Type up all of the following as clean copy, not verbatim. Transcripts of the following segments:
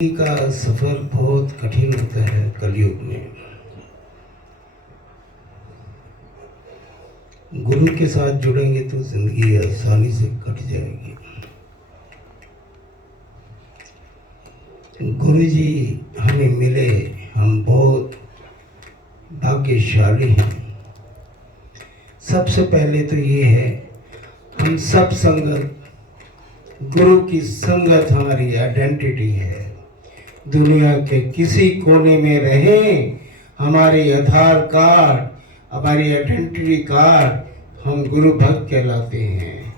का सफर बहुत कठिन होता है कलयुग में। गुरु के साथ जुड़ेंगे तो जिंदगी आसानी से कट जाएगी। गुरु जी हमें मिले, हम बहुत भाग्यशाली हैं। सबसे पहले तो ये है, हम सब संगत, गुरु की संगत हमारी आइडेंटिटी है। दुनिया के किसी कोने में रहें, हमारी आधार कार्ड, हमारी आइडेंटिटी कार्ड, हम गुरु भक्त कहलाते हैं।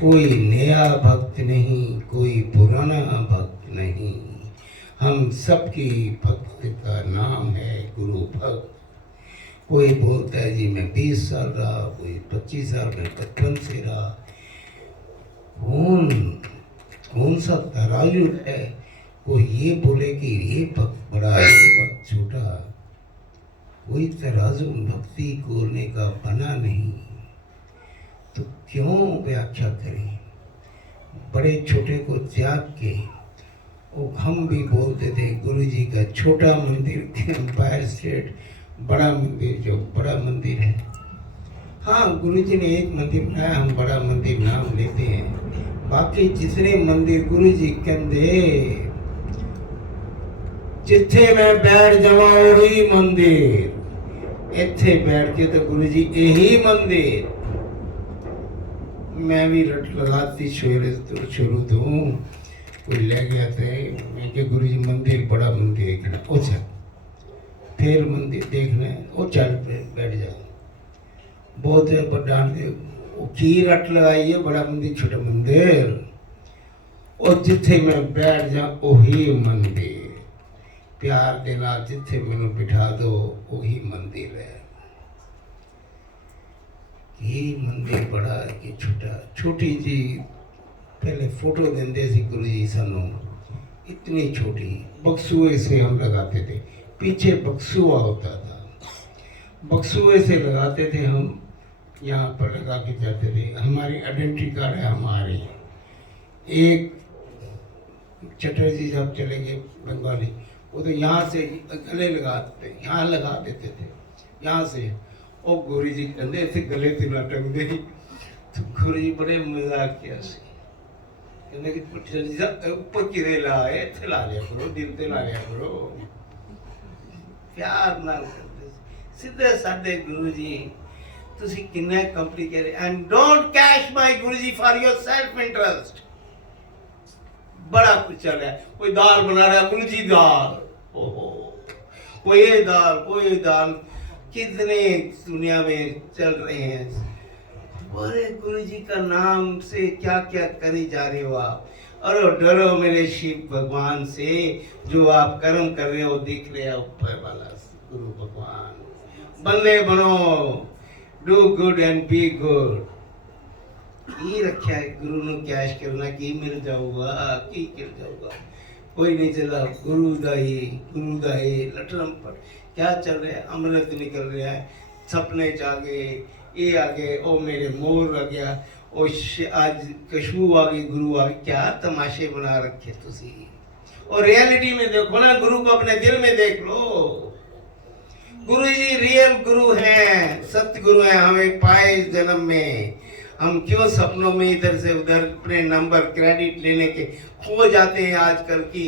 कोई नया भक्त नहीं, कोई पुराना भक्त नहीं, हम सबकी भक्त का नाम है गुरु भक्त। कोई बोलता है जी मैं 20 साल रहा, कोई 25 साल में 55 से रहा। कौन सा तराजू है? कोई ये बोले कि ये भक्त बड़ा है, ये भक्त छोटा। कोई तराजू भक्ति कोरने का बना नहीं, तो क्यों व्याख्या करें? बड़े छोटे को त्याग के वो हम भी बोलते थे गुरु जी का छोटा मंदिर एम्पायर स्टेट, बड़ा मंदिर जो बड़ा मंदिर है। हाँ, गुरु जी ने एक मंदिर बनाया, हम बड़ा मंदिर नाम लेते हैं। बाकी जितने मंदिर गुरु जी कहते जिथे मैं बैठ जावा वही मंदिर, इथे बैठ के तो गुरु जी यही मंदिर। मैं भी रट लगाती शुरू तो कोई ले गया थे, मैं के गुरु जी मंदिर बड़ा मंदिर देखना, ओ चल फिर मंदिर देखना है, ओ चल बैठ जाओ। बहुत देर पर डांट दे, की रट लगाई है, बड़ा मंदिर छोटा मंदिर, और जिथे मैं बैठ जा वही मंदिर। प्यार देना जिथे मैनू बिठा दो वही मंदिर है। ये मंदिर बड़ा है कि छोटा? छोटी जी पहले फोटो देंदे सी गुरु जी सानू, इतनी छोटी बक्सुए से हम लगाते थे, पीछे बक्सुआ होता था, बक्सुए से लगाते थे हम, यहाँ पर लगा के जाते थे। हमारी आइडेंटिटी कार्ड है हमारी। एक चटर्जी साहब चले गए बंगाली, वो तो यहाँ से गले लगाते थे, यहाँ लगा देते थे, यहाँ से। ओ गुरु जी कहते ऐसे गले से ना टंग दे, तो गुरु जी बड़े मजाक किया से कहने कि चटर्जी साहब ऊपर किरे लाए, इथे ला लिया करो, दिल ते ला लिया करो, प्यार नाल करते सीधे साडे गुरु जी। तुसी किन्ने complicated, and don't cash my guru ji for your self interest. बड़ा कुछ चल रहा है, कोई दाल बना रहा है गुरु जी दाल, ओहो कोई ये दाल, कोई दाल, कितने दुनिया में चल रहे हैं। बोले गुरु जी का नाम से क्या क्या करी जा रहे हो आप। अरे डरो मेरे शिव भगवान से, जो आप कर्म कर रहे हो दिख रहे हो ऊपर वाला गुरु भगवान। बंदे बनो, do good and be good. ये रखा है गुरु ने कैश करना कि मिल जाऊगा कि गिर जाऊगा, कोई नहीं चला। गुरु दाई लटरम पर क्या चल रहा है? अमृत निकल रहा है, सपने जागे, ये आगे, ओ मेरे मोर आ गया, ओ आज कशू आ गई, गुरु आ गई। क्या तमाशे बना रखे तुसी। और रियलिटी में देखो ना, गुरु को अपने दिल में देख लो। गुरु जी रियल गुरु हैं, सत्य गुरु हैं। हमें पाए इस जन्म में, हम क्यों सपनों में इधर से उधर अपने नंबर क्रेडिट लेने के खो जाते हैं। आजकल की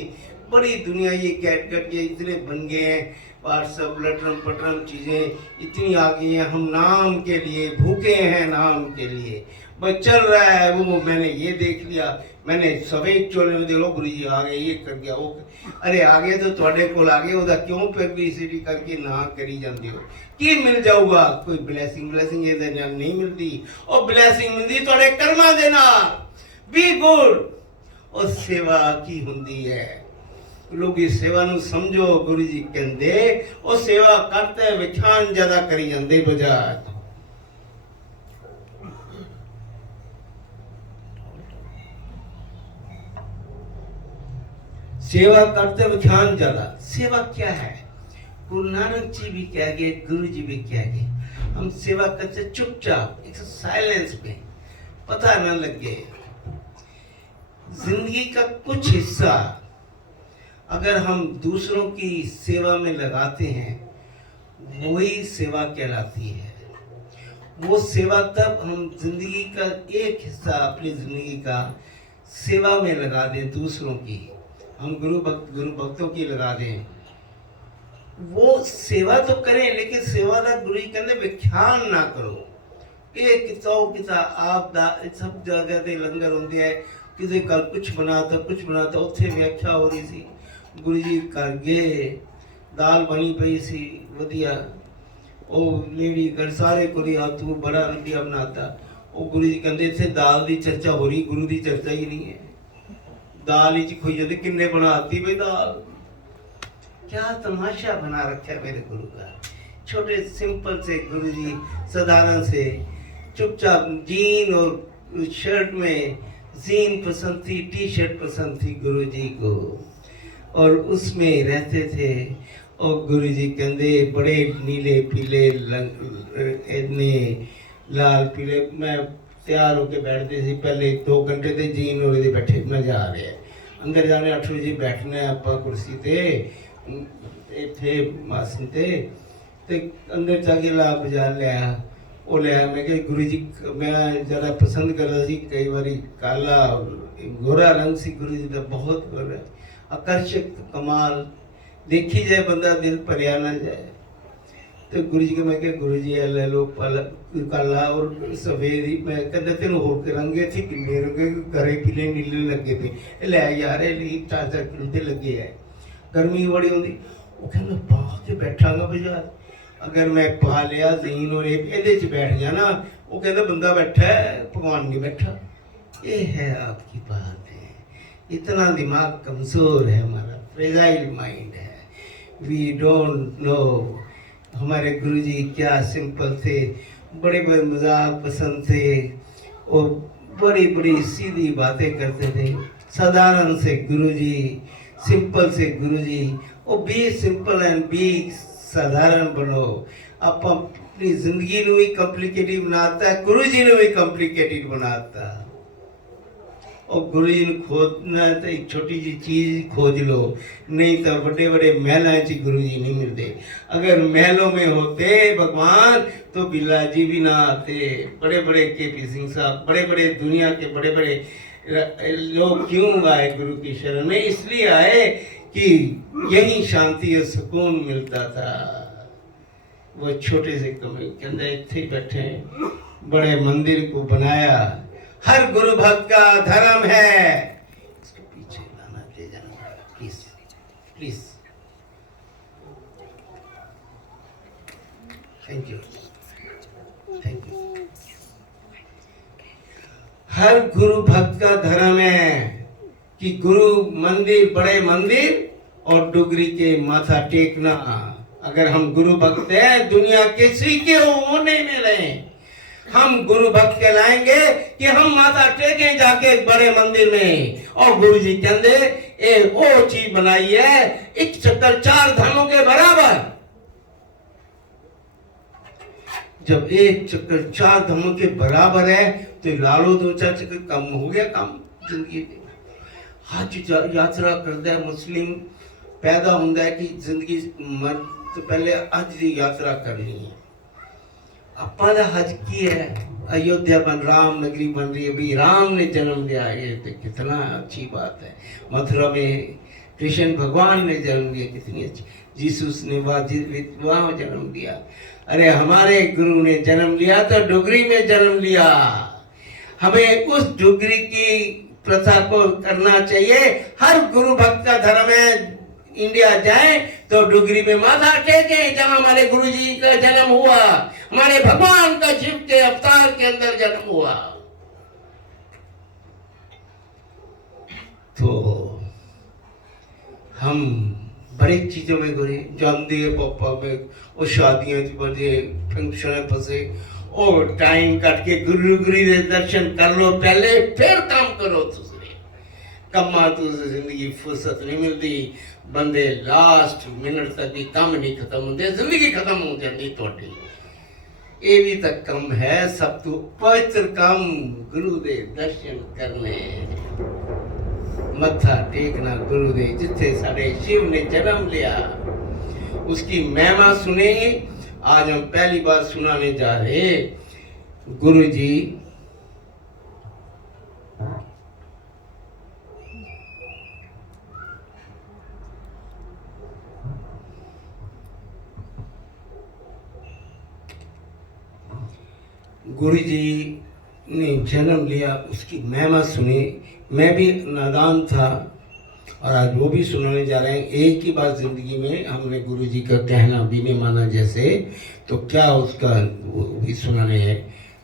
बड़ी दुनिया ये कैटकट ये इतने बन गए हैं, व्हाट्सअप लटरम पटरम चीज़ें इतनी आ गई हैं। हम नाम के लिए भूखे हैं, नाम के लिए बस चल रहा है। वो मैंने ये देख लिया, मैंने सफेद चोले में देख लो गुरु जी आ गए, ये कर गया, वो अरे आगे तो थोड़े को आगे होता, क्यों पब्लिसिटी करके ना करी जाती हो कि मिल जाऊगा। कोई ब्लेसिंग ये नहीं मिलती, और ब्लेसिंग मिलती थोड़े कर्मा देना, बी गुड। और सेवा की हुंदी है, लोग इस सेवा ਨੂੰ समझो। गुरु जी कहते और सेवा करते विख्यान ज्यादा करी जाते बजाय। सेवा करते विख्यान ज्यादा। सेवा क्या है? गुरु नानक जी भी कह गए, गुरु जी भी कह गए, हम सेवा करते चुपचाप, एक साइलेंस में, पता न लगे। जिंदगी का कुछ हिस्सा अगर हम दूसरों की सेवा में लगाते हैं वही सेवा कहलाती है। वो सेवा तब हम जिंदगी का एक हिस्सा अपनी जिंदगी का सेवा में लगा दें, दूसरों की, हम गुरु भक्तों की लगा दें, वो सेवा तो करें लेकिन सेवा का गुरु जी कहते व्याख्यान ना करो। ਇਹ ਕਿਤਾ ਉਹ ਕਿਤਾ ਆਪ ਦਾ ਸਭ ਜਗ੍ਹਾ ਤੇ ਲੰਗਰ ਹੁੰਦੇ ਹੈ, ਕਿਸੇ ਕੱਲ ਕੁਛ ਬਣਾਤਾ ਉੱਥੇ ਵਿਆਖਿਆ ਹੋ ਰਹੀ ਸੀ। ਗੁਰੂ ਜੀ ਘਰ ਗਏ, ਦਾਲ ਬਣੀ ਪਈ ਸੀ ਵਧੀਆ, ਉਹ ਲੇਡੀ ਘਰ ਸਾਰੇ ਕੋਲੀ ਆ ਤੂੰ ਬੜਾ ਵਧੀਆ ਬਣਾਤਾ। ਉਹ ਗੁਰੂ ਜੀ ਕਹਿੰਦੇ ਇੱਥੇ ਦਾਲ ਦੀ ਚਰਚਾ ਹੋ ਰਹੀ, ਗੁਰੂ ਦੀ ਚਰਚਾ ਹੀ ਨਹੀਂ ਹੈ। दाल ही खोई जाते किन्ने बनाती भाई दाल। क्या तमाशा बना रखा है मेरे गुरु का। छोटे सिंपल से गुरु जी साधारण से चुपचाप जीन और शर्ट में, जीन पसंद थी, टी शर्ट पसंद थी गुरु जी को, और उसमें रहते थे। और गुरु जी कहते बड़े नीले पीले इतने लाल पीले, मैं तैयार होके बैठते थे पहले 2 घंटे ते जीन और बैठे मजा आ रहा है। अंदर जाने 8 बजे बैठना है आप कुर्सी ते इतने मासन ते अंदर जाके ला बजा लिया। वो लिया मैं क्या गुरु जी मैं ज़रा पसंद करता सी, कई बारी काला गोरा रंग सी गुरु जी का, बहुत आकर्षक कमाल, देखी जाए बंदा दिल भरिया ना जाए। तो गुरु जी को मैं क्या गुरु जी ले लो काला और सफेद ही, मैं कहते तेन होर के रंगे थी पीले रंगे घरे पीले नीले लगे थे, लै यार चाचा किलते लगे है, गर्मी बड़ी होती। वो कहना पा के बैठागा बाजार, अगर मैं पा लिया जीन और ये बैठ गया ना, वो कहता बंदा बैठा है भगवान नहीं बैठा। ये है आपकी बात है, इतना दिमाग कमज़ोर है हमारा, फ्रेजाइल माइंड है। वी डोंट नो हमारे गुरुजी क्या सिंपल थे, बड़े बड़े मजाक पसंद थे और बड़ी बड़ी सीधी बातें करते थे। साधारण से गुरुजी, सिंपल से गुरुजी, और बी सिंपल एंड बी साधारण बनो। आप अपनी जिंदगी को भी कॉम्प्लिकेटेड बनाता है, गुरुजी ने भी कॉम्प्लिकेटेड बनाता। और गुरु जी ने खोजना तो एक छोटी जी चीज़ खोज लो, नहीं तो बड़े बड़े महलों च गुरु जी नहीं मिलते। अगर महलों में होते भगवान तो बिरला जी भी ना आते। बड़े बड़े KP सिंह साहब, बड़े बड़े दुनिया के बड़े बड़े लोग क्यों आए गुरु की शरण में? इसलिए आए कि यही शांति और सुकून मिलता था। वो छोटे से कमरे के अंदर इतने बैठे, बड़े मंदिर को बनाया। हर गुरु भक्त का धर्म है। इसके पीछे लाना ले जाना please please. Thank you thank you. हर गुरु भक्त का धर्म है कि गुरु मंदिर, बड़े मंदिर और डुगरी के माथा टेकना। अगर हम गुरु भक्त हैं, दुनिया किसी के होने में रहे, हम गुरु भक्त कहलाएंगे कि हम माथा टेकें जाके बड़े मंदिर में। और गुरु जी कहते ये वो चीज बनाई है, एक चक्कर 4 धामों के बराबर। जब एक चक्कर 4 धामों के बराबर है तो लालो 2-4 चक्कर कम हो गया काम जिंदगी में। हज यात्रा करता है मुस्लिम, पैदा होता है कि जिंदगी मर तो पहले हज की यात्रा करनी है। अपा दा हज की है, अयोध्या राम नगरी बन रही है, भी राम ने जन्म लिया, ये तो कितना अच्छी बात है। मथुरा में कृष्ण भगवान ने जन्म लिया, कितनी अच्छी। जीसस ने वहाँ जन्म लिया। अरे हमारे गुरु ने जन्म लिया तो डुगरी में जन्म लिया। हमें उस डुगरी की प्रथा को करना चाहिए। हर गुरु भक्त का धर्म है, इंडिया जाए तो डुगरी में माथा टेके जहाँ हमारे गुरु जी का जन्म हुआ, हमारे भगवान का शिव के अवतार के अंदर जन्म हुआ। तो हम बड़ी चीजों में घुरे, जानते पापा में और शादियों बजे फंक्शन फंसे और टाइम कट के गुरु के दर्शन कर लो पहले, फिर काम करो। दूसरे कमा तुझे जिंदगी फुर्सत नहीं मिलती। बंदे लास्ट मिनट तक भी काम नहीं खत्म होते, जिंदगी खत्म हो जाती थोड़ी। ये भी तक कम है, सब तो पवित्र काम गुरु दे दर्शन करने। मत्था टेकना गुरुदेव जिथे साढ़े शिव ने जन्म लिया उसकी महिमा सुनेंगे। आज हम पहली बार सुनाने जा रहे गुरु जी ने जन्म लिया उसकी महिमा सुने। मैं भी नादान था और आज वो भी सुनाने जा रहे हैं। एक ही बार जिंदगी में हमने गुरु जी का कहना भी नहीं माना जैसे, तो क्या उसका वो भी सुनाने हैं।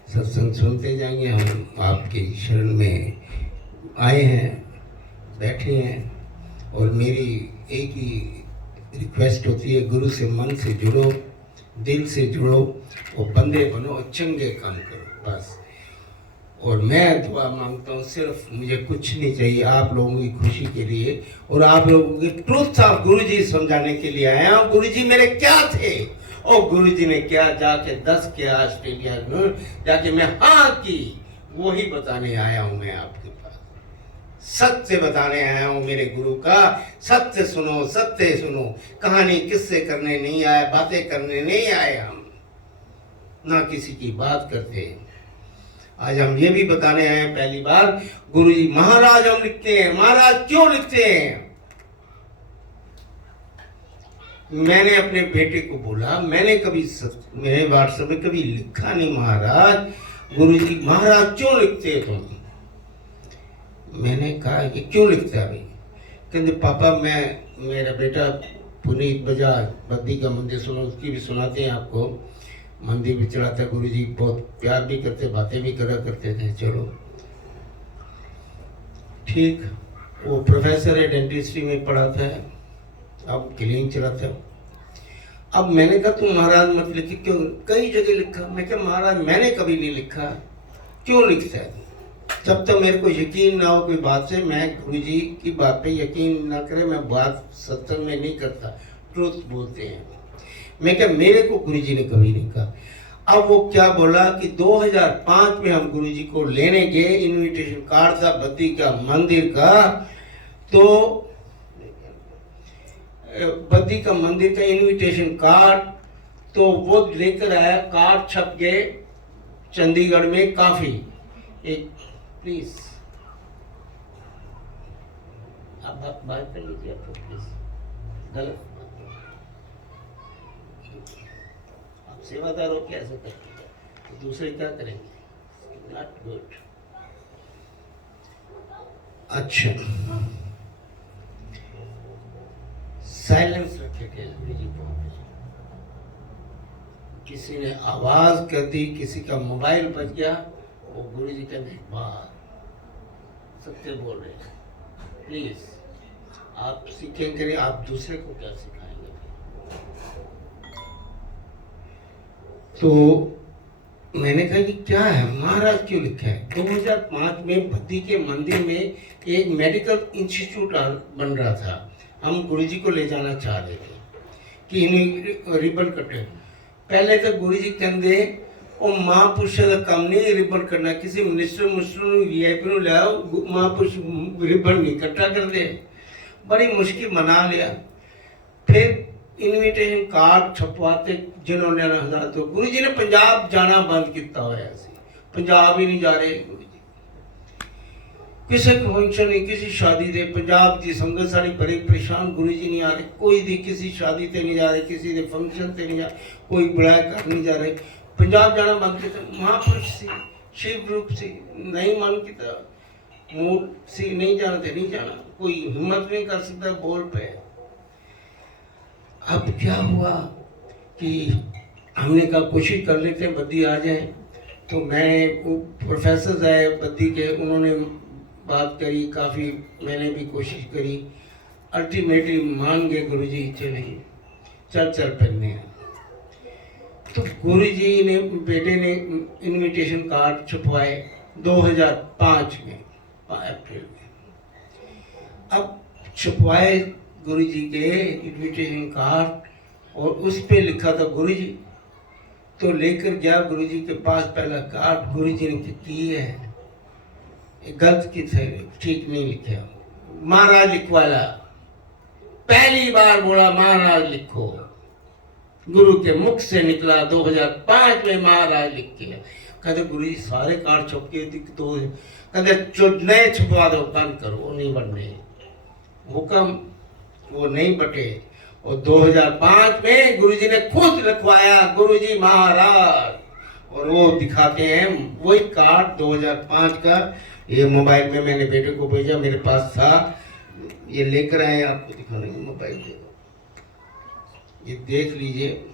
सत्संग सुनते जाएंगे। हम आपके शरण में आए हैं, बैठे हैं, और मेरी एक ही रिक्वेस्ट होती है, गुरु से मन से जुड़ो, दिल से जुड़ो और बंदे बनो और चंगे काम करो बस। और मैं दुआ मांगता हूँ, सिर्फ मुझे कुछ नहीं चाहिए, आप लोगों की खुशी के लिए और आप लोगों की ट्रूथ ऑफ गुरु जी समझाने के लिए आया हूँ। गुरु जी मेरे क्या थे और गुरु जी ने क्या जाके 10 किया ऑस्ट्रेलिया में जाके मैं हाँ की, वही बताने आया हूँ। मैं आपके पास सत्य बताने आया हूँ मेरे गुरु का। सत्य सुनो, सत्य सुनो। कहानी किस्से करने नहीं आए, बातें करने नहीं आए हम, ना किसी की बात करते। आज हम ये भी बताने आए हैं पहली बार, गुरु जी महाराज हम लिखते हैं। महाराज क्यों लिखते हैं? मैंने अपने बेटे को बोला, मैंने कभी मेरे व्हाट्सएप में कभी लिखा नहीं महाराज। गुरु जी महाराज क्यों लिखते हैं तुम? मैंने कहा कि क्यों लिखता है? कहते पापा मेरा बेटा पुनीत बजाज बद्दी का मंदिर सुनो, उसकी भी सुनाते हैं आपको। मंदिर भी चलाता है, गुरु जी बहुत प्यार भी करते, बातें भी करा करते थे। चलो ठीक, वो प्रोफेसर है, डेंटिस्ट्री में पढ़ाता है, अब क्लिनिक चलाता है। अब मैंने कहा तुम महाराज मत लिखी क्यों? कई जगह लिखा। मैं क्या महाराज मैंने कभी नहीं लिखा, क्यों लिखता है? जब तक मेरे को यकीन ना हो कोई बात से, मैं गुरु जी की बात पे यकीन ना करे, मैं बात सत्संग में नहीं करता। ट्रूथ बोलते हैं। मैं क्या मेरे को गुरु जी ने कभी नहीं कहा। अब वो क्या बोला कि 2005 में हम गुरु जी को लेने गए, इनविटेशन कार्ड था बद्दी का मंदिर का, तो बद्दी का मंदिर का इनविटेशन कार्ड, तो वो लेकर आया। कार्ड छप गए चंडीगढ़ में काफी। एक प्लीज आप बात कर लीजिए, आप प्लीज। गलत आप सेवादार हो क्या ऐसा करते, तो दूसरे क्या करेंगे? Not good. अच्छा, साइलेंस रखे गुरु जी को। किसी ने आवाज कर दी, किसी का मोबाइल बज गया, वो गुरु जी कहते बात सत्य बोल रहे हैं। प्लीज आप सीखेंगे, आप दूसरे को क्या सिखाएंगे? तो मैंने कहा कि क्या है महाराज क्यों लिखा है? 2005 में बद्दी के मंदिर में एक मेडिकल इंस्टीट्यूट बन रहा था। हम गुरु जी को ले जाना चाह रहे थे कि इन्हें रिबन कटे। पहले तो गुरु जी कहते और महापुरुष का काम नहीं रिबन करना, किसी मिनिस्टर वीआईपी ਨੂੰ ਲਿਆਓ, महापुरुष रिबन नहीं इकट्ठा कर दे। बड़ी मुश्किल मना लिया। फिर इनविटेशन कार्ड छपवाते जिन्होंने हजार, तो गुरु जी ने पंजाब जाना बंद किया होया सी, पंजाब ही नहीं जा रहे गुरु जी। किसी फंक्शन नहीं, किसी शादी दे पंजाब की संगत सारी बड़ी परेशान, गुरु जी नहीं आ रहे। कोई दी किसी शादी ते नहीं जा रहे, किसी दे फंक्शन ते नहीं जा, कोई बुलाया कर नहीं जा रहे। पंजाब जाना बंद किया। महापुरुष सी, शिव रूप सी, नहीं मन किया, मूड सी, नहीं जाना थे नहीं जाना, कोई हिम्मत नहीं कर सकता, बोल पे। अब क्या हुआ कि हमने कहा कोशिश कर लेते हैं बद्दी आ जाए। तो मैं प्रोफेसर आए बद्दी के, उन्होंने बात करी काफ़ी, मैंने भी कोशिश करी। अल्टीमेटली मान गए गुरु जी, चले चल पहनने। तो गुरु जी ने बेटे ने इनविटेशन कार्ड छपवाए 2005 में अप्रैल में। अब छपवाए गुरु जी के इनविटेशन कार्ड और उस पे लिखा था गुरु जी। तो लेकर गया गुरु जी के पास पहला कार्ड, गुरु जी ने की है गलत की थे, ठीक नहीं लिखा। महाराज लिखवाला, पहली बार बोला महाराज लिखो, गुरु के मुख से निकला 2005 में महाराज लिख के। कहते गुरु जी सारे कार्ड छप के तो कहते नए छपवा दो, बंद करो, वो नहीं बनने, हुक्म वो नहीं बटे। और 2005 में गुरु जी ने खुद लिखवाया गुरु जी महाराज, और वो दिखाते हैं वही कार्ड 2005 का। ये मोबाइल में मैंने बेटे को भेजा, मेरे पास था, ये लेकर आए आपको दिखाने को, मोबाइल दे दो, ये देख लीजिए।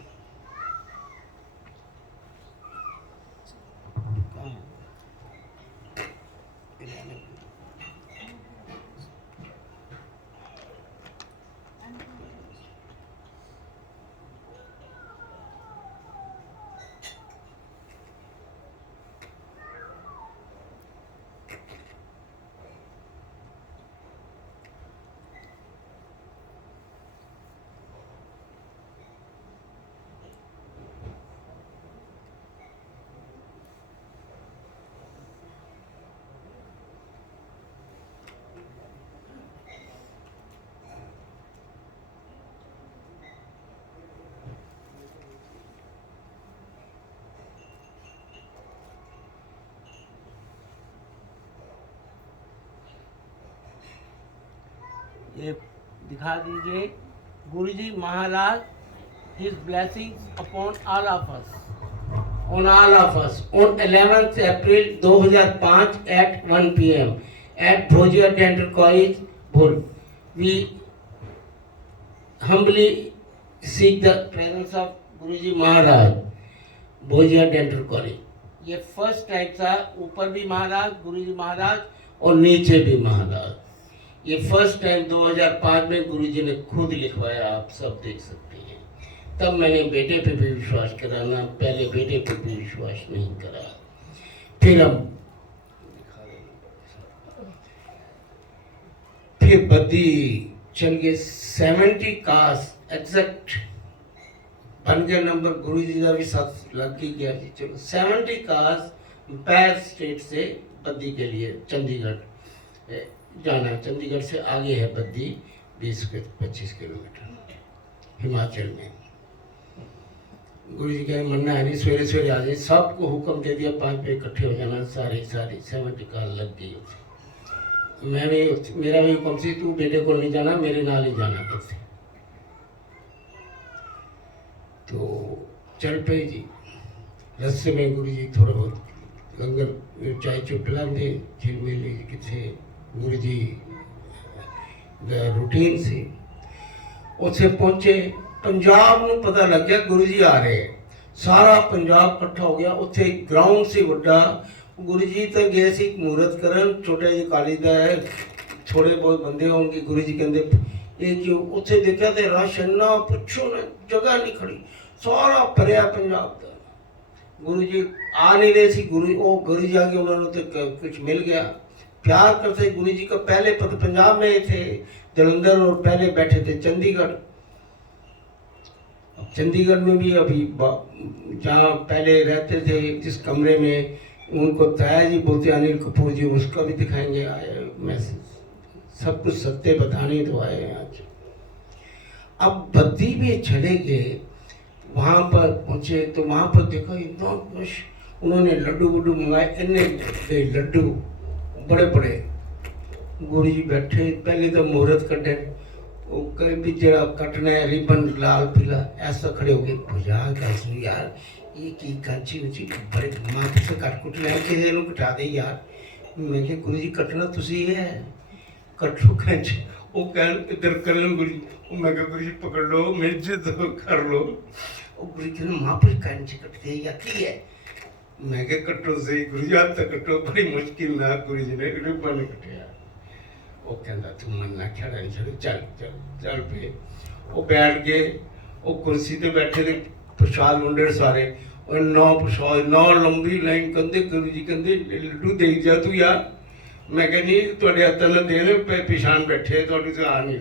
ये दिखा दीजिए, गुरुजी महाराज, his blessings upon all of us, on all of us, on 11th April 2005 at 1 p.m. at Bhojia Dental College, Bhul. We humbly seek the presence of Guruji Maharaj, भोजिया dental college. ये first time था, ऊपर भी महाराज, गुरुजी महाराज और नीचे भी महाराज। ये first time 2005 में गुरुजी ने खुद लिखवाया, आप सब देख सकते हैं। तब मैंने बेटे पे भी विश्वास करा ना, पहले बेटे पे भी विश्वास नहीं करा। फिर बद्दी चल गए 70 कास एग्जैक्ट बन गया नंबर, गुरुजी का भी साथ लग ही गया जी। चलो 70 कास पैर स्टेट से बद्दी के लिए चंडीगढ़ जाना, चंडीगढ़ से आगे है बद्दी 20-25 किलोमीटर हिमाचल में। गुरुजी कह मरना है नहीं, सवेरे सवेरे आ जाए, सबको हुक्म दे दिया 5 बजे इकट्ठे हो जाना, सारी 70 काल लग गई। मैं भी, मेरा भी हुक्म सी, तू बेटे को नहीं जाना, मेरे नाल ही जाना करते। तो चल पे जी, रस्ते में गुरु जी थोड़ा बहुत लंगर चाय चुप पिलाते, झील मिल कितने गुरु जी रूटीन से ਉੱਥੇ पहुंचे। पंजाब ਨੂੰ पता लग गया गुरु जी आ रहे, सारा पंजाब इकट्ठा हो गया। ਉੱਥੇ ग्राउंड से ਵੱਡਾ गुरु जी तो गए सी मूर्त करन, छोटे जी काली दा है, थोड़े बहुत बंदे होंगे। गुरु जी कहते ये क्यों, ਉੱਥੇ देखा तो रश इन्ना पुछो ना, जगह नहीं खड़ी, सारा भरिया पंजाब का। गुरु जी आ नहीं रहे सी, गुरु जी आगे उन्होंने तो कुछ मिल गया, प्यार करते गुरु जी का। पहले पंजाब में थे जलंधर, और पहले बैठे थे चंडीगढ़। चंडीगढ़ में भी अभी जहाँ पहले रहते थे जिस कमरे में, उनको ताया जी बोलते अनिल कपूर जी, उसका भी दिखाएंगे। आए मैसेज, सब कुछ सत्य बताने तो आए हैं आज। अब बद्दी में चले गए, वहाँ पर पहुँचे तो वहाँ पर देखा इतना कुछ, उन्होंने लड्डू वड्डू मंगाए, इतने लड्डू बड़े बड़े। गुरु जी बैठे, पहले तो मुहूर्त कटे, वो कहीं भी जरा कटना है रिबन लाल पीला, ऐसा खड़े हो गए। भुजा कर यार ये की कांची उची बड़े माथे से कट कुट लिया, किसी ने कटा दे यार। मैं क्या गुरु जी कटना तुसी है, कट लो कंच। वो कह इधर कर लो गुरु जी, मैं क्या गुरु जी पकड़ लो, मेरे से तो कर लो। वो गुरु जी ने माँ पर कंच कटते या की है, मैं क्या कटो सही गुरु जी, हाथ तक कटो, बड़ी मुश्किल ना गुरु जी ने रिबन कटिया। वो कहता तू मन ना खड़ा नहीं, चल चल चल चल पे। वो बैठ गए, वो कुर्सी पे बैठे थे, प्रसाद मुंडे सारे, और 9 प्रसाद, 9 लंबी लाइन कहते। गुरु जी कहते लड्डू दे जा तू यार। मैं कह नहीं थोड़े हत्थ न देने पिछान बैठे, थोड़ी तो आ नहीं।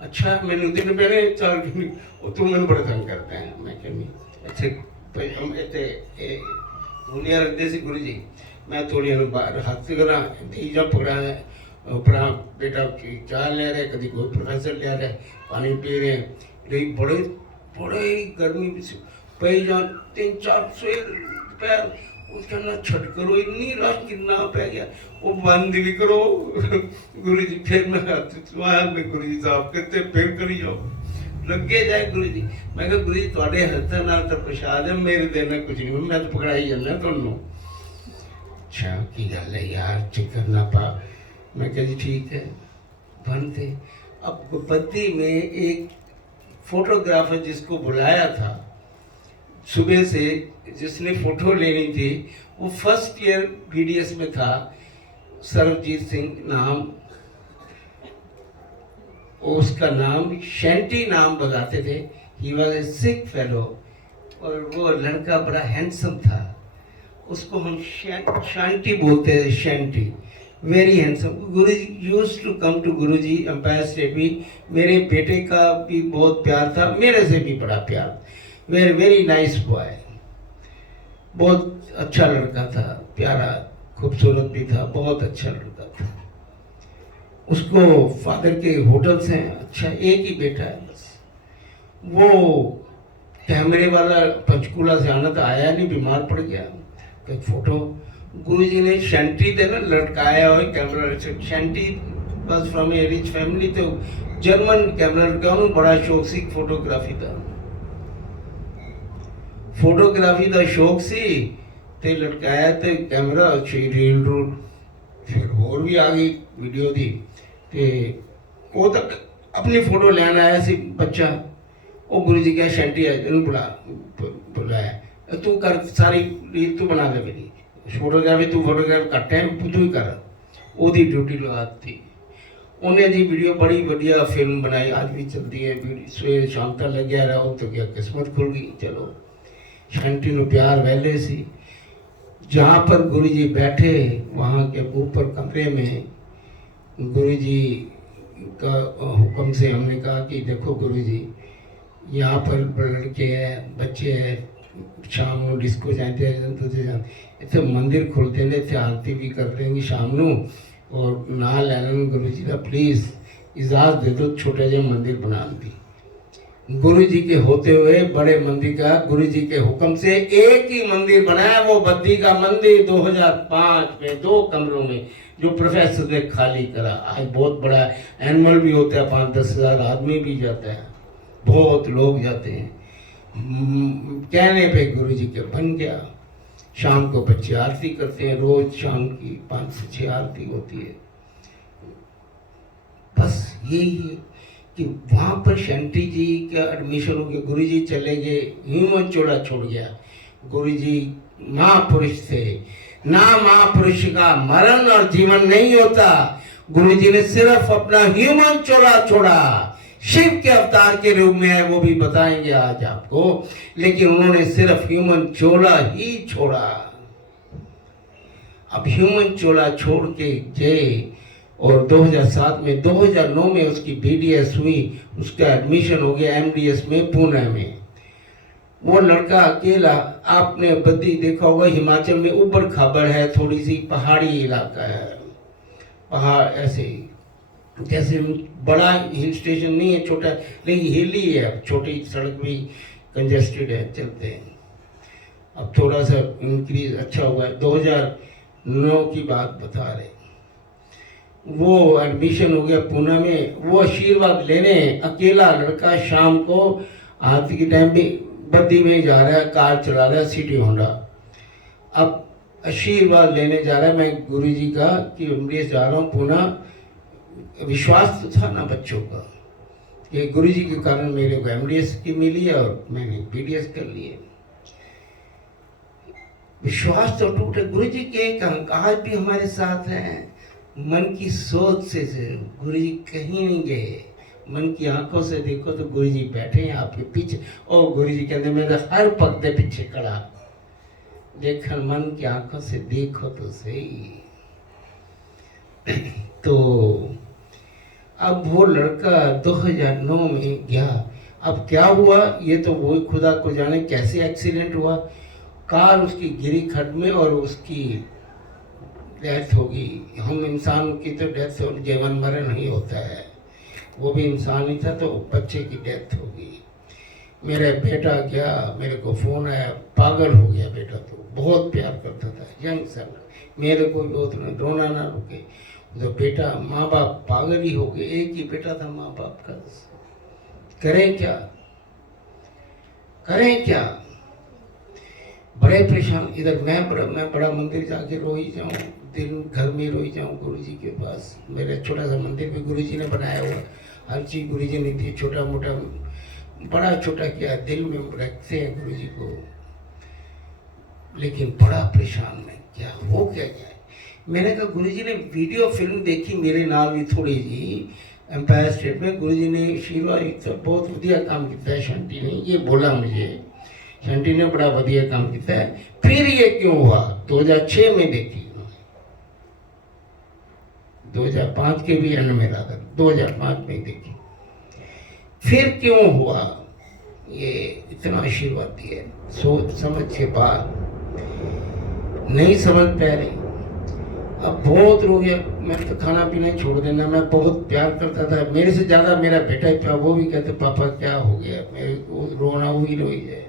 अच्छा मैंने दिन पहले चल तू मैंने बड़ा तंग करता है। मैं कह नहीं इतने हम इतने गोलियां रखते सी गुरु जी, मैं थोड़ी बाहर हाथ करा दी जा पकड़ा अपना बेटा चाय ले रहे, कभी कोई प्रोफेसर ले रहे, पानी पी रहे हैं, लेकिन बड़े बड़े ही गर्मी में से पै जान 300-400 पैर उसके अंदर छट करो, इतनी रश कितना पै गया, वो बंद भी करो गुरु जी। फिर मैं गुरु जी साहब कहते फिर करी जाओ, लगे जाए गुरु जी। मैं कहा गुरु जी थोड़े हत्थों नाल तो प्रसाद है, मेरे देना कुछ नहीं, मैं तो पकड़ाई जाना तुहानू। अच्छा की गल है यार, चिकर ना पा। मैं कहा जी ठीक है बनते। अब बद्दी में एक फोटोग्राफर जिसको बुलाया था सुबह से, जिसने फोटो लेनी थी, वो फर्स्ट ईयर बीडीएस में था, सर्वजीत सिंह नाम, उसका नाम शैंटी नाम बताते थे। He was a sick fellow, और वो लड़का बड़ा हैंडसम था, उसको हम शांति बोलते थे, shanty, very handsome. Guru ji use to come to Guru ji empire state भी। मेरे बेटे का भी बहुत प्यार था, मेरे से भी बड़ा प्यार, वेरी वेरी नाइस बॉय, बहुत अच्छा लड़का था, प्यारा खूबसूरत भी था, बहुत अच्छा लड़का था। उसको फादर के होटल्स हैं, अच्छा एक ही बेटा है बस। वो कैमरे वाला पंचकूला से आना था, आया नहीं, बीमार पड़ गया। तो एक फोटो गुरुजी ने शैंटी थे ना लटकाया हुआ कैमरा, शैंटी बस फ्रॉम ए रिच फैमिली, तो जर्मन कैमरा लटका, बड़ा शौक सी फोटोग्राफी था, फोटोग्राफी का शौक सी, ते लटकाया ते कैमरा रील रूल, फिर होर भी आ गई वीडियो दी, ते वो तक अपनी फोटो लेना आया सी बच्चा। वो गुरु जी क्या शैंटी है, इन्होंने बुलाया, तू कर सारी रील तू बना दे, मेरी फोटोग्राफी तू फोटोग्राफ घट है, तू ही कर, ओदी ड्यूटी लगा दी उन्हें जी। वीडियो बड़ी बढ़िया फिल्म बनाई, आज भी चलती है, सवेरे शाम तक लग गया रहा, तो क्या किस्मत खुल गई। चलो शैंटी नु प्यार वैले सी। जहाँ पर गुरु जी बैठे वहाँ के ऊपर कमरे में गुरु जी का हुक्म से हमने कहा कि देखो गुरु जी, यहाँ पर लड़के हैं, बच्चे हैं, शाम को डिस्को जाते हैं, इतने मंदिर खुलते हैं, इतने आरती भी कर देंगे शाम को, और ना लैन गुरु जी का प्लीज़ इजाज़त दे दो छोटे जे मंदिर बना दी। गुरु जी के होते हुए बड़े मंदिर का गुरु जी के हुक्म से एक ही मंदिर बनाया, वो बद्दी का मंदिर 2005 में 2 कमरों में, जो प्रोफेसर ने खाली करा। आज बहुत बड़ा एनुअल भी होता है, 5-10 हज़ार आदमी भी जाता है, बहुत लोग जाते हैं। कहने पे गुरु जी के बन गया। शाम को बच्चे आरती करते हैं, रोज शाम की 5 से 6 आरती होती है। बस यही है कि वहाँ पर शैंटी जी का एडमिशन हो गया, गुरु जी चले गए, ह्यूमन चोला छोड़ गया। गुरु जी महापुरुष थे, ना महापुरुष का मरण और जीवन नहीं होता। गुरु जी ने सिर्फ अपना ह्यूमन चोला छोड़ा, शिव के अवतार के रूप में है, वो भी बताएंगे आज आपको, लेकिन उन्होंने सिर्फ ह्यूमन चोला ही छोड़ा। अब ह्यूमन चोला छोड़ के गए, और 2007 में 2009 में उसकी बीडीएस हुई, उसका एडमिशन हो गया एमडीएस में पुणे में। वो लड़का अकेला, आपने बद्दी देखा होगा, हिमाचल में ऊपर खाबर है, थोड़ी सी पहाड़ी इलाका है, पहाड़ ऐसे जैसे बड़ा हिल स्टेशन नहीं है, छोटा, लेकिन हिली है, छोटी सड़क भी कंजेस्टेड है, चलते हैं। अब थोड़ा सा इंक्रीज अच्छा हुआ है, 2009 की बात बता रहे। वो एडमिशन हो गया पुणे में। वो आशीर्वाद लेने अकेला लड़का शाम को आरती के टाइम भी बद्दी में जा रहा है, कार चला रहा है, सिटी होंडा। अब आशीर्वाद लेने जा रहा है मैं गुरु जी का कि एमडीएस जा रहा हूँ पुणे। विश्वास तो था ना बच्चों का कि गुरु जी के कारण मेरे को एमडीएस की मिली है और मैंने बीडीएस कर लिए। विश्वास तो टूटे। गुरु जी के आज भी हमारे साथ हैं। मन की सोच से गुरु जी कहीं नहीं गए। मन की आंखों से देखो तो गुरु जी बैठे हैं आपके पीछे। और गुरु जी कहते मैं हर पग के पीछे खड़ा, लेकिन मन की आंखों से देखो तो सही। तो अब वो लड़का 2009 में गया। अब क्या हुआ ये तो वो खुदा को जाने, कैसे एक्सीडेंट हुआ। कार उसकी गिरी खड्ड में और उसकी डेथ होगी, हम इंसान की तो डेथ जीवन मरण ही होता है, वो भी इंसान ही था, तो बच्चे की डेथ होगी। मेरा बेटा गया, मेरे को फ़ोन आया, पागल हो गया बेटा, तो बहुत प्यार करता था, यंग सन, मेरे को बहुत रोना ना रुके। तो बेटा, माँ बाप पागल ही हो गए, एक ही बेटा था माँ बाप का, करें क्या, करें क्या, बड़े परेशान। इधर मैं बड़ा मंदिर जाके रोई जाऊँ, दिन घर में रोई जाऊँ गुरु जी के पास। मेरे छोटा सा मंदिर भी गुरु जी ने बनाया हुआ, हर चीज़ गुरु जी ने दी, छोटा मोटा बड़ा छोटा किया, दिल में रखते हैं गुरु जी को, लेकिन बड़ा परेशान मैं, क्या हो क्या जाए। मैंने कहा गुरु जी ने वीडियो फिल्म देखी मेरे नाल भी थोड़ी जी एम्पायर स्टेट में, गुरु जी ने आशीर्वाद तो बहुत वधिया काम किया है शंटी ने, ये बोला मुझे, शंटी ने बड़ा वधिया काम किया है। फिर ये क्यों हुआ, 2006 में देखी, 2005 के भी एंड में रहा था, 2005 में देखी। फिर क्यों हुआ, ये इतना आशीर्वाद दिया, सोच समझ के बाद नहीं समझ पा रही। अब बहुत रो गया, मैं तो खाना पीना ही छोड़ देना, मैं बहुत प्यार करता था, मेरे से ज़्यादा मेरा बेटा ही था, वो भी कहते पापा क्या हो गया, मेरे को रोना हुई रोई जाए।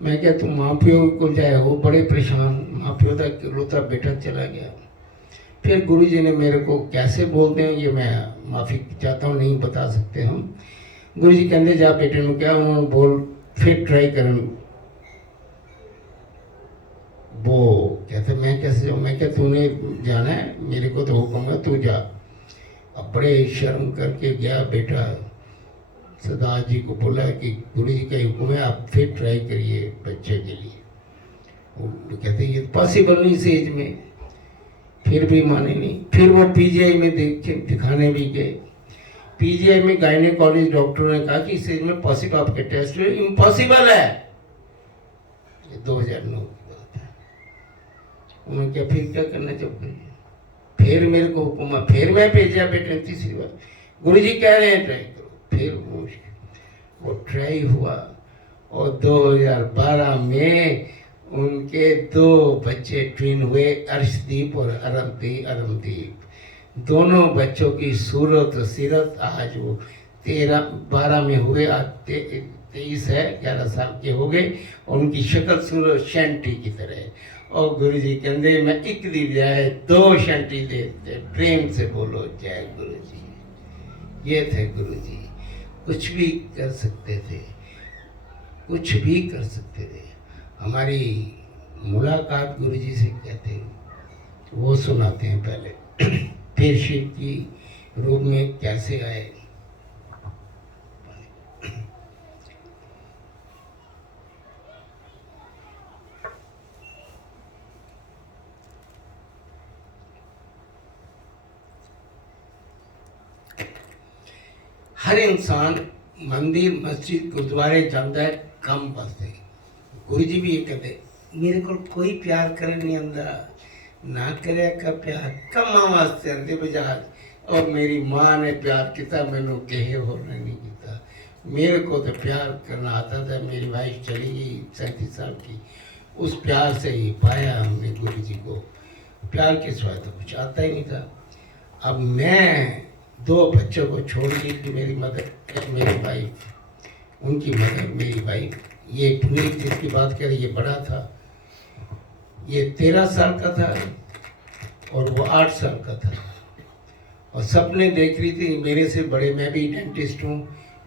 मैं क्या, तुम माँ प्यो को जाए, वो बड़े परेशान, माँ प्यो तक रोता बेटा चला गया। फिर गुरु जी ने मेरे को कैसे बोलते हैं ये मैं माफ़ी चाहता हूँ, नहीं बता सकते हम। गुरु जी कहते जा बेटे ने क्या, उन्होंने बोल फिर ट्राई कर, वो कहते मैं कैसे जाऊँ, मैं क्या तूने जाना है, मेरे को तो हुक्म है तू जा। अब बड़े शर्म करके गया बेटा, सरदार जी को बोला कि गुरु जी का हुक्म है, आप फिर ट्राई करिए बच्चे के लिए। वो कहते ये पॉसिबल नहीं इस एज में, फिर भी माने नहीं। फिर वो पीजीआई में दिखाने भी गए, पीजीआई में गायनेकोलॉजिस्ट डॉक्टर ने कहा कि इस एज में पॉसिबल, आपके टेस्ट इम्पॉसिबल है, 2009 की बात है। उन्होंने क्या फिर क्या करना चाहिए, फिर मेरे को हुक्म, फिर मैं भेजा बेटे तीसरी बार, गुरु जी कह रहे हैं ट्राई करो, फिर वो ट्राई हुआ। और 2012 में उनके 2 बच्चे ट्विन हुए, अर्शदीप और अरमदीप। दोनों बच्चों की सूरत और सीरत आज वो 12 में हुए, आज 23 है, 11 साल के हो गए, और उनकी शक्ल सूरत शंटी की तरह। और गुरु जी कहते मैं एक दी जाए 2 शंटी देते, प्रेम से बोलो जय गुरु जी। ये थे गुरु जी, कुछ भी कर सकते थे, कुछ भी कर सकते थे। हमारी मुलाकात गुरु जी से कहते हैं, वो सुनाते हैं पहले, फिर शिव की रूप में कैसे आए। हर इंसान मंदिर मस्जिद गुरुद्वारे जाता है कम बसते, गुरु जी भी ये कहते मेरे को कोई प्यार करे नहीं आंदा, ना करे का प्यार कमा वास्ते आंदे बजाज। और मेरी माँ ने प्यार किया, मैंने कहे होने नहीं किया, मेरे को तो प्यार करना आता था। मेरी वाइफ चली गई 37 साल की, उस प्यार से ही पाया हमने गुरु जी को, प्यार के सिवाय तो कुछ आता ही नहीं था। अब मैं 2 बच्चों को छोड़ दी थी, मेरी मदर, मेरी वाइफ, उनकी मदर, मेरी वाइफ। ये पुनीत जिसकी बात करें, ये बड़ा था, ये 13 साल का था और वो 8 साल का था, और सपने देख रही थी मेरे से बड़े। मैं भी डेंटिस्ट हूँ,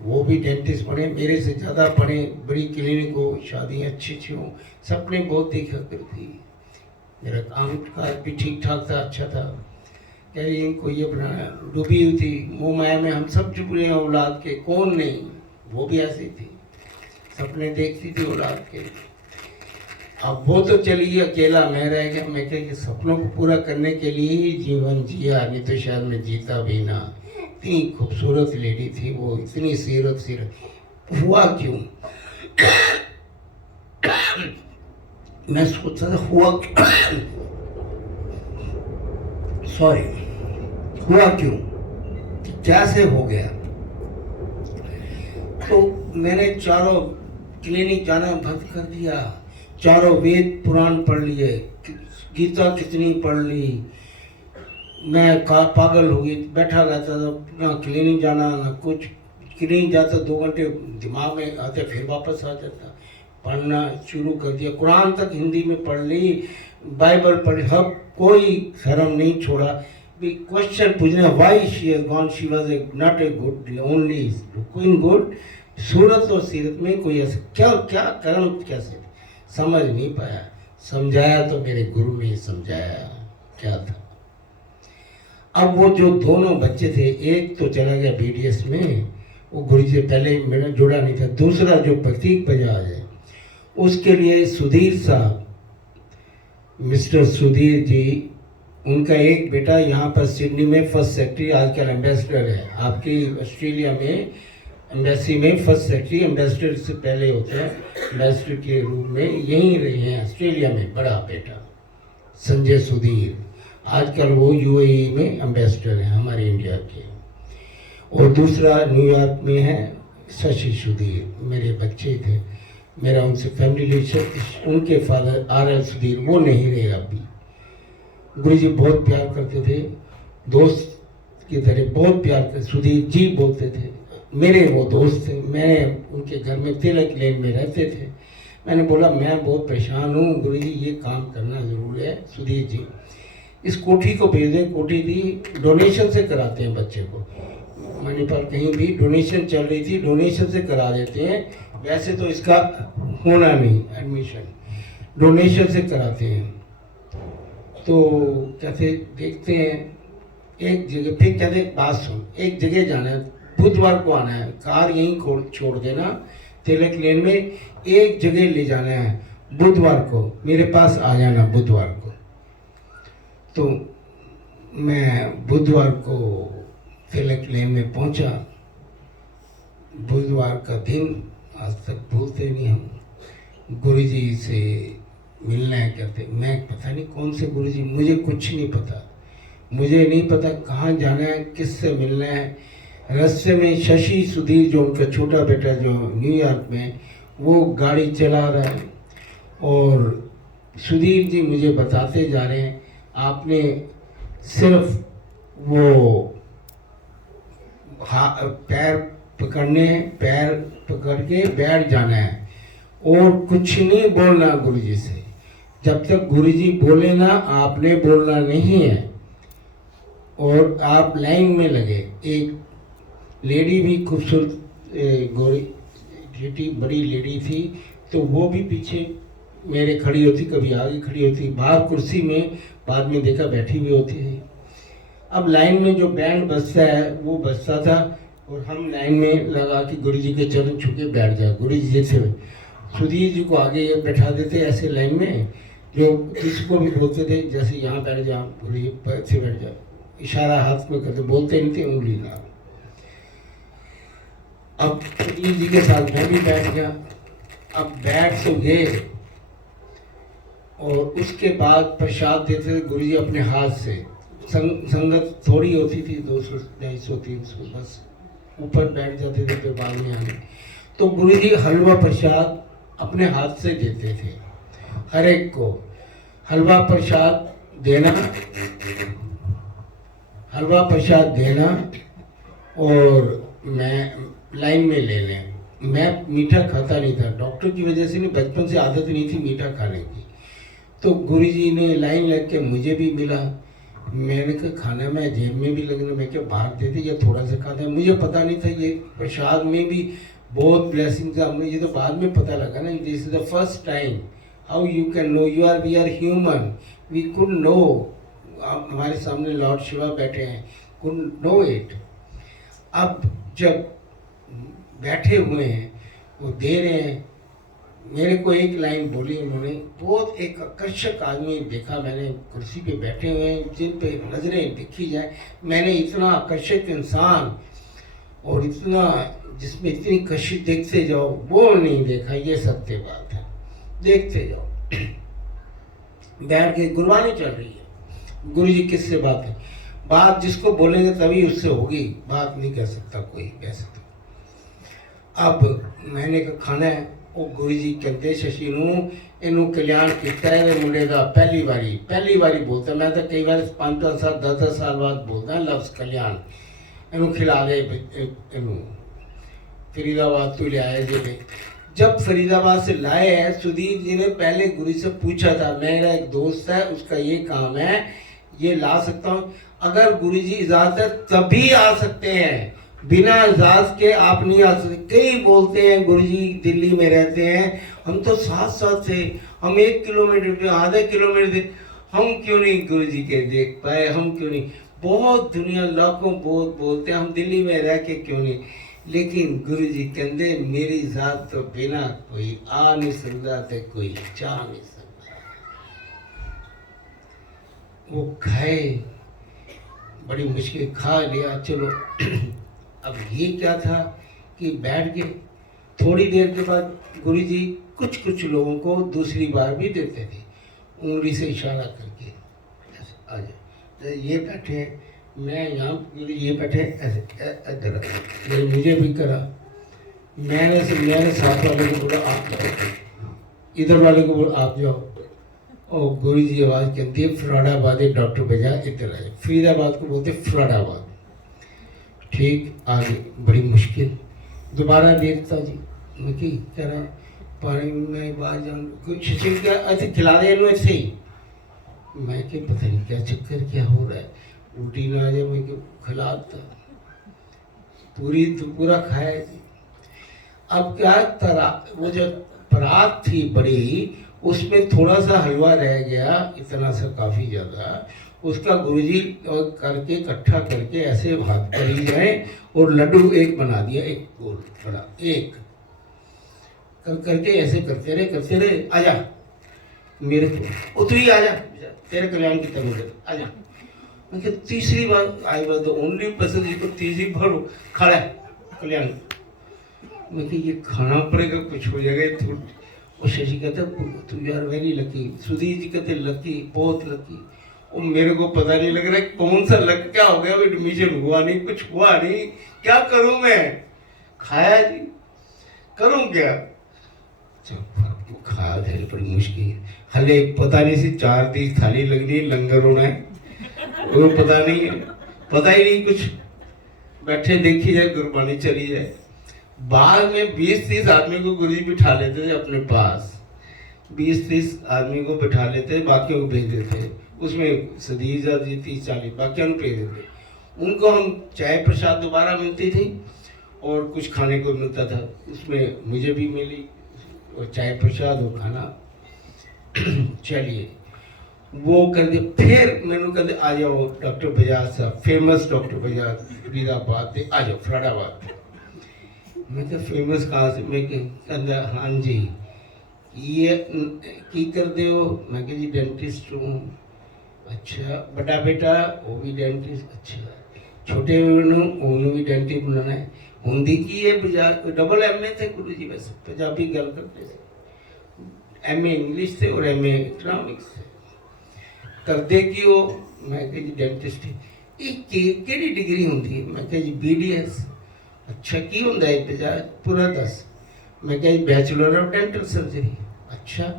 वो भी डेंटिस्ट पढ़े, मेरे से ज़्यादा पढ़े, बड़ी क्लिनिक हो, शादियाँ अच्छी अच्छी हों, सपने बहुत देखा करती। मेरा काम काज भी ठीक ठाक था, अच्छा था। कह रही इनको ये बनाना, डूबी हुई थी मोह माया में, हम सब चुप रहे हैं औलाद के, कौन नहीं, वो भी ऐसी थी, सपने देखती थी औलाद के। अब वो तो चली अकेला, मैं रह गया। मैं कह सपनों को पूरा करने के लिए ही जीवन जिया, नहीं तो शायद मैं जीता भी ना। इतनी खूबसूरत लेडी थी वो, इतनी सीरत हुआ क्यों मैं सोचता था हुआ सॉरी हुआ क्यों, कैसे हो गया। तो मैंने चारों क्लिनिक जाना बंद कर दिया, चारों वेद पुराण पढ़ लिए, गीता कितनी पढ़ ली, मैं पागल हो गई, बैठा रहता था, ना क्लिनिक जाना ना कुछ, क्लिनिक जाता 2 घंटे दिमाग में आते फिर वापस आ जाता, पढ़ना शुरू कर दिया, कुरान तक हिंदी में पढ़ ली, बाइबल पढ़, हब कोई शर्म नहीं छोड़ा। क्वेश्चन पूछना, why she has gone, she was not a good, only looking good. सूरत और सीरत में कोई ऐसा क्या क्या कर्म कैसे समझ नहीं पाया, समझाया तो मेरे गुरु ने समझाया क्या था। अब वो जो दोनों बच्चे थे, एक तो चला गया बीडीएस में, वो गुरु से पहले मेरा जुड़ा नहीं था, दूसरा जो प्रतीक बजाज है उसके लिए सुधीर साहब, मिस्टर सुधीर जी, उनका एक बेटा यहाँ पर सिडनी में फर्स्ट सेक्रेटरी, आजकल एम्बेसडर है आपकी ऑस्ट्रेलिया में, एम्बेसी में फर्स्ट सेक्रेटरी, एम्बेसडर से पहले होते हैं, एम्बेसडर के रूप में यहीं रहे हैं ऑस्ट्रेलिया में, बड़ा बेटा संजय सुधीर, आजकल वो यूएई में एम्बेसडर हैं हमारे इंडिया के। और दूसरा न्यूयॉर्क में है शशि सुधीर, मेरे बच्चे थे, मेरा उनसे फैमिली रिलेशन, उनके फादर आर.एल. सुधीर वो नहीं रहे अभी। गुरुजी बहुत प्यार करते थे, दोस्त की तरह बहुत प्यार करते, सुधीर जी बोलते थे, मेरे वो दोस्त थे। मैं उनके घर में तिलक लेन में रहते थे। मैंने बोला मैं बहुत परेशान हूँ गुरुजी, ये काम करना ज़रूर है, सुधीर जी इस कोठी को भेज दें। कोठी थी डोनेशन से कराते हैं बच्चे को, मणिपाल कहीं भी डोनेशन चल रही थी, डोनेशन से करा देते हैं, वैसे तो इसका होना नहीं एडमिशन, डोनेशन से कराते हैं। तो कहते देखते हैं एक जगह, फिर कहते बात सुन, एक जगह जाना है, बुधवार को आना है, कार यहीं छोड़ देना तिलक लेन में, एक जगह ले जाना है, बुधवार को मेरे पास आ जाना बुधवार को। तो मैं बुधवार को तिलक लेन में पहुंचा। बुधवार का दिन आज तक भूलते नहीं हम। गुरुजी से मिलना है कहते, मैं पता नहीं कौन से गुरुजी, मुझे कुछ नहीं पता, मुझे नहीं पता कहाँ जाना है, किससे मिलना है। रास्ते में शशि सुधीर जो उनका छोटा बेटा जो न्यूयॉर्क में, वो गाड़ी चला रहा है और सुधीर जी मुझे बताते जा रहे हैं आपने सिर्फ वो पैर पकड़ने, पैर पकड़ के बैठ जाना है और कुछ नहीं बोलना गुरुजी से। जब तक गुरुजी बोले ना आपने बोलना नहीं है। और आप लाइन में लगे। एक लेडी भी खूबसूरत गोरी बड़ी लेडी थी, तो वो भी पीछे मेरे खड़ी होती, कभी आगे खड़ी होती, बाहर कुर्सी में बाद में देखा बैठी हुई होती है। अब लाइन में जो बैंड बजता है वो बजता था और हम लाइन में लगा के गुरुजी के चरण छू के बैठ जाए। गुरुजी जैसे सुधीर जी को आगे बैठा देते ऐसे लाइन में, जो किसी को भी बोलते थे जैसे यहाँ बैठ जा, गुरुजी ऐसे बैठ जा, इशारा हाथ में करते, बोलते नहीं थे, उंगली ना। अब सुधीर जी के साथ मैं भी बैठ गया। अब बैठ तो गए और उसके बाद प्रसाद देते थे गुरुजी अपने हाथ से। संगत थोड़ी होती थी, 200, 250, 300, बस ऊपर बैठ जाते थे, फिर बाद में आने। तो गुरुजी हलवा प्रसाद अपने हाथ से देते थे, हर एक को हलवा प्रसाद देना, हलवा प्रसाद देना और मैं लाइन में ले लें। मैं मीठा खाता नहीं था, डॉक्टर की वजह से नहीं, बचपन से आदत नहीं थी मीठा खाने की। तो गुरुजी ने लाइन लग के मुझे भी मिला। मैंने कहा खाना मैं जेब में भी लगना, मैं क्या बाहर देते या थोड़ा सा खाता, मुझे पता नहीं था ये प्रसाद में भी बहुत ब्लेसिंग था। मुझे तो बाद में पता लगा ना, this is the first time, how you can know, we are human, we could know. हमारे सामने लॉर्ड शिवा बैठे हैं, कुड नो इट। अब जब बैठे हुए हैं वो दे रहे हैं, मेरे को एक लाइन बोली उन्होंने, बहुत एक आकर्षक आदमी देखा मैंने, कुर्सी पे बैठे हुए हैं, जिन पे नजरें देखी जाए। मैंने इतना आकर्षक इंसान और इतना जिसमें इतनी कशिश देखते जाओ वो नहीं देखा, ये सत्य बात है, देखते जाओ। बैठ के गुरबानी चल रही है, गुरुजी किससे बात है, बात जिसको बोलेंगे तभी उससे होगी, बात नहीं कर सकता कोई वैसे तो। अब मैंने कहा खाना है, ਉਹ ਗੁਰੂ ਜੀ ਕਹਿੰਦੇ ਸ਼ਸ਼ੀ ਨੂੰ ਇਹਨੂੰ ਕਲਿਆਣ ਕੀਤਾ ਇਹਦੇ ਮੁੰਡੇ ਦਾ ਪਹਿਲੀ ਵਾਰੀ ਬੋਲਦਾ। ਮੈਂ ਤਾਂ ਕਈ ਵਾਰ 5-5 ਸਾਲ 10-10 ਸਾਲ ਬਾਅਦ ਬੋਲਦਾ ਲਫ਼ਜ਼ ਕਲਿਆਣ। ਇਹਨੂੰ खिला दे ਇਹਨੂੰ फरीदाबाद तो ले आए जी। जब फरीदाबाद से लाए हैं सुधीर जी ने पहले गुरु से पूछा था, मेरा एक दोस्त है उसका ये काम है, ये ला सकता हूँ? अगर गुरु जी इजाजत तभी आ सकते हैं, बिना इजाजत के आप नहीं आ सकते। कई बोलते हैं गुरु जी दिल्ली में रहते हैं, हम तो साथ थे, हम 1 किलोमीटर पे आधा किलोमीटर थे, हम क्यों नहीं गुरु जी के देख पाए, हम क्यों नहीं? बहुत दुनिया लाखों बोलते हैं हम दिल्ली में रह के क्यों नहीं, लेकिन गुरु जी कहते मेरी जात तो बिना कोई आ नहीं सकता थे, कोई जा नहीं सकता। वो खाए, बड़ी मुश्किल खा लिया, चलो। अब ये क्या था कि बैठ गए, थोड़ी देर के बाद गुरु जी कुछ लोगों को दूसरी बार भी देते थे, उंगली से इशारा करके आ जाए। तो ये बैठे, मैं यहाँ, ये बैठे ऐसे इधर, मुझे भी करा। मैंने साथ वाले को बोला आप जाओ, इधर वाले को बोला आप जाओ। और गुरु जी आवाज़ कहती है फरीदाबाद डॉक्टर बजा इधर आए। फरीदाबाद को बोलते फरीदाबाद। ठीक, आगे बड़ी मुश्किल, दोबारा देखता जी मैं कि कह रहा पानी में बाहर जाऊँ, कुछ क्या ऐसे खिला दे ऐसे ही। मैं कि पता नहीं क्या चक्कर, क्या हो रहा है, उल्टी ना आ जाए। मैं कि खिलाता पूरा खाया जी। अब क्या तरा, वो जो परात थी बड़ी, उसमें थोड़ा सा हलवा रह गया, इतना सा काफ़ी ज़्यादा, उसका गुरुजी करके इकट्ठा करके ऐसे हाथ पर ही जाए और लड्डू एक बना दिया, एक गोल बड़ा एक करके ऐसे करते रहे। आजा मेरे को, तू ही आजा, तेरे कल्याण की तरफ आजा। मैं तीसरी बार आई बार ओनली पर्सन जिसको तीसरी बार खड़ा है कल्याण। मैं कि ये खाना पड़ेगा, कुछ हो जाएगा। और शशि कहते तू यार वेरी लकी, सुधीर जी कहते लकी, बहुत लकी। और मेरे को पता नहीं लग रहा है कौन सा लग, क्या हो गया, एडमिशन हुआ नहीं, कुछ हुआ नहीं, क्या करूं मैं? खाया जी, करूं क्या? खा थे बड़ी मुश्किल, हले पता नहीं सी 4 दिन थाली लगनी, लंगर होना है, वो पता नहीं है, पता ही नहीं कुछ। बैठे देखी जाए, गुरबानी चली जाए। बाद में 20-30 आदमी को गुरु जी बिठा लेते थे अपने पास, 20-30 आदमी को बिठा लेते, बाकियों को भेज देते। उसमें सदीजा जी 30-40 बाकियों को भेज देते। उनको हम चाय प्रसाद दोबारा मिलती थी और कुछ खाने को मिलता था, उसमें मुझे भी मिली और चाय प्रसाद और खाना। चलिए वो कर दे। फिर मैंने कहते आ जाओ डॉक्टर बजाज साहब, फेमस डॉक्टर बजाज फरीदाबाद से, आ जाओ फरीदाबाद। मैं क्या फेमस कहाँ से? मैं कहता हाँ जी, ये की कर दे हो? मैं कह जी डेंटिस्ट हूँ। अच्छा, बड़ा बेटा वो भी डेंटिस्ट? अच्छा, छोटे उन्होंने भी डेंटिस्ट बनाना है। हिंदी की ये डबल MA थे गुरु जी, वैसे पंजाबी गल करते थे, MA इंग्लिश थे और MA इकोनॉमिक्स थे। करते की हो? मैं कह जी डेंटिस्ट। केड़ी डिग्री होंगी? मैं कह जी BDS। अच्छा, की होंदा है बजाज? पूरा 10। मैं कह जी बैचलर ऑफ डेंटल सर्जरी। अच्छा,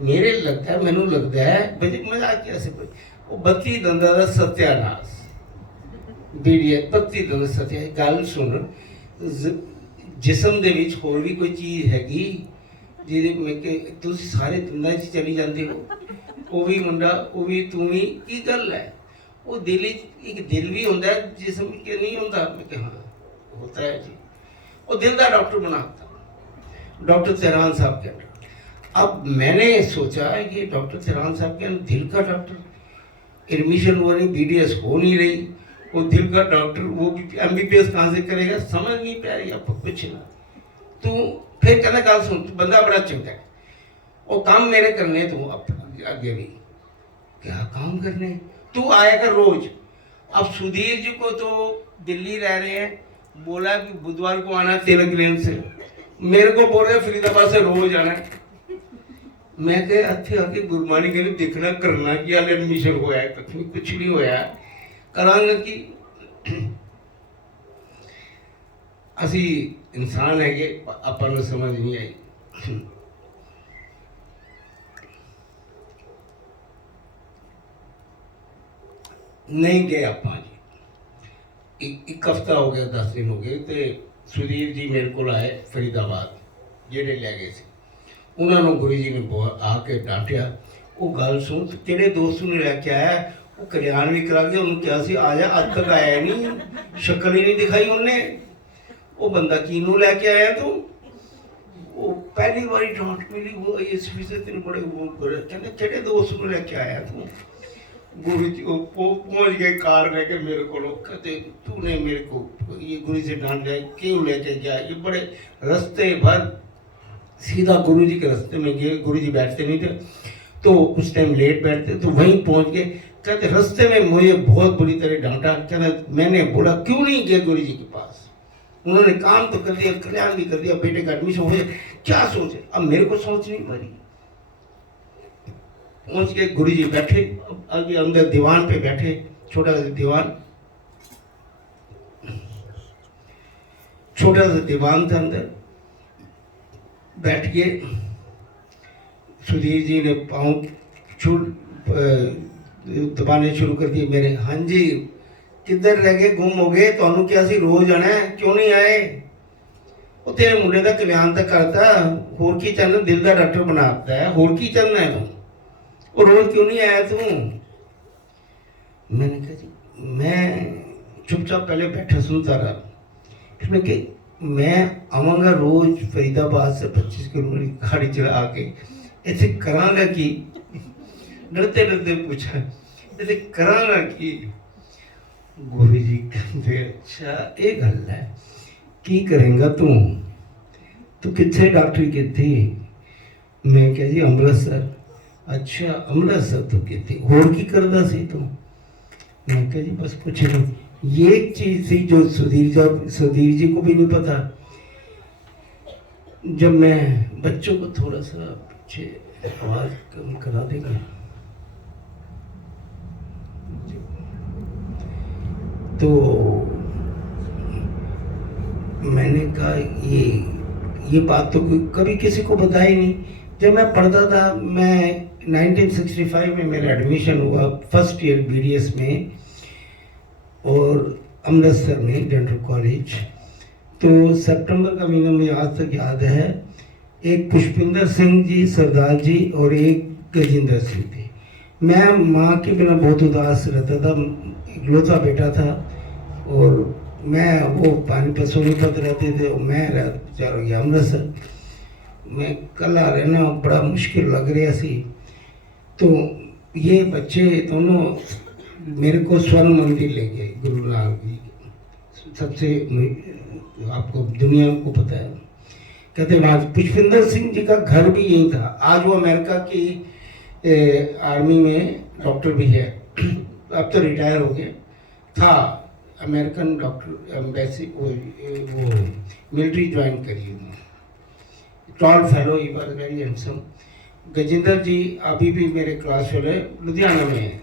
मेरे लगता है, मैनू लगता है बजे मजाक कैसे कोई, वो 32 दंदा का सत्यानाश, BDS 32 दंदा सत्या। गल सुन, जिसम दे विच होर भी कोई चीज़ हैगी जिहदे में कि तुसीं सारे दंदां 'च चली जाते हो, वो भी मुंडा, वो भी तू भी, की गल है? वो दिल एक दिल भी होंदा है, जिसम के नहीं होंदा? मैं कहा हाँ होता है जी। वो दिल का डॉक्टर बनाता, डॉक्टर तेहरान साहब के अंदर। अब मैंने सोचा ये डॉक्टर तेहरान साहब के अंदर दिल का डॉक्टर, एडमिशन हुआ नहीं, BDS हो नहीं रही, वो दिल का डॉक्टर, वो भी MBBS कहाँ से करेगा? समझ नहीं पा रही आपको कुछ ना। तो फिर कहना गल सुन, बंदा बड़ा चंगा है, वो काम मेरे करने तू आगे भी। क्या काम करने? तू आया कर रोज। अब सुधीर जी को तो दिल्ली रह रहे हैं, बोला कि बुधवार को आना तिलक लेन से, मेरे को बोल रहे फरीदाबाद से रोज आना है। मैं कह अच्छे आके गुरबानी कहने देखना करना कि हाल एडमिशन होया है, कुछ नहीं होया, करांगा कि असी इंसान है कि अपन को समझ नहीं आई। नहीं गए ਆਪਾਂ जी एक हफ्ता हो गया 10 दिन हो गए तो सुधीर जी मेरे को आए फरीदाबाद ਜਿਹੜੇ ਲੈ ਗਏ ਸੀ ਉਹਨਾਂ ਨੂੰ ਗੁਰੂ ਜੀ ਨੇ ਆ ਕੇ ਡਾਂਟਿਆ ਉਹ ਗੱਲ ਸੁਣ ਕਿਹੜੇ ਦੋਸਤ ਨੂੰ ਲੈ ਕੇ ਆਇਆ ਉਹ ਕਲਿਆਣ ਵੀ ਕਰਾ ਗਿਆ ਉਹਨੂੰ ਕਿਹਾ ਸੀ ਆ ਜਾ ਅੱਜ ਤੱਕ ਆਇਆ ਨਹੀਂ ਸ਼ਕਲ ਹੀ ਨਹੀਂ ਦਿਖਾਈ ਉਹਨੇ ਉਹ ਬੰਦਾ ਕਿਹਨੂੰ ਲੈ ਕੇ ਆਇਆ ਤੂੰ ਉਹ ਪਹਿਲੀ ਵਾਰੀ ਡਾਂਟ ਮਿਲੀ ਉਹ ਇਸ ਵਿਸ਼ੇ ਤੇ ਬੜੇ ਉਹ ਕਹਿੰਦੇ ਕਿਹੜੇ ਦੋਸਤ ਨੂੰ ਲੈ ਕੇ ਆਇਆ ਤੂੰ गुरु जी को पहुंच गए कार लेके मेरे को कहते तूने मेरे को ये गुरु से डांट दिया क्यों लेके गया ये बड़े रास्ते भर सीधा गुरु जी के रास्ते में गए गुरु जी बैठते नहीं थे तो उस टाइम लेट बैठते तो वहीं पहुंच गए कहते रास्ते में मुझे बहुत बुरी तरह डांटा कहते मैंने बोला क्यों नहीं गए गुरु जी के पास उन्होंने काम तो कर दिया कल्याण भी कर दिया बेटे का एडमिशन हो गया क्या सोचे अब मेरे को सोच नहीं पड़ी पहुंच के गुरु जी बैठे अभी अंदर दीवान पे बैठे छोटा सा दीवान था अंदर बैठ के सुधीर जी ने पाँव दबाने शुरू कर दिए मेरे हाँ जी किधर रह गए गुम हो गए तो क्या सी रोज आना है क्यों नहीं आए वो तेरे मुंडे का कल्याण तक करता होर की चलना दिल का डॉक्टर बनाता है होर की चलना है तू और रोज क्यों नहीं आया तू मैंने कहा जी मैं चुपचाप पहले बैठा सुनता रहा फिर मैं मैं आवांगा रोज फरीदाबाद से 25 किलोमीटर गाड़ी चला के ऐसे करांगा कि डरते डरते पूछा ऐसे करांगा कि गुरु जी कहते अच्छा ये गल है की करेंगा तू कितने डॉक्टरी की थी मैं क्या जी अमृतसर अच्छा अमृतसर तो कहती होर की करदा सी तू मैं कहा जी बस कुछ नहीं ये चीज़ थी जो सुधीर जी को भी नहीं पता जब मैं बच्चों को थोड़ा सा पीछे आवाज़ कम करा देंगे तो मैंने कहा ये बात तो कभी किसी को बताई नहीं जब मैं पढ़ता था मैं 1965 में मेरा एडमिशन हुआ फर्स्ट ईयर बीडीएस में और अमृतसर में डेंटल कॉलेज तो सितंबर का महीना मुझे आज तक याद है एक पुष्पिंदर सिंह जी सरदार जी और एक गजेंद्र सिंह थे मैं माँ के बिना बहुत उदास रहता था इकलौता बेटा था और मैं वो पानी सोनीपत रहते थे और मैं चल गया अमृतसर मैं कला रहना बड़ा मुश्किल लग रहा सी तो ये बच्चे दोनों मेरे को स्वर्ण मंदिर ले गए गुरु नानक जी सबसे आपको दुनिया को पता है कहते वहाँ पुष्पिंदर सिंह जी का घर भी यही था आज वो अमेरिका की आर्मी में डॉक्टर भी है अब तो रिटायर हो गया था अमेरिकन डॉक्टर एम्बेसी वो मिलिट्री ज्वाइन करी tall fellow he was very handsome Gajendra ji अभी भी मेरे क्लास फेलो लुधियाना में है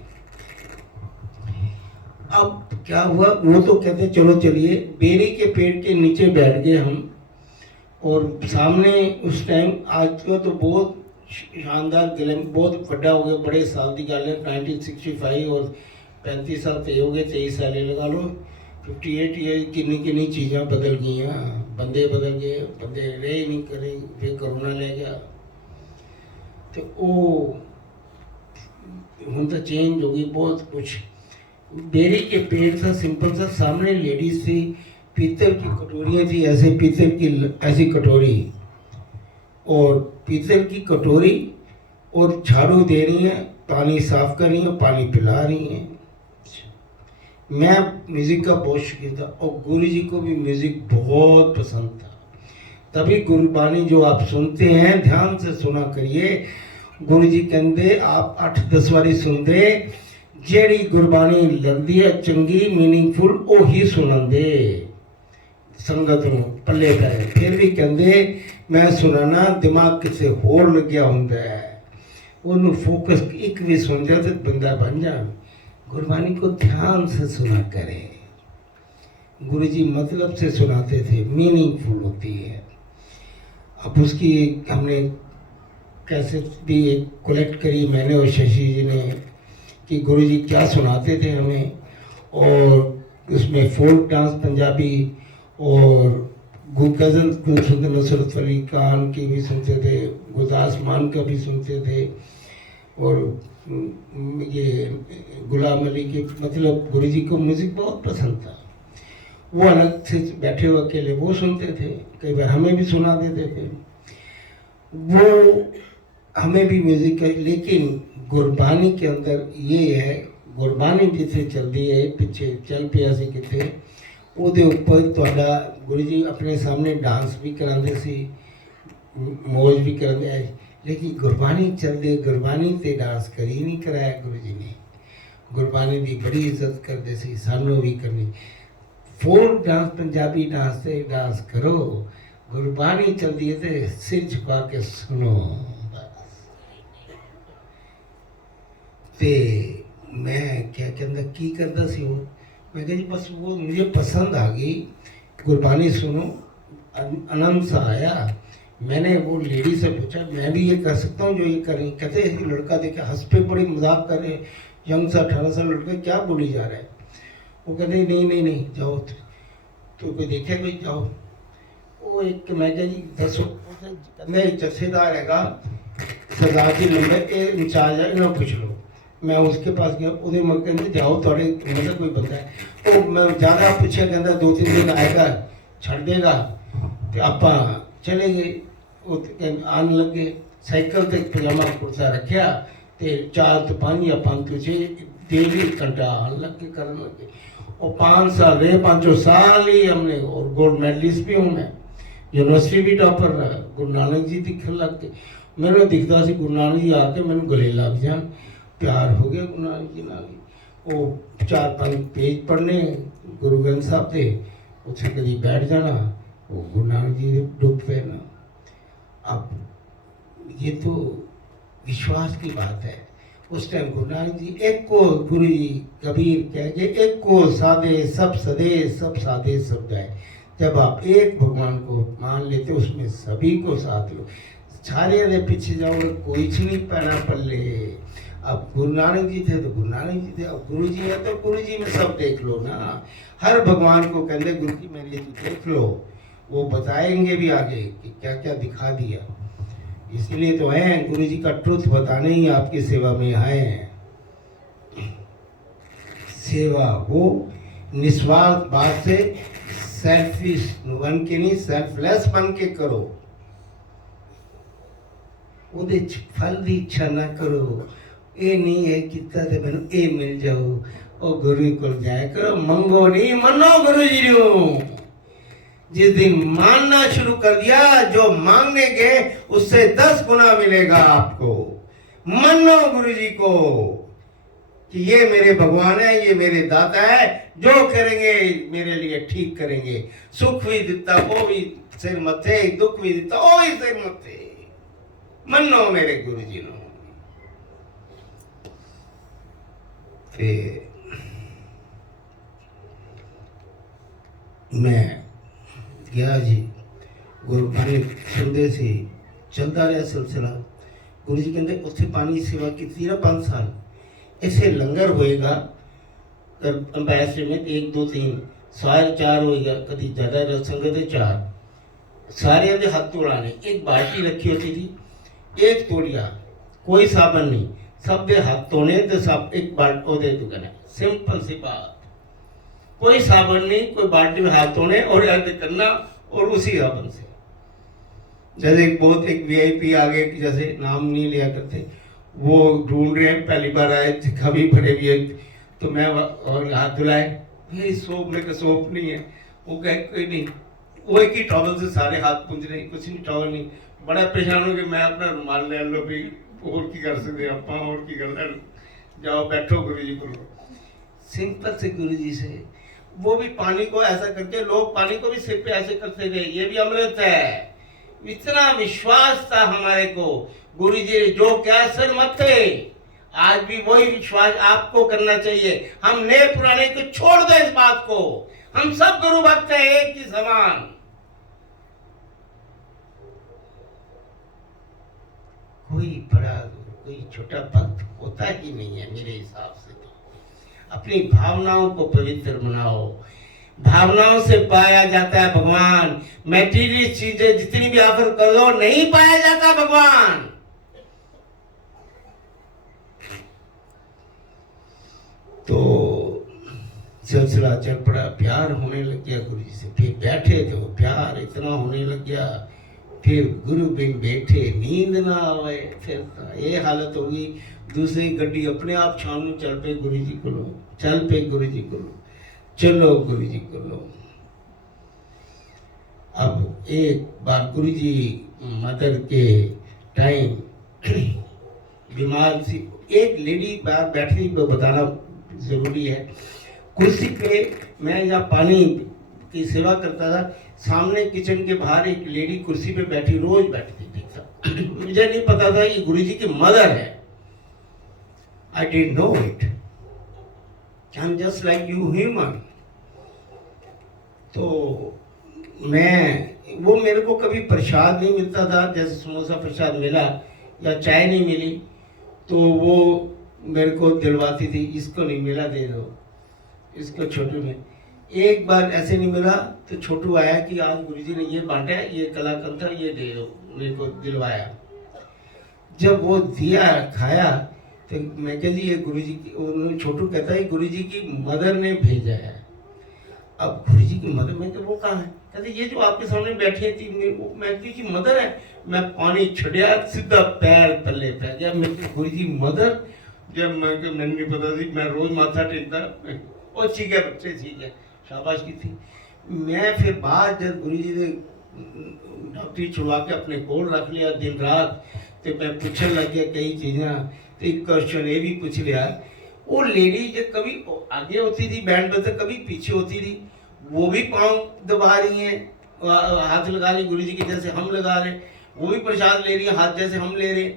अब क्या हुआ वो तो कहते चलो चलिए बेरी के पेड़ के नीचे बैठ गए हम और सामने उस टाइम आज को तो बहुत शानदार गले बहुत बड़ा हो गया बड़े साल की गल है 1965 और 35 साल तो हो गए 23 साल लगा लो 58 ईयर किन्नी चीज़ां बदल गई बंदे बदल गए बंदे रहे नहीं करे फिर कोरोना ले गया तो वो हूँ तो चेंज हो गई बहुत कुछ बेरी के पेड़ था सिंपल सा सामने लेडीज थी पीतल की कटोरियाँ थी ऐसे पीतल की ऐसी कटोरी और पीतल की कटोरी और झाड़ू दे रही हैं पानी साफ कर रही हैं पानी पिला रही हैं मैं म्यूज़िक का बहुत शौकीन था और गुरु जी को भी म्यूज़िक बहुत पसंद था तभी गुरबानी जो आप सुनते हैं ध्यान से सुना करिए गुरु जी कहते आप 8-10 बारी सुनते जेड़ी गुरबानी लगती है चंगी मीनिंगफुल वो ही सुनाते संगत नूं पल्ले पै फिर भी कहते मैं सुनाना दिमाग किसी होर लग्या हुंदा है उन्होंने फोकस एक भी सुन जाए तो बंदा बन जाए गुरबानी को ध्यान से सुना करें गुरु जी मतलब से सुनाते थे मीनिंगफुल होती है अब उसकी हमने कैसेट भी कलेक्ट करी मैंने और शशि जी ने कि गुरुजी क्या सुनाते थे हमें, और उसमें फोक डांस पंजाबी और गज़ल सुनते, नुसरत अली खान की भी सुनते थे, गुरदास मान का भी सुनते थे, और ये गुलाम अली के, मतलब गुरुजी को म्यूज़िक बहुत पसंद था। वो अलग से बैठे हुए अकेले वो सुनते थे, कई बार हमें भी सुना देते थे। वो हमें भी म्यूज़िक का, लेकिन गुरबानी के अंदर ये है, गुरबानी जिथे चलती है पिछे चल पिया सी किथे, ਉਹਦੇ ਉੱਪਰ ਤੁਹਾਡਾ ਗੁਰੂ ਜੀ ਆਪਣੇ ਸਾਹਮਣੇ ਡਾਂਸ ਵੀ ਕਰਾਉਂਦੇ ਸੀ, ਮौज ਵੀ ਕਰਾਉਂਦੇ ਹੈ, ਲੇਕਿਨ ਗੁਰਬਾਣੀ ਚਲਦੇ ਗੁਰਬਾਣੀ ਤੇ ਡਾਂਸ ਕਰੀ ਨਹੀਂ ਕਰਾਇਆ ਗੁਰੂ ਜੀ ਨੇ। ਗੁਰਬਾਣੀ ਦੀ ਬੜੀ ਇੱਜ਼ਤ ਕਰਦੇ ਸੀ, ਸਾਨੂੰ ਵੀ ਕਰਨੀ। ਫੋਕ ਡਾਂਸ ਪੰਜਾਬੀ ਡਾਂਸ ਤੇ ਡਾਂਸ ਕਰੋ, ਗੁਰਬਾਣੀ ਚਲਦੀ ਹੈ ਤੇ ਸਿਰ ਝੁਕਾ ਕੇ ਸੁਣੋ ਬਸ। ਤੇ मैं क्या कहता की करता सी हूँ, मैं कहा जी बस वो मुझे पसंद आ गई, गुरबानी सुनो, आनंद सा आया। मैंने वो लेडी से पूछा मैं भी ये कर सकता हूँ जो ये कर रही, कहते हैं लड़का देखे हंस पे बड़ी मजाक कर रहे, यंग सा 18 साल लड़का क्या बोली जा रहा है। वो कहते नहीं नहीं नहीं जाओ, तो कोई देखे कोई जाओ। वो एक मैं क्या जी दसो नहीं जत्थेदार हैगा सरदार जी नंबर के इंचार्ज है, इन्होंने पूछ लो। मैं उसके पास गया, ਉਹਦੇ ਮਗਰ ਕਹਿੰਦੇ ਜਾਓ ਤੁਹਾਡੇ मतलब कोई बंदा है। ਉਹ मैं ज़्यादा पूछा, कहता 2-3 दिन आएगा ਛੱਡ ਦੇਗਾ, ਤੇ ਆਪਾਂ ਚਲੇ ਗਏ। ਉਹ ਆਉਣ ਲੱਗੇ, ਸਾਈਕਲ ਤੇ ਪਜਾਮਾ ਕੁਰਤਾ ਰੱਖਿਆ ਤੇ 4 ਤੋਂ 5 ਜਾਂ 5 ਤੋਂ 6 डेली घंटा आने लगे करने लगे। और 5 साल रहे, 5 साल ही हमने, और गोल्ड मेडलिस्ट भी हूँ मैं, यूनिवर्सिटी भी टॉपर रहा। गुरु नानक जी दिखने लग के मैंने दिखता सी गुरु नानक जी आके मैंने गले लग जान, प्यार हो गया गुरु नानक जी नाल। वो 4-5 पेज पढ़ने गुरु ग्रंथ साहब के, उत्थे कभी बैठ जाना, वो गुरु नानक जी डुब पे ना। अब ये तो विश्वास की बात है। उस टाइम गुरु नानक जी एक को, गुरु जी कबीर कह के एक को साधे सब सदे, सब साधे सब जाए। जब आप एक भगवान को मान लेते उसमें सभी को साथ लो, सारे दे पीछे जाओगे कोई नहीं पैना पल्ले। अब गुरु नानक जी थे तो गुरु नानक जी थे, अब गुरु जी है तो गुरु जी में सब देख लो ना। हर भगवान को कहते गुरु जी मेरे लिए तू देख लो, वो बताएंगे भी आगे कि क्या क्या दिखा दिया। इसलिए तो हैं गुरु जी का ट्रुथ बताने ही आपकी सेवा में आए हैं। सेवा वो निस्वार्थ बात से, सेल्फिश बन के नहीं, सेल्फलेस बन के करो। ਉਹਦੇ फल की इच्छा ना करो। ये नहीं है कि मैं ये मिल जाओ, और गुरु को जाया करो, मंगो नहीं मनो गुरु जी नो। जिस दिन मानना शुरू कर दिया, जो मांगने गए उससे 10 गुना मिलेगा आपको। मनो गुरु जी को कि ये मेरे भगवान है, ये मेरे दाता है, जो करेंगे मेरे लिए ठीक करेंगे। सुख भी दिता वो भी सिर मथे, दुख भी दिता वो भी सिर मथे। मनो मेरे गुरु जी नो। मैं गया जी, गुरबाणी सुनते सी, चलता रहा सिलसिला। गुरु जी कहते उत्थे पानी सेवा की ना 5 साल, ऐसे लंगर होएगा अंबैसडर में 1 2 3 सारे 4 होएगा, कभी ज़्यादा संगत 4 सारे दे हाथ तोड़ाने। एक बाल्टी रखी होती थी, एक तोड़िया, कोई साबन नहीं, सब दे हाथ धोने तो सब एक बाल्टी दे तो करना। सिंपल सी बात, कोई साबन नहीं, कोई बाल्टी में हाथ धोने और याद करना, और उसी साबन से। जैसे एक वीआईपी आगे, जैसे नाम नहीं लिया करते, वो ढूंढ रहे हैं, पहली बार आए, कभी भरे हुए, तो मैं और हाथ धुलाए, ये सोप में सोप नहीं है। वो कहे कोई नहीं, वो एक ही टॉवल से सारे हाथ पूंछ रहे, कुछ नहीं, टॉवल नहीं। बड़ा परेशान हो कि मैं अपना रुमाल ले लो भी, और की कर सकते आप, और की कर जाओ बैठो गुरु जी को। सिंपल से गुरु जी से, वो भी पानी को ऐसा करके, लोग पानी को भी सिर पे ऐसे करते थे, ये भी अमृत है। इतना विश्वास था हमारे को, गुरु जी जो क्या सर मथे। आज भी वही विश्वास आपको करना चाहिए। हम नए पुराने को छोड़ दो इस बात को, हम सब गुरु भक्त हैं एक ही समान। कोई बड़ा कोई छोटा भक्त होता ही नहीं है मेरे हिसाब से। तो अपनी भावनाओं को पवित्र बनाओ, भावनाओं से पाया जाता है भगवान। मैटीरियल चीजें जितनी भी ऑफर कर दो नहीं पाया जाता भगवान। तो सिलसिला चल पड़ा, प्यार होने लग गया गुरु जी से। फिर बैठे तो प्यार इतना होने लग गया, फिर गुरु बिन बैठे नींद ना आवे। फिर ये हालत होगी, दूसरी गड्डी अपने आप शाम में चल पे गुरु जी को लो, चल पे गुरु जी को लो, चलो गुरु जी को लो। अब एक बार गुरु जी मदर के टाइम बीमार थी, एक लेडी बाहर बैठी, बताना जरूरी है। कुर्सी पे मैं या पानी की सेवा करता था, सामने किचन के बाहर एक लेडी कुर्सी पे बैठी, रोज बैठती थी। मुझे नहीं पता था ये गुरु जी की मदर है। I didn't know it, I am just like you human. तो वो मेरे को कभी प्रसाद नहीं मिलता था, जैसे समोसा प्रसाद मिला या चाय नहीं मिली तो वो मेरे को दिलवाती थी, इसको नहीं मिला दे दो, इसको छोटू में। एक बार ऐसे नहीं मिला तो छोटू आया कि आज गुरुजी ने ये बांटा है, ये कलाकंद था, ये दे दो, मेरे को दिलवाया। जब वो दिया खाया तो मैं कह जी ये गुरुजी की, छोटू कहता है गुरुजी की मदर ने भेजा है। अब गुरुजी की मदर, मैं तो वो कहाँ है? कहते ये जो आपके सामने बैठी थी, मैं की मदर है। मैं पानी छड़िया, सीधा पैर पल्ले पै गया। मेरे गुरुजी मदर, जब मैंने नहीं पता थी, मैं रोज माथा टेकता, और ठीक है बच्चे ठीक है, शाबाश की थी। मैं फिर बाद जब गुरुजी ने डॉक्टरी छुड़वा के अपने कोल रख लिया दिन रात, तो मैं पूछने लग गया कई चीज़ें। तो एक क्वेश्चन ये भी पूछ लिया, वो लेडी जब कभी आगे होती थी बैंड पे, तो कभी पीछे होती थी, वो भी पाँव दबा रही हैं, हाथ लगा रही गुरुजी के जैसे हम लगा रहे, वो भी प्रसाद ले रही है हाथ जैसे हम ले रहे।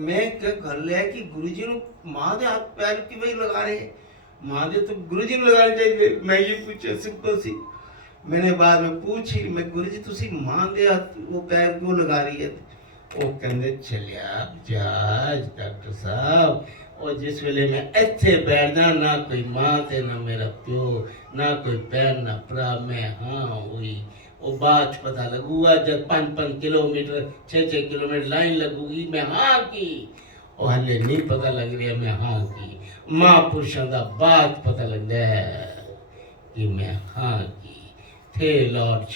मैं क्या कर लिया कि गुरुजी ने माँ दे हाथ पैर की वही लगा रहे, माँ दे तो गुरुजी ने लगाने चाहिए। मैं ये पूछा सिंपल सी, मैंने बाद में पूछी, मैं गुरुजी तुसी माँ दे हाथ वो पैर क्यों लगा रही है? वो कहते चलिया जाज डॉक्टर साहब, और जिस वेले मैं इत्थे बैठदा ना कोई माँ ते ना मेरा प्यो, ना कोई भैन ना भरा, मैं हाँ हुई वो बात पता लगूगा जब 5-5 किलोमीटर 6-6 किलोमीटर लाइन लगूगी, मैं हाँ की। और हले नहीं पता लग रहा मैं हाँ की, महापुरुषों का बात पता लग रहा है कि मैं हाँ की। थे लॉर्ड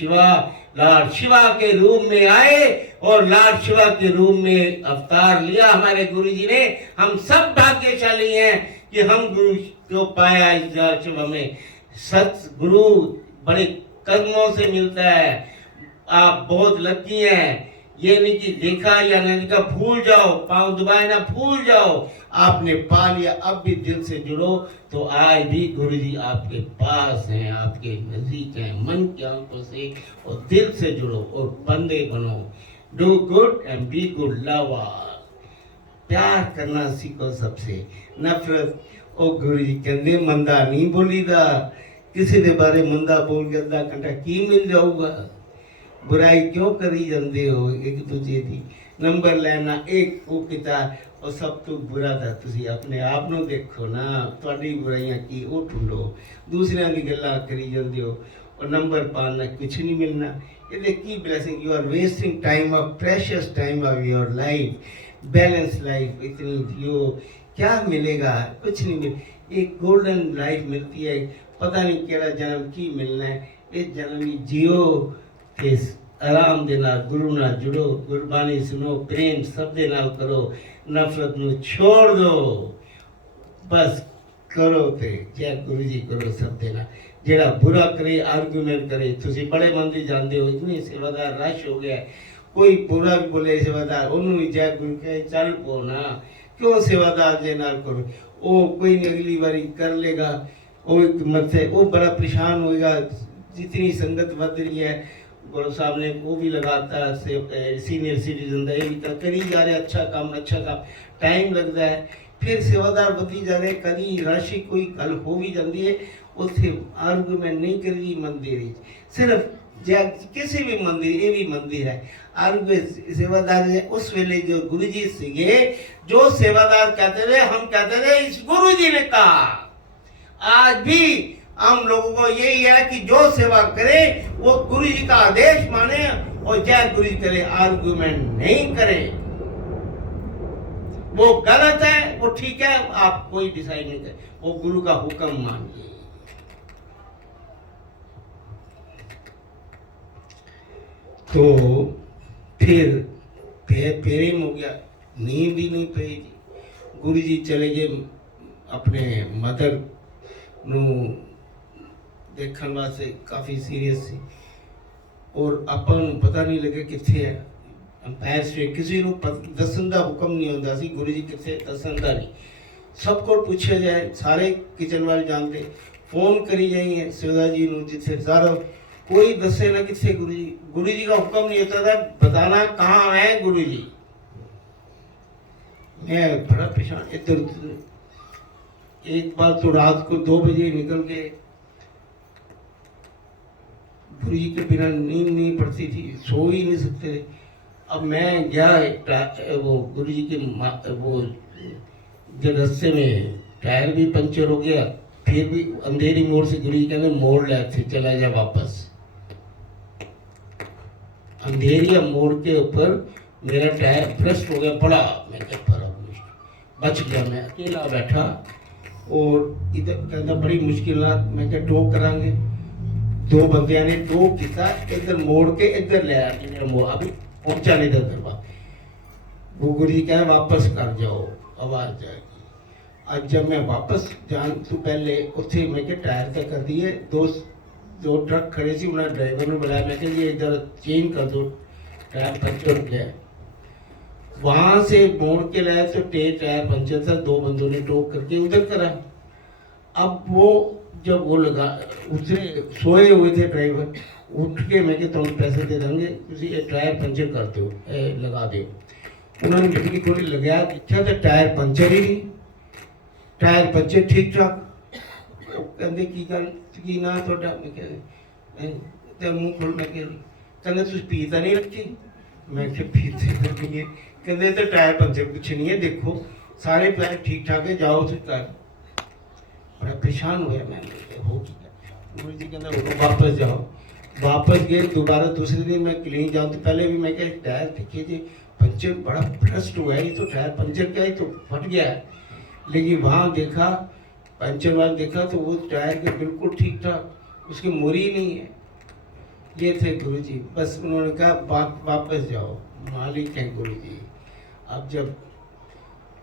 शिवा के रूप में आए और लॉर्ड शिवा के रूप में अवतार लिया हमारे गुरुजी ने। हम सब भाग्यशाली हैं कि हम गुरु को पाया इस लॉर्ड शिवा में। सच गुरु बड़े कदमों से मिलता है, आप बहुत लकी हैं। ये नहीं कि देखा या नहीं देखा भूल जाओ, पांव दबाए ना भूल जाओ, आपने पा लिया। अब भी दिल से जुड़ो तो आज भी गुरुजी आपके पास हैं, आपके नजदीक हैं। मन की आंखों से और दिल से जुड़ो और बंदे बनो। Do good and be good lover. प्यार करना सीखो सबसे, नफरत। ओ गुरुजी कहते मंदा नहीं बोलीदा, किसी के बारे मंदा बोल के अद्धा घंटा की मिल जाऊगा। बुराई क्यों करी जाते हो एक दूजे की? नंबर लेना एक वो किता और सब तो बुरा था, तुसी अपने आप ਨੂੰ देखो ना, ਤੁਹਾਡੀ बुराइयां की वो ढूंढो। दूसरियां की गल्लां करी जाते हो और नंबर पाना कुछ नहीं मिलना। ये की blessing, you are wasting time of precious time of your life. Balance life इतनी जियो, क्या मिलेगा? कुछ नहीं मिल। एक गोल्डन लाइफ मिलती है, पता नहीं केड़ा जन्म की मिलना है। इस जन्म ही जियो ते आराम दे नाल गुरु नाल जुड़ो, गुरबानी सुनो, प्रेम सब दे नाल करो, नफरत नू छोड़ दो, बस करो ते जय गुरु जी करो सब दे नाल। जेड़ा बुरा करे आर्गूमेंट करे, तुसी बड़े मंदी जानते हो, इतने सेवादार रश हो गया, कोई बुरा भी बोले सेवादार ओनू भी जय गुरु कहे चल पो ना, क्यों सेवादार जे नाल करो? वो कोई नहीं अगली बारी कर लेगा, वो मत वो बड़ा परेशान होएगा। जितनी संगत बढ़ रही है, गुरु साहब ने वो भी लगाता है सीनियर सिटीजन ये भी करी जा रहे, अच्छा काम टाइम लगता है। फिर सेवादार बढ़ी जा रहे, कभी राशि कोई गल हो भी जाती है, उत्थे आर्गूमेंट नहीं करी मंदिर, सिर्फ ਜਾਂ ਕਿਸੇ ਵੀ ਮੰदिर, ਇਹ ਵੀ ਮੰदिर है और वे सेवादार ने उस वेले जो गुरु जी सीगे, जो सेवादार कहते थे, हम कहते थे इस गुरु जी ने कहा। आज भी हम लोगों को यही है कि जो सेवा करे वो गुरु जी का आदेश माने और जय गुरु जी करे, आर्गुमेंट नहीं करे। वो गलत है, वो ठीक है, आप कोई डिसाइड नहीं करे, वो गुरु का हुक्म मानिए। तो फिर प्रेम हो गया, नींद ही नहीं पई जी। गुरु जी चले गए अपने मदर नू देखने वास्ते, काफ़ी सीरियस सी, और अपन नू पता नहीं लगे किथे है। अंपायर से किसी नू दसन का हुक्म नहीं होता सी, गुरु जी किथे दसन का नहीं। सबको पूछा जाए, सारे किचन वाले जानते, फोन करी जाइए सेवा जी नू जिथे, सारा कोई दसे ना किथे गुरु जी। गुरु जी का हुक्म नहीं होता था बताना कहाँ है गुरु जी। मैं बड़ा परेशान, इधर उधर। एक बार तो रात को 2 बजे निकल गए, गुरु जी के बिना नींद नहीं पड़ती थी, सो ही नहीं सकते। अब मैं गया वो गुरु जी के वो जो रास्ते में टायर भी पंचर हो गया, फिर भी अंधेरी मोड़ से गुरु जी कहने मोड़ ले थे, चला जा वापस। अंधेरिया मोड़ के ऊपर मेरा टायर ब्रस्ट हो गया, पड़ा। मैं क्या बच गया, मैं अकेला बैठा, और इधर कहता बड़ी मुश्किल ना, मैं क्या टो करांगे। 2 बंदियां ने टो किया, इधर मोड़ के इधर ले आया, मोड़ अभी पहुंचा नहीं था दरबार। वो गुरु जी कहे वापस कर जाओ, आवाज जाएगी। आज जब मैं वापस जान तो पहले उसे मैं क्या टायर तक कर दिए, 2 ट्रक खड़े सी, उन्होंने ड्राइवर ने बुलाया, मैं ये इधर चेंज कर दो, टायर पंचर हो गया। वहां से मोड़ के लाए तो टायर पंचर था, 2 बंदों ने टोक करके उधर करा। अब वो जब वो लगा उतरे, सोए हुए थे ड्राइवर, उठ के मैं कि तुम पैसे दे देंगे, ये टायर पंचर कर दो, लगा दो। उन्होंने गड्डी थोड़ी लगाया, अच्छा तो टायर पंचर ही नहीं, टायर पंचर ठीक ठाक। कहते की गल की ना थोड़ा, मैं कह मुँह खोल, मैं कहते तुम पीता नहीं रखी, मैं पीते नहीं है। कहते तो टायर पंचर कुछ नहीं है, देखो सारे पैर ठीक ठाक है, जाओ तो कर। बड़ा परेशान हुआ मैं, हो गया। गुरु जी कहते वापस जाओ। वापस गए, दोबारा दूसरे दिन मैं क्लीन जाऊँ तो पहले भी मैं क्या टायर देखिए जी पंचर बड़ा ब्रस्ट हुआ है, ये तो टायर पंचर क्या, ही तो फट गया है। लेकिन वहाँ देखा, पंचर वाला देखा तो वो टायर के बिल्कुल ठीक ठाक, उसकी मुरी नहीं है। ये थे गुरु जी। बस उन्होंने कहा वापस जाओ, मालिक हैं गुरु जी। अब जब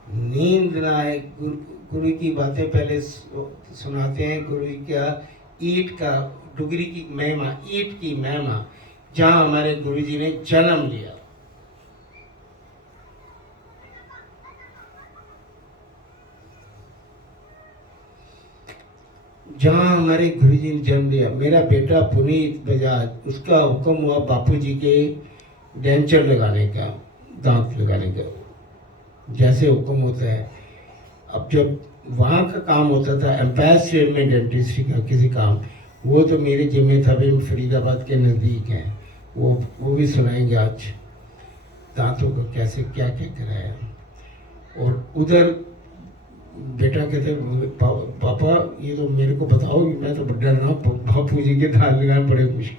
नींद ना आए, गुरु की बातें पहले सुनाते हैं। गुरु का ईट का, डुगरी की महिमा, ईट की महिमा, जहाँ हमारे गुरु जी ने जन्म लिया। जहाँ हमारे गुरु जी ने जन्म लिया। मेरा बेटा पुनीत बजाज, उसका हुक्म हुआ बापू जी के डेंचर लगाने का, दांत लगाने का, जैसे हुक्म होता है। अब जब वहाँ का काम होता था एम्पायर स्टेट में डेंटिस्ट्री का किसी काम, वो तो मेरे जिम्मे था, भी फरीदाबाद के नज़दीक हैं, वो भी सुनाएंगे आज दांतों को कैसे क्या क्या कराया। और उधर बेटा कहते पापा ये तो मेरे को बताओ, मैं तो डर रहा हूँ, बापू जी के दांत लगाने बड़े मुश्किल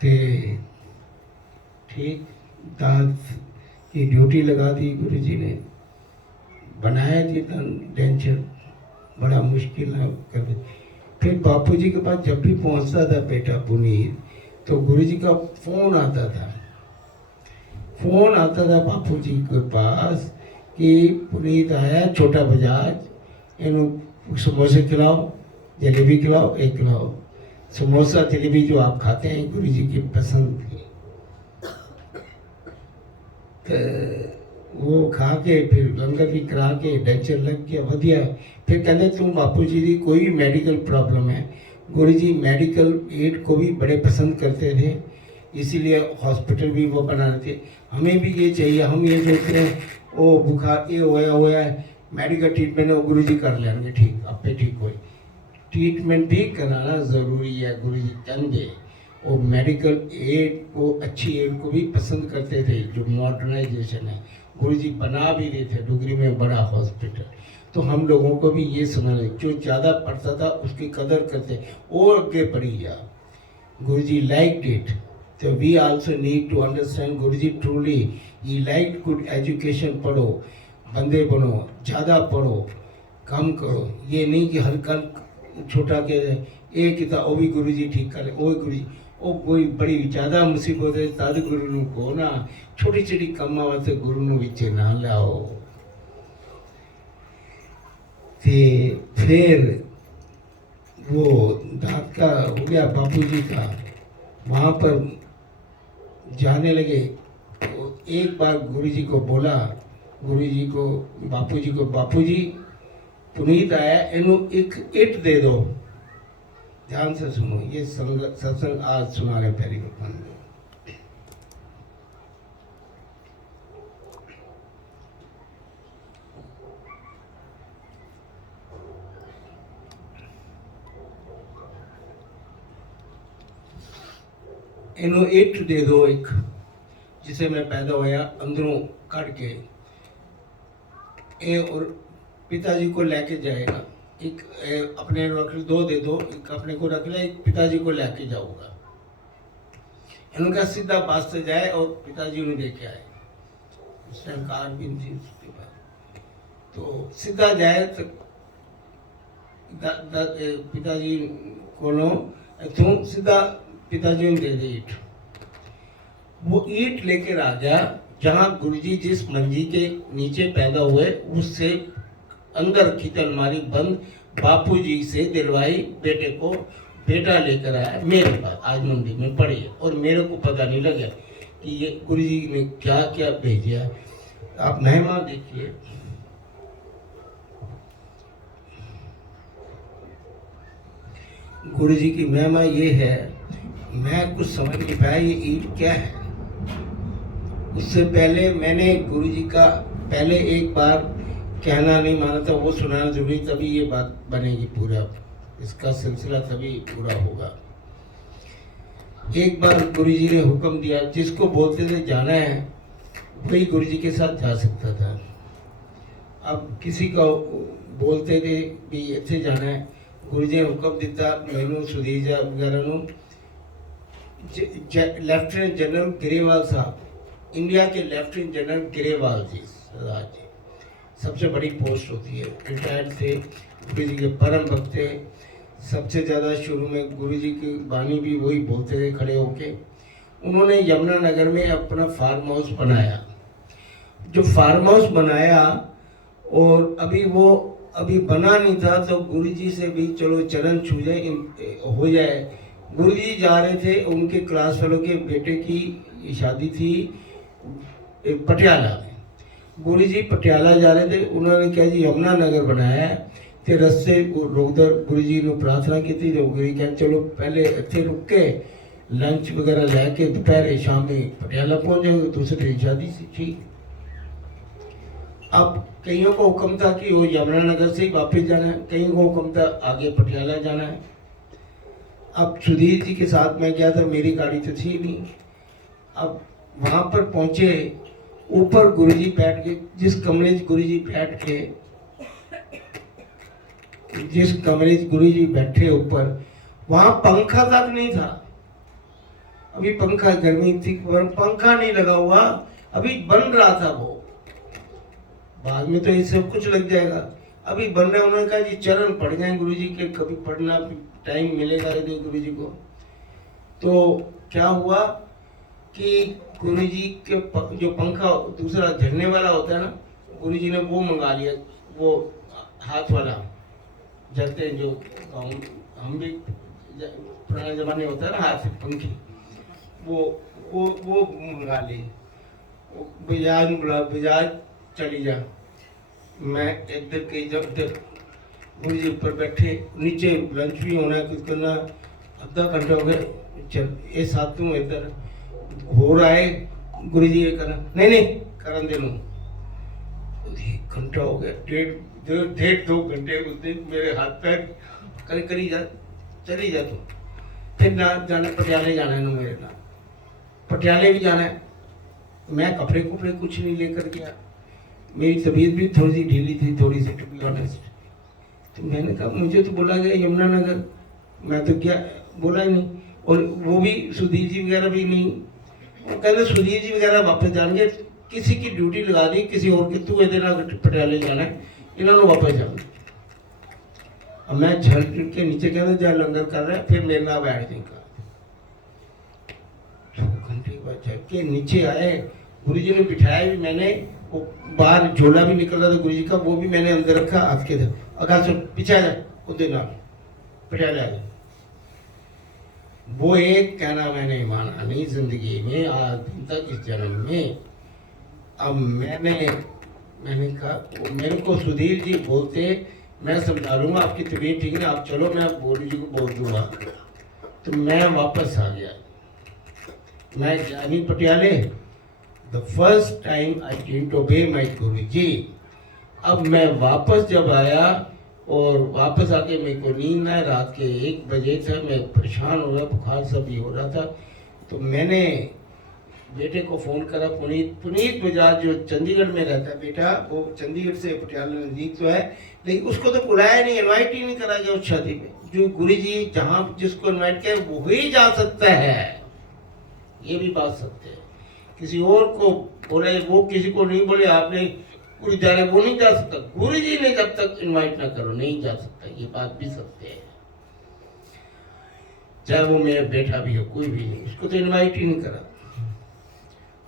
थे। ठीक, दांत की ड्यूटी लगा दी गुरु जी ने, बनाया जी डेंचर, बड़ा मुश्किल कर दे। फिर बापू जी के पास जब भी पहुंचता था बेटा पुनीत, तो गुरु जी का फोन आता था, बापू जी के पास कि पुनीत आया, छोटा बजाज, इन्हों समोसे खिलाओ, जलेबी खिलाओ, एक खिलाओ। समोसा जलेबी जो आप खाते हैं गुरु जी की पसंद थी। तो वो खा के फिर लंगर भी करा के डेंचर लग गया, वधिया। फिर कहते तुम बापू जी की कोई मेडिकल प्रॉब्लम है। गुरु जी मेडिकल एड को भी बड़े पसंद करते थे, इसीलिए हॉस्पिटल भी वो बना रहे थे। हमें भी ये चाहिए, हम ये सोचते हैं ओ बुखार ये होया है, मेडिकल ट्रीटमेंट है, गुरु जी कर लेंगे ठीक, आपे ठीक हो। ट्रीटमेंट भी कराना ज़रूरी है, गुरु जी कहते। और मेडिकल एड को, अच्छी एड को भी पसंद करते थे, जो मॉडर्नाइजेशन है। गुरुजी बना भी रहे थे डुगरी में बड़ा हॉस्पिटल। तो हम लोगों को भी ये सुना, जो ज़्यादा पढ़ता था उसकी कदर करते और आगे बढ़ी जा। गुरुजी लाइक्ड इट, तो we also need to understand Guruji truly he liked good education. पढ़ो, बंदे बनो, ज़्यादा पढ़ो, कम करो। ये नहीं कि हर कल छोटा के एक किताब वो भी गुरुजी ठीक करे, वो गुरुजी वो कोई बड़ी ज़्यादा मुसीबत है तद गुरु को ना, छोटी छोटी कम्मा वास्ते गुरु ਨੂੰ ਵਿੱਚ ना लाओ। फिर वो दांत का हो गया बापूजी का, वहाँ पर जाने लगे। तो एक बार गुरुजी को बोला, गुरुजी को बापूजी पुनीत आया, इन्हों एक इट दे दो। ध्यान से सुनो, ये सत्संग आज सुना रहे पहली बार। इन्हों इट दे दो, एक जिसे मैं पैदा होया अंदरों काट के, और पिताजी को लेके जाएगा। एक अपने रख, दो दे दो, एक अपने को रख ले, एक पिताजी को लेके जाऊंगा। इनका सीधा बस से जाए और पिताजी उन्हें लेके आए। उस टाइम कार भी थी उसके बाद, तो सीधा जाए तो पिताजी को सीधा पिताजी ने दे दी ईट। वो ईट लेकर आ गया जहाँ गुरुजी जिस मंजी के नीचे पैदा हुए उससे अंदर की अलमारी बंद बापूजी से दिलवाई, बेटे को बेटा लेकर आया मेरे पास, आज मंदिर में पड़ी है। और मेरे को पता नहीं लगा कि ये गुरुजी ने क्या क्या भेजा। आप महिमा देखिए, गुरुजी की महिमा ये है, मैं कुछ समझ नहीं पाया ये ईट क्या है। उससे पहले मैंने गुरुजी का पहले एक बार कहना नहीं माना था, वो सुनाना जरूरी, तभी ये बात बनेगी, पूरा इसका सिलसिला तभी पूरा होगा। एक बार गुरुजी ने हुक्म दिया, जिसको बोलते थे जाना है वही गुरुजी के साथ जा सकता था। अब किसी को बोलते थे भी ਇੱਥੇ जाना है, गुरुजी ने हुक्म दिता मैनू सुधीजा वगैरह ਨੂੰ, लेफ्टिनेंट जनरल ग्रेवाल साहब, इंडिया के लेफ्टिनेंट जनरल ग्रेवाल जी सरदार जी, सबसे बड़ी पोस्ट होती है, रिटायर्ड थे, गुरु जी के परम भक्त थे। सबसे ज़्यादा शुरू में गुरु जी की वाणी भी वही बोलते थे खड़े होके। उन्होंने यमुना नगर में अपना फार्म हाउस बनाया। जो फार्म हाउस बनाया और अभी बना नहीं था, तो गुरु जी से भी चलो चरण छू जाए हो जाए। गुरु जी जा रहे थे, उनके क्लास फेलो के बेटे की शादी थी पटियाला में। गुरु जी पटियाला जा रहे थे, उन्होंने क्या जी यमुना नगर बनाया है, तो रस्ते रोकदर गुरु जी ने प्रार्थना की थी। तो गुरु जी कह चलो पहले इतने रुक के लंच वगैरह लैके दोपहर शाम में पटियाला पहुंच जाएंगे, दूसरे दिन शादी सी। ठीक, अब कईयों को हुक्म था कि वो यमुना नगर से ही वापस जाना है, कईयों को हुक्म था आगे पटियाला जाना है। अब सुधीर जी के साथ मैं गया था, मेरी गाड़ी तो थी नहीं। अब वहाँ पर पहुँचे, ऊपर गुरुजी बैठ के, जिस कमरे गुरुजी बैठ के, जिस कमरे गुरुजी बैठे ऊपर, वहाँ पंखा तक नहीं था। अभी पंखा, गर्मी थी, पंखा नहीं लगा हुआ, अभी बन रहा था वो। बाद में तो ये सब कुछ लग जाएगा, अभी बन रहा। उन्होंने कहा जी चरण पड़ जाए गुरुजी के, कभी पढ़ना टाइम मिलेगा यदि गुरुजी को। तो क्या हुआ कि गुरुजी के जो पंखा दूसरा झरने वाला होता है ना, गुरुजी ने वो मंगा लिया, वो हाथ वाला जलते हैं जो हम भी पुराने जमाने होता है ना हाथ से पंखे, वो मंगा लिए। बजाज बोला बजाज चली जा। मैं इधर कहीं जब तक गुरुजी ऊपर बैठे, नीचे लंच भी होना है, कुछ करना, आधा घंटा हो गया, चल ये साथ तू इधर हो रहा है। गुरुजी ये करना नहीं करन दे, घंटा हो गया, डेढ़ 2 घंटे उस दिन मेरे हाथ पैर करी जा, चली जा तू। फिर ना जाना पटियाले जाना है ना मेरे नाल, पटियाले भी जाना है। मैं कपड़े कुपड़े कुछ नहीं लेकर गया, मेरी तबीयत भी थोड़ी सी ढीली थी, थोड़ी सी टू बी ऑनेस्ट। तो मैंने कहा मुझे तो बोला गया यमुनानगर, मैं तो क्या बोला ही नहीं। और वो भी सुधीर जी वगैरह भी नहीं, वो कहते सुधीर जी वगैरह वापस जाएंगे, किसी की ड्यूटी लगा दी किसी और की, तू ये पटियाले जाना है, इन्होंने वापस जाना। अब मैं झल के नीचे कहते जा लंगर कर रहा है, फिर मेरे नाम बैठ देगा। 2 घंटे बाद झल के नीचे आए, गुरु जी ने बिठाया भी, मैंने वो बाहर झोला भी निकल रहा था गुरु जी का, वो भी मैंने अंदर रखा, हाथ के अगर सुन पीछे आ जाए उधर ना पटियाले आ जाए। वो एक कहना मैंने माना नहीं जिंदगी में आज दिन तक, इस जन्म में। अब मैंने कहा, मेरे को सुधीर जी बोलते मैं समझा लूँगा, आपकी तबीयत ठीक है आप चलो, मैं गुरु जी को बोल दूँगा। तो मैं वापस आ गया, मैं जानी पटियाले। The first time I didn't obey my guru ji. अब मैं वापस जब आया और वापस आके मेरे को नींद आए, रात के 1 बजे था, मैं परेशान हो गया, बुखार सब भी हो रहा था। तो मैंने बेटे को फ़ोन करा, पुनीत बजाज जो चंडीगढ़ में रहता है बेटा, वो चंडीगढ़ से पटियाला नज़दीक तो है, लेकिन उसको तो बुलाया नहीं, इनवाइट ही नहीं करा गया उस शादी में। जो गुरु जी जहाँ जिसको इनवाइट किया वो ही जा सकता है, ये भी बात सत्य है। किसी और को बोले, वो किसी को नहीं बोले आपने गुरु जा रहे, वो नहीं जा सकता। गुरु जी ने जब तक इनवाइट ना करो नहीं जा सकता, ये बात भी सत्य है। चाहे वो मेरा बेटा भी हो, कोई भी नहीं, उसको तो इनवाइट ही नहीं करा।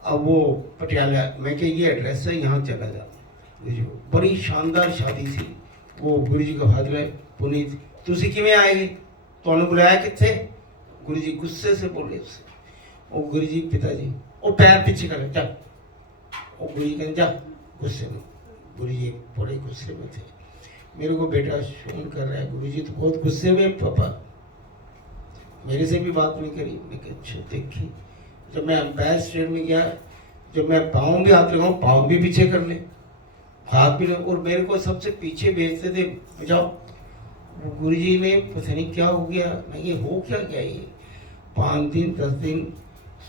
अब वो पटियाला, मैं क्या ये एड्रेस है, यहाँ चला जा। बड़ी शानदार शादी थी। वो गुरु जी का फादर है पुनीत, तुसी किमें आएगी, तो बुलाया कितने? गुरु जी गुस्से से बोले उससे। ओ गुरु जी पिताजी, ओ पैर पीछे कर जा, ओ गुरु जी कहते जा गुस्से में। गुरु जी बड़े गुस्से में थे, मेरे को बेटा फोन कर रहा है, गुरु जी तो बहुत गुस्से में, पापा मेरे से भी बात नहीं करी। मैं अच्छा देखी, जब मैं अंपायर स्टेट में गया, जब मैं पाँव भी हाथ लगाऊँ पाँव भी पीछे कर ले, हाथ भी, और मेरे को सबसे पीछे भेजते थे बजाओ। गुरु जी ने पता नहीं क्या हो गया, मैं ये हो क्या गया, ये 5 दिन 10 दिन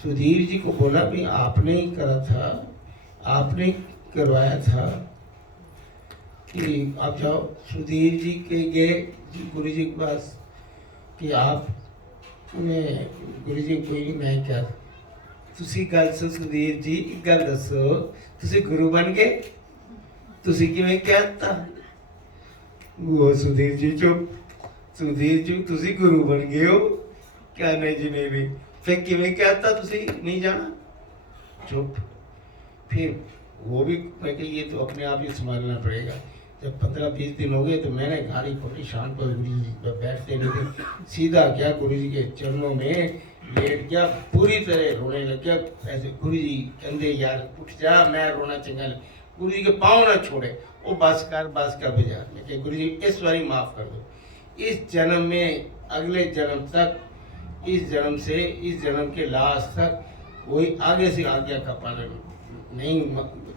सुधीर जी को बोला भी आपने ही करा था, आपने करवाया था कि आप जाओ। सुधीर जी के गए गुरु जी के पास कि आप उन्हें, गुरु जी कोई नहीं, मैं क्या तुसी गल सो सुधीर जी गल दसो, तुसी गुरु बन गए, तुसी किवें कहता? वो सुधीर जी चुप, सुधीर जी तुसी गुरु बन गए हो क्या? नहीं जी नहीं भी, फिर किवें कहता तुसी नहीं जाना? चुप। फिर वो भी मैं कि ये तो अपने आप ही संभालना पड़ेगा। जब 15-20 दिन हो गए तो मैंने गाड़ी पकड़ी, शान पर गुरु जी पर बैठते नहीं थे, सीधा गया गुरु जी के चरणों में लेट गया, पूरी तरह रोने लग गया। ऐसे गुरु जी कहते यार उठ जा, मैं रोना चंगा। गुरु जी के पाँव ना छोड़े, वो बस कर बाजार में कि गुरु जी इस बारी माफ़ कर दो, इस जन्म में अगले जन्म तक, इस जन्म से इस जन्म के लास्ट तक कोई आगे से आज्ञा का पालन नहीं,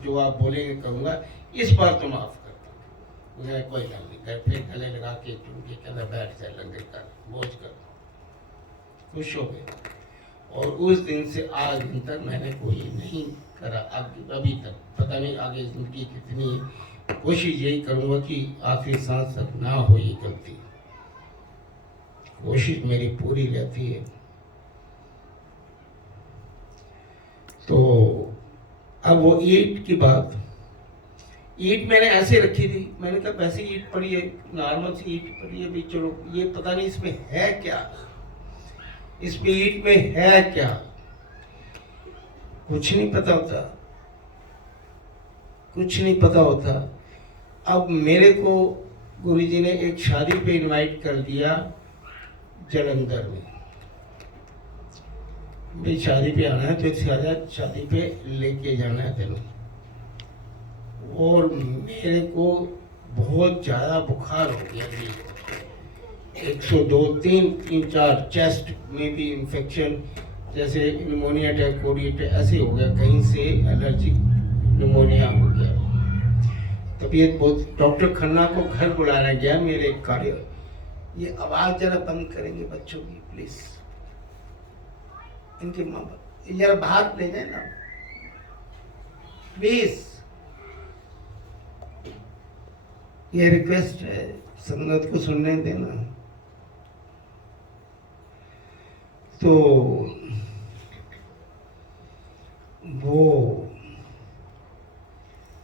जो आप बोलेंगे करूँगा, इस बार तो माफ़ कर दो। मुझे कोई गल नहीं कर, फिर गले लगा के चुन के कहना बैठ जाए, लंगर कर, मौज कर, खुश हो गए। और उस दिन से आज दिन तक मैंने कोई नहीं करा, अभी तक पता नहीं आगे जिंदगी कितनी। कोशिश यही करूँगा कि आखिरी सांस तक ना हो ये गलती, कोशिश मेरी पूरी रहती है। तो अब वो ईंट की बात, ईंट मैंने ऐसे रखी थी, मैंने कहा वैसे ईंट पड़ी है, नॉर्मल सी ईंट पड़ी है भी, चलो ये पता नहीं इसमें है क्या, इसमें ईंट में है क्या, कुछ नहीं पता होता, कुछ नहीं पता होता। अब मेरे को गुरुजी ने एक शादी पे इनवाइट कर दिया जलंधर में, भाई शादी पे आना है तो शादी पे लेके जाना है तेरे। और मेरे को बहुत ज़्यादा बुखार हो गया जी, 102, 3, 4 चेस्ट में भी इन्फेक्शन, जैसे निमोनिया टाइप कोडिएट ऐसे हो गया, कहीं से एलर्जिक निमोनिया हो गया, तबीयत बहुत। डॉक्टर खन्ना को घर बुलाना गया मेरे कार्य। ये आवाज़ जरा बंद करेंगे बच्चों की प्लीज़। इनके माँ बाप जरा बाहर ले जाए ना प्लीज। ये रिक्वेस्ट है, संगत को सुनने देना। तो वो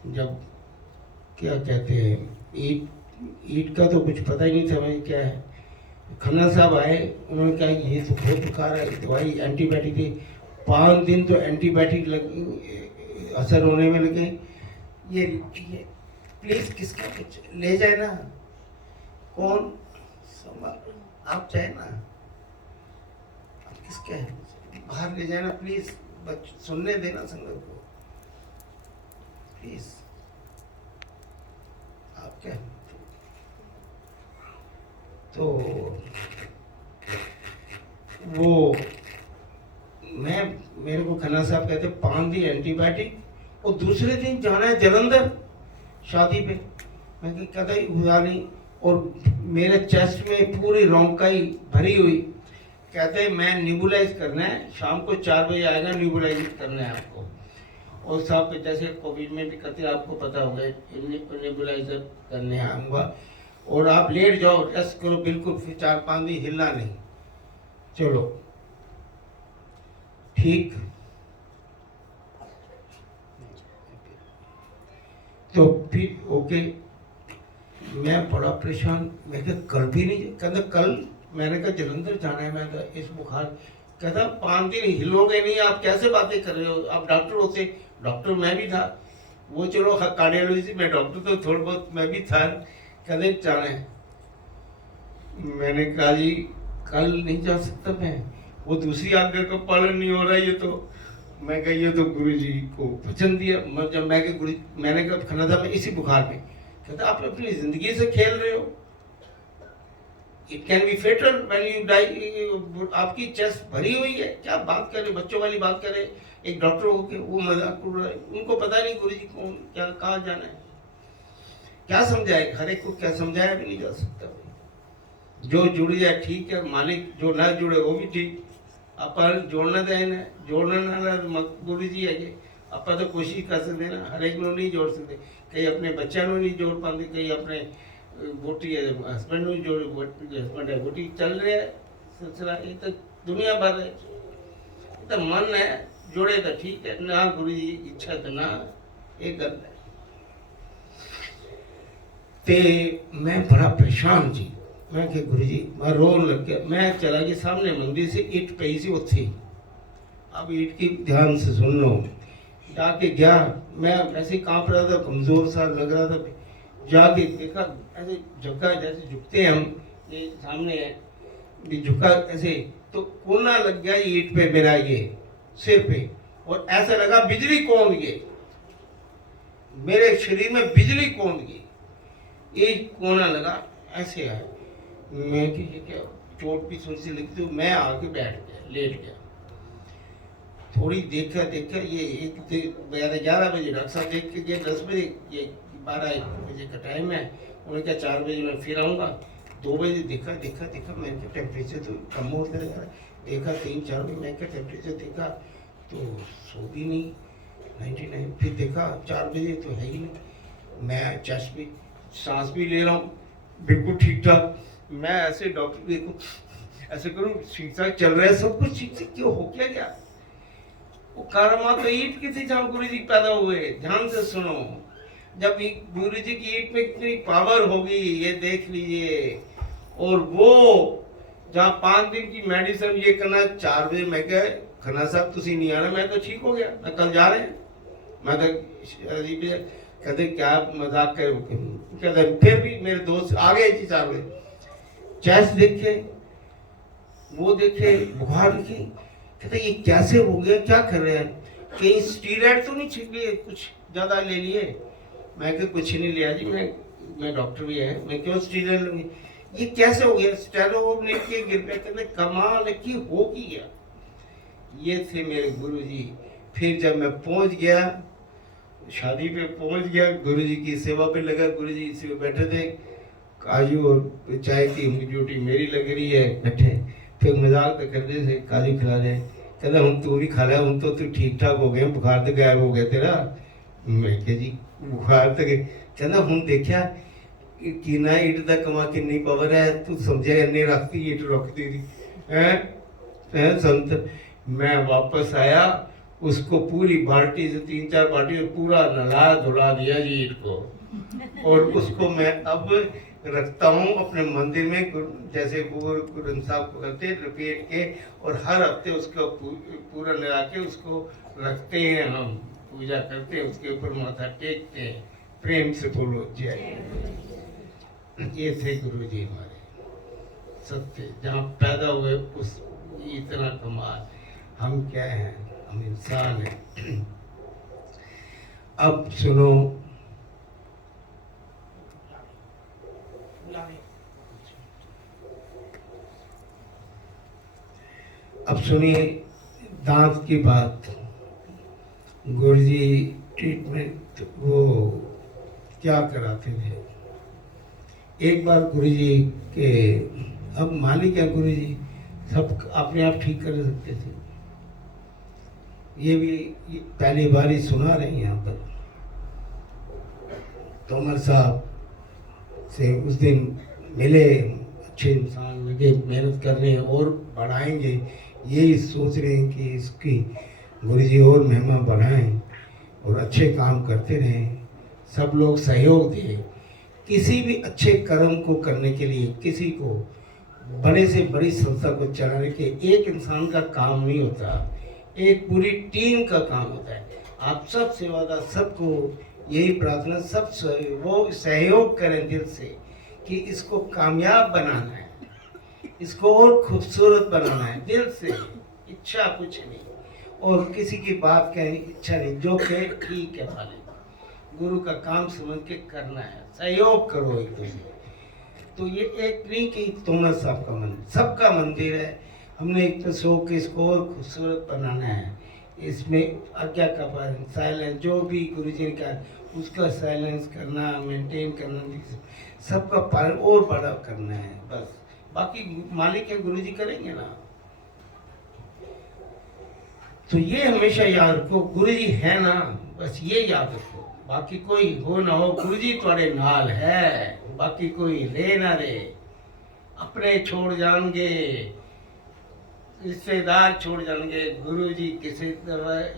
जब क्या कहते हैं, ईट का तो कुछ पता ही नहीं था भाई क्या है। खन्ना साहब आए, उन्होंने कहा ये तो बहुत बुखार है, दवाई एंटीबायोटिक दी, 5 दिन तो एंटीबायोटिक लग असर होने में लगे। ये प्लीज किसका कुछ ले जाए ना, कौन संभाल आप चाहे ना, आप किसके हैं बाहर ले जाए ना प्लीज, सुनने देना संगत को प्लीज। आप क्या तो वो मेरे को खन्ना साहब कहते 5 दिन एंटीबायोटिक और दूसरे दिन जाना है जलंधर शादी पे। मैं कहता ही हुआ नहीं, और मेरे चेस्ट में पूरी रोंकाई भरी हुई। कहते मैं न्यूबुलाइज करना है, शाम को 4 बजे आएगा, न्यूबुलाइज करना है आपको। और साहब जैसे कोविड में भी कहते आपको पता होगा, न्यूबुलाइजर करने आऊँगा और आप लेट जाओ, रेस्ट करो बिल्कुल, फिर 4-5 दिन हिलना नहीं। चलो ठीक। तो फिर ओके, मैं बड़ा परेशान। मैं कहा कल भी नहीं, कहता कल मैंने कहा जलंधर जाना है। मैं कहा इस बुखार, कहता 5 दिन हिलोगे नहीं, आप कैसे बातें कर रहे हो, आप डॉक्टर होते। डॉक्टर मैं भी था, वो चलो कार्डियोलॉजी में डॉक्टर तो थोड़ा बहुत मैं भी था। कहते जाना है। मैंने कहा जी कल नहीं जा सकता मैं, वो दूसरी आज्ञा का पालन नहीं हो रहा है ये तो। मैं कहा ये तो गुरुजी को वचन दिया। जब मैं गुरु, मैंने कहा खन्ना था मैं इसी बुखार में, कहता आप अपनी जिंदगी से खेल रहे हो, it can be fatal when you die. आपकी चेस्ट भरी हुई है, क्या बात करें, बच्चों वाली बात करें। एक डॉक्टर होके वो मजाक उड़ रहा है, उनको पता नहीं गुरुजी कौन क्या कहाँ जाना है, क्या समझाए, हर एक को क्या समझाया भी नहीं जा सकता। जो जुड़ जाए ठीक है मालिक, जो ना जुड़े वो भी ठीक। अपन जोड़ना देना, जोड़ना ना गुरु जी है, अपन तो कोशिश कर सकते ना, हर एक को नहीं जोड़ सकते। कई अपने बच्चों को नहीं जोड़ पाते, कई अपने वोटी है हस्बैंड को जोड़, हस्बैंड है वोटी चल रहे है सिलसिला। ये तो दुनिया भर है, तो मन है जोड़े तो ठीक है ना, गुरु जी इच्छा तो ना, एक गल है। ते मैं बड़ा परेशान जी। मैं कि गुरु जी, मैं रोन लग गया। मैं चला गया सामने मंदिर से, ईट पई सी उत्थे। अब ईट की ध्यान से सुन लो। जाके गया, मैं ऐसे कांप रहा था, कमजोर सा लग रहा था। जाके देखा ऐसे झुका, जैसे झुकते हैं हम, ये सामने है भी झुका ऐसे, तो कोना लग गया ईट पे मेरा, ये सिर पे, और ऐसा लगा बिजली कौंध गई मेरे शरीर में, बिजली कौंध गई। एक कोना लगा ऐसे है। मैं कि ये क्या चोट भी थोड़ी सी लगी, तो मैं आके बैठ गया, लेट गया। थोड़ी देखा ये 11 बजे डॉक्टर साहब देख के गए, 10 बजे, ये 12-1 बजे का टाइम है। उन्होंने कहा 4 बजे मैं फिर आऊँगा। 2 बजे देखा मैंने कहा टेम्परेचर तो कम होता जा रहा है। देखा 3-4 बजे मैं क्या टेम्परेचर देखा तो सो भी नहीं 99। फिर देखा 4 बजे तो है ही नहीं। मैं चेस्ट भी, सांस भी ले रहा हूँ बिल्कुल ठीक ठाक। मैं ऐसे डॉक्टर देखो ऐसे करूँ, ठीक ठाक चल रहा है सब कुछ ठीक से, क्यों हो क्या गया। वो कारमा तो ईट की थी जहाँ गुरु जी पैदा हुए। ध्यान से सुनो, जब गुरु जी की ईट में कितनी पावर होगी ये देख लीजिए। और वो जहाँ 5 दिन की मेडिसिन ये करना, 4 बजे मैं क्या खन्ना साहब तुसी नहीं आना, मैं तो ठीक हो गया, मैं कल जा रहे हैं। मैं तो कहते क्या मजाक कर, कहते फिर भी मेरे दोस्त आ गए जी 4 बजे। चेस्ट देखे, वो देखे, बुखार देखे, कहते ये कैसे हो गया, क्या कर रहे हैं, कहीं स्टीरॉइड तो नहीं छिप लिए, कुछ ज़्यादा ले लिए। मैं क्या कुछ नहीं लिया जी, मैं डॉक्टर भी है, मैं क्यों स्टीरॉइड लूँगी, ये कैसे हो गया, स्टेरोन के गिर पे। कहते कमाल की हो गया। ये थे मेरे गुरु जी। फिर जब मैं पहुंच गया, शादी पे पहुंच गया, गुरु जी की सेवा पे लगा, गुरु जी इसी पे बैठे थे, काजू और चाय की ड्यूटी मेरी लग रही है, बैठे। फिर मजाक तो करते थे, काजू खिला रहे, कहता हूँ तू भी खा लिया, हूँ तो तू ठीक ठाक हो गया, बुखार तो गायब हो गया तेरा। मैं क्या जी बुखार तो कहता हूँ देखा कि ना ईट का कमा किन्नी पावर है, तू समझे इन्नी रखती ईट रुकती थी है संत। मैं वापस आया, उसको पूरी बाल्टी से 3-4 बाल्टी पूरा नला धुला दिया जी ईट को, और उसको मैं अब रखता हूँ अपने मंदिर में, जैसे गुरु ग्रंथ साहब को करते लपेट के, और हर हफ्ते उसको पूरा लगा के उसको रखते हैं, हम पूजा करते हैं, उसके ऊपर माथा टेकते हैं। प्रेम से बोलो जय। ये थे गुरु जी हमारे सत्य, जहाँ पैदा हुए उस इतना कमाल। हम क्या हैं, हम इंसान हैं। अब सुनो, अब सुनिए दांत की बात। गुरुजी ट्रीटमेंट वो क्या कराते थे। एक बार गुरुजी के, अब मालिक है गुरुजी, सब अपने आप ठीक कर सकते थे, ये भी पहली बार ही सुना रहे हैं यहाँ पर। तोमर साहब से उस दिन मिले, अच्छे इंसान लगे, मेहनत कर रहे हैं और बढ़ाएंगे, यही सोच रहे हैं कि इसकी गुरुजी और महिमा बढ़ाएं और अच्छे काम करते रहें, सब लोग सहयोग दें। किसी भी अच्छे कर्म को करने के लिए किसी को बड़े से बड़ी संस्था को चलाने के एक इंसान का काम नहीं होता, एक पूरी टीम का काम होता है। आप सब सेवादार, सबको यही प्रार्थना, सब वो सहयोग करें दिल से कि इसको कामयाब बनाना है, इसको और खूबसूरत बनाना है, दिल से, इच्छा कुछ नहीं, और किसी की बात कहने की इच्छा नहीं, जो कहे ठीक है मालिक, गुरु का काम समझ के करना है, सहयोग करो एक दूसरे। तो ये एक नहीं कि तोमर साहब का मंदिर, सबका मंदिर है, हमने एक तो शौक इसको और खूबसूरत बनाना है, इसमें आज्ञा का पालन, साइलेंस, जो भी गुरु जी ने कहा उसका साइलेंस करना, मेंटेन करना, सबका पालन और बड़ा करना है, बस। बाकी मालिक है गुरु जी करेंगे ना। तो ये हमेशा याद रखो, गुरु जी है ना, बस ये याद रखो। बाकी कोई हो ना हो, गुरु जी तुम्हारे नाल है, बाकी कोई ले ना ले, अपने छोड़ जाएंगे, रिश्तेदार छोड़ जाएंगे, गुरु जी किसी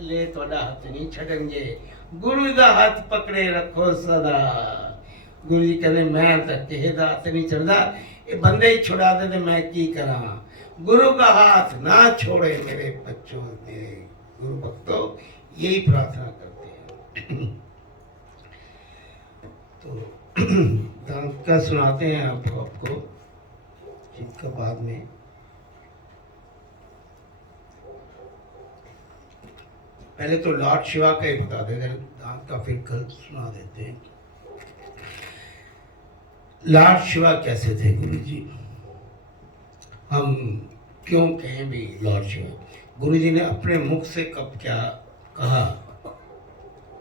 ले थोड़ा हाथ नहीं छड़ेंगे, गुरु का हाथ पकड़े रखो सदा। गुरु जी कहते मैं तो किसी का हाथ नहीं छड़दा, ये बंदे ही छुड़ा दे तो मैं की करा, गुरु का हाथ ना छोड़े मेरे बच्चों, मेरे गुरु भक्तों, यही प्रार्थना करते हैं। तो दांत का सुनाते हैं आपको जिसका बाद में। पहले तो लॉर्ड शिवा का ही बता देते हैं, दांत का फिर कल सुना देते हैं। लॉर्ड शिवा कैसे थे गुरु जी, हम क्यों कहें भी लॉर्ड शिवा। गुरु जी ने अपने मुख से कब क्या कहा,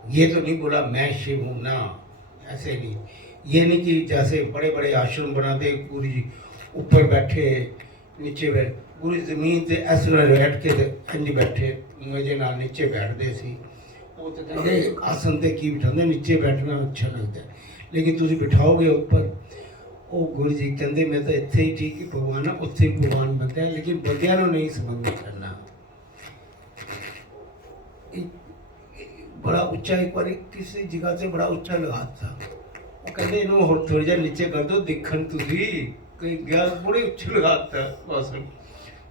ये तो नहीं बोला मैं शिव हूं ना, ऐसे नहीं। ये नहीं कि जैसे बड़े बड़े आश्रम बनाते गुरु जी ऊपर बैठे नीचे बैठ, गुरु जमीन से ऐसे बैठ के इंज बैठे, मजे नाल नीचे बैठते सी। वो तो कहते आसन ते की बिठाते, नीचे बैठना अच्छा लगता है, लेकिन तुम बिठाओगे ऊपर। वो गुरु जी कहते मैं तो इतने ही ठीक है भगवान है, उत्थे ही भगवान बनता है, लेकिन बंदियां नहीं संबंध करना। बड़ा उच्चा एक बार किसी जगह से बड़ा उच्चा लगा था, वो कहते इन्हों और थोड़ी जा नीचे कर दो दिखन तुसी, कहीं गया बड़े उच्चे लगाता भाषण।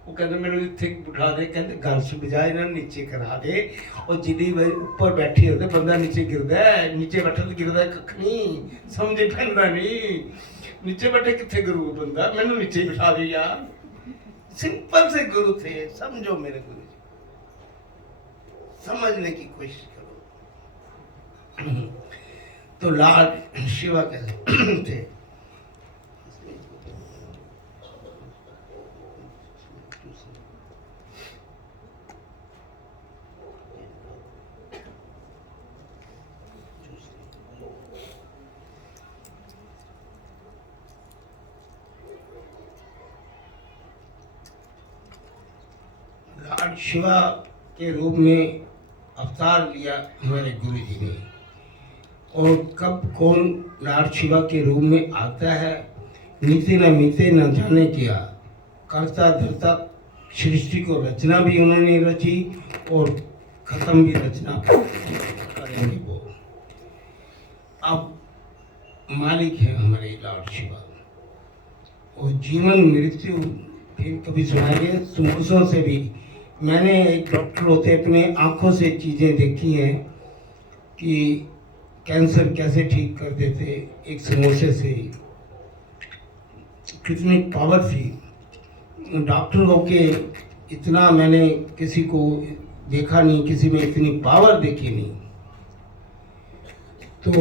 वो कहते मैंने इतने बिठा दे, कहते गल से बजाय ना नीचे करा दे, और जिदी ऊपर बैठी होते बंदा नीचे गिरदा है, नीचे बैठा तो गिरदा कख नहीं, समझे पैंदा नहीं, नीचे बैठे कितने गुरु बंदा, मैंने नीचे बिठा दे यार। सिंपल से गुरु थे, समझो मेरे गुरु जी, समझने की कोशिश करो। तो लॉर्ड शिवा कैसे थे, लॉर्ड शिवा के रूप में अवतार लिया हमारे गुरु जी ने, और कब कौन लॉर्ड शिवा के रूप में आता है, नीति न मीते न जाने क्या, करता धरता सृष्टि को रचना भी उन्होंने रची और खत्म भी रचना करेंगे वो। अब मालिक है हमारे लॉर्ड शिवा, और जीवन मृत्यु फिर कभी सुनाइए समोसों से भी। मैंने एक डॉक्टर होते अपने आंखों से चीज़ें देखी हैं कि कैंसर कैसे ठीक कर देते एक समोसे से, कितनी पावर थी। डॉक्टर होके इतना मैंने किसी को देखा नहीं, किसी में इतनी पावर देखी नहीं। तो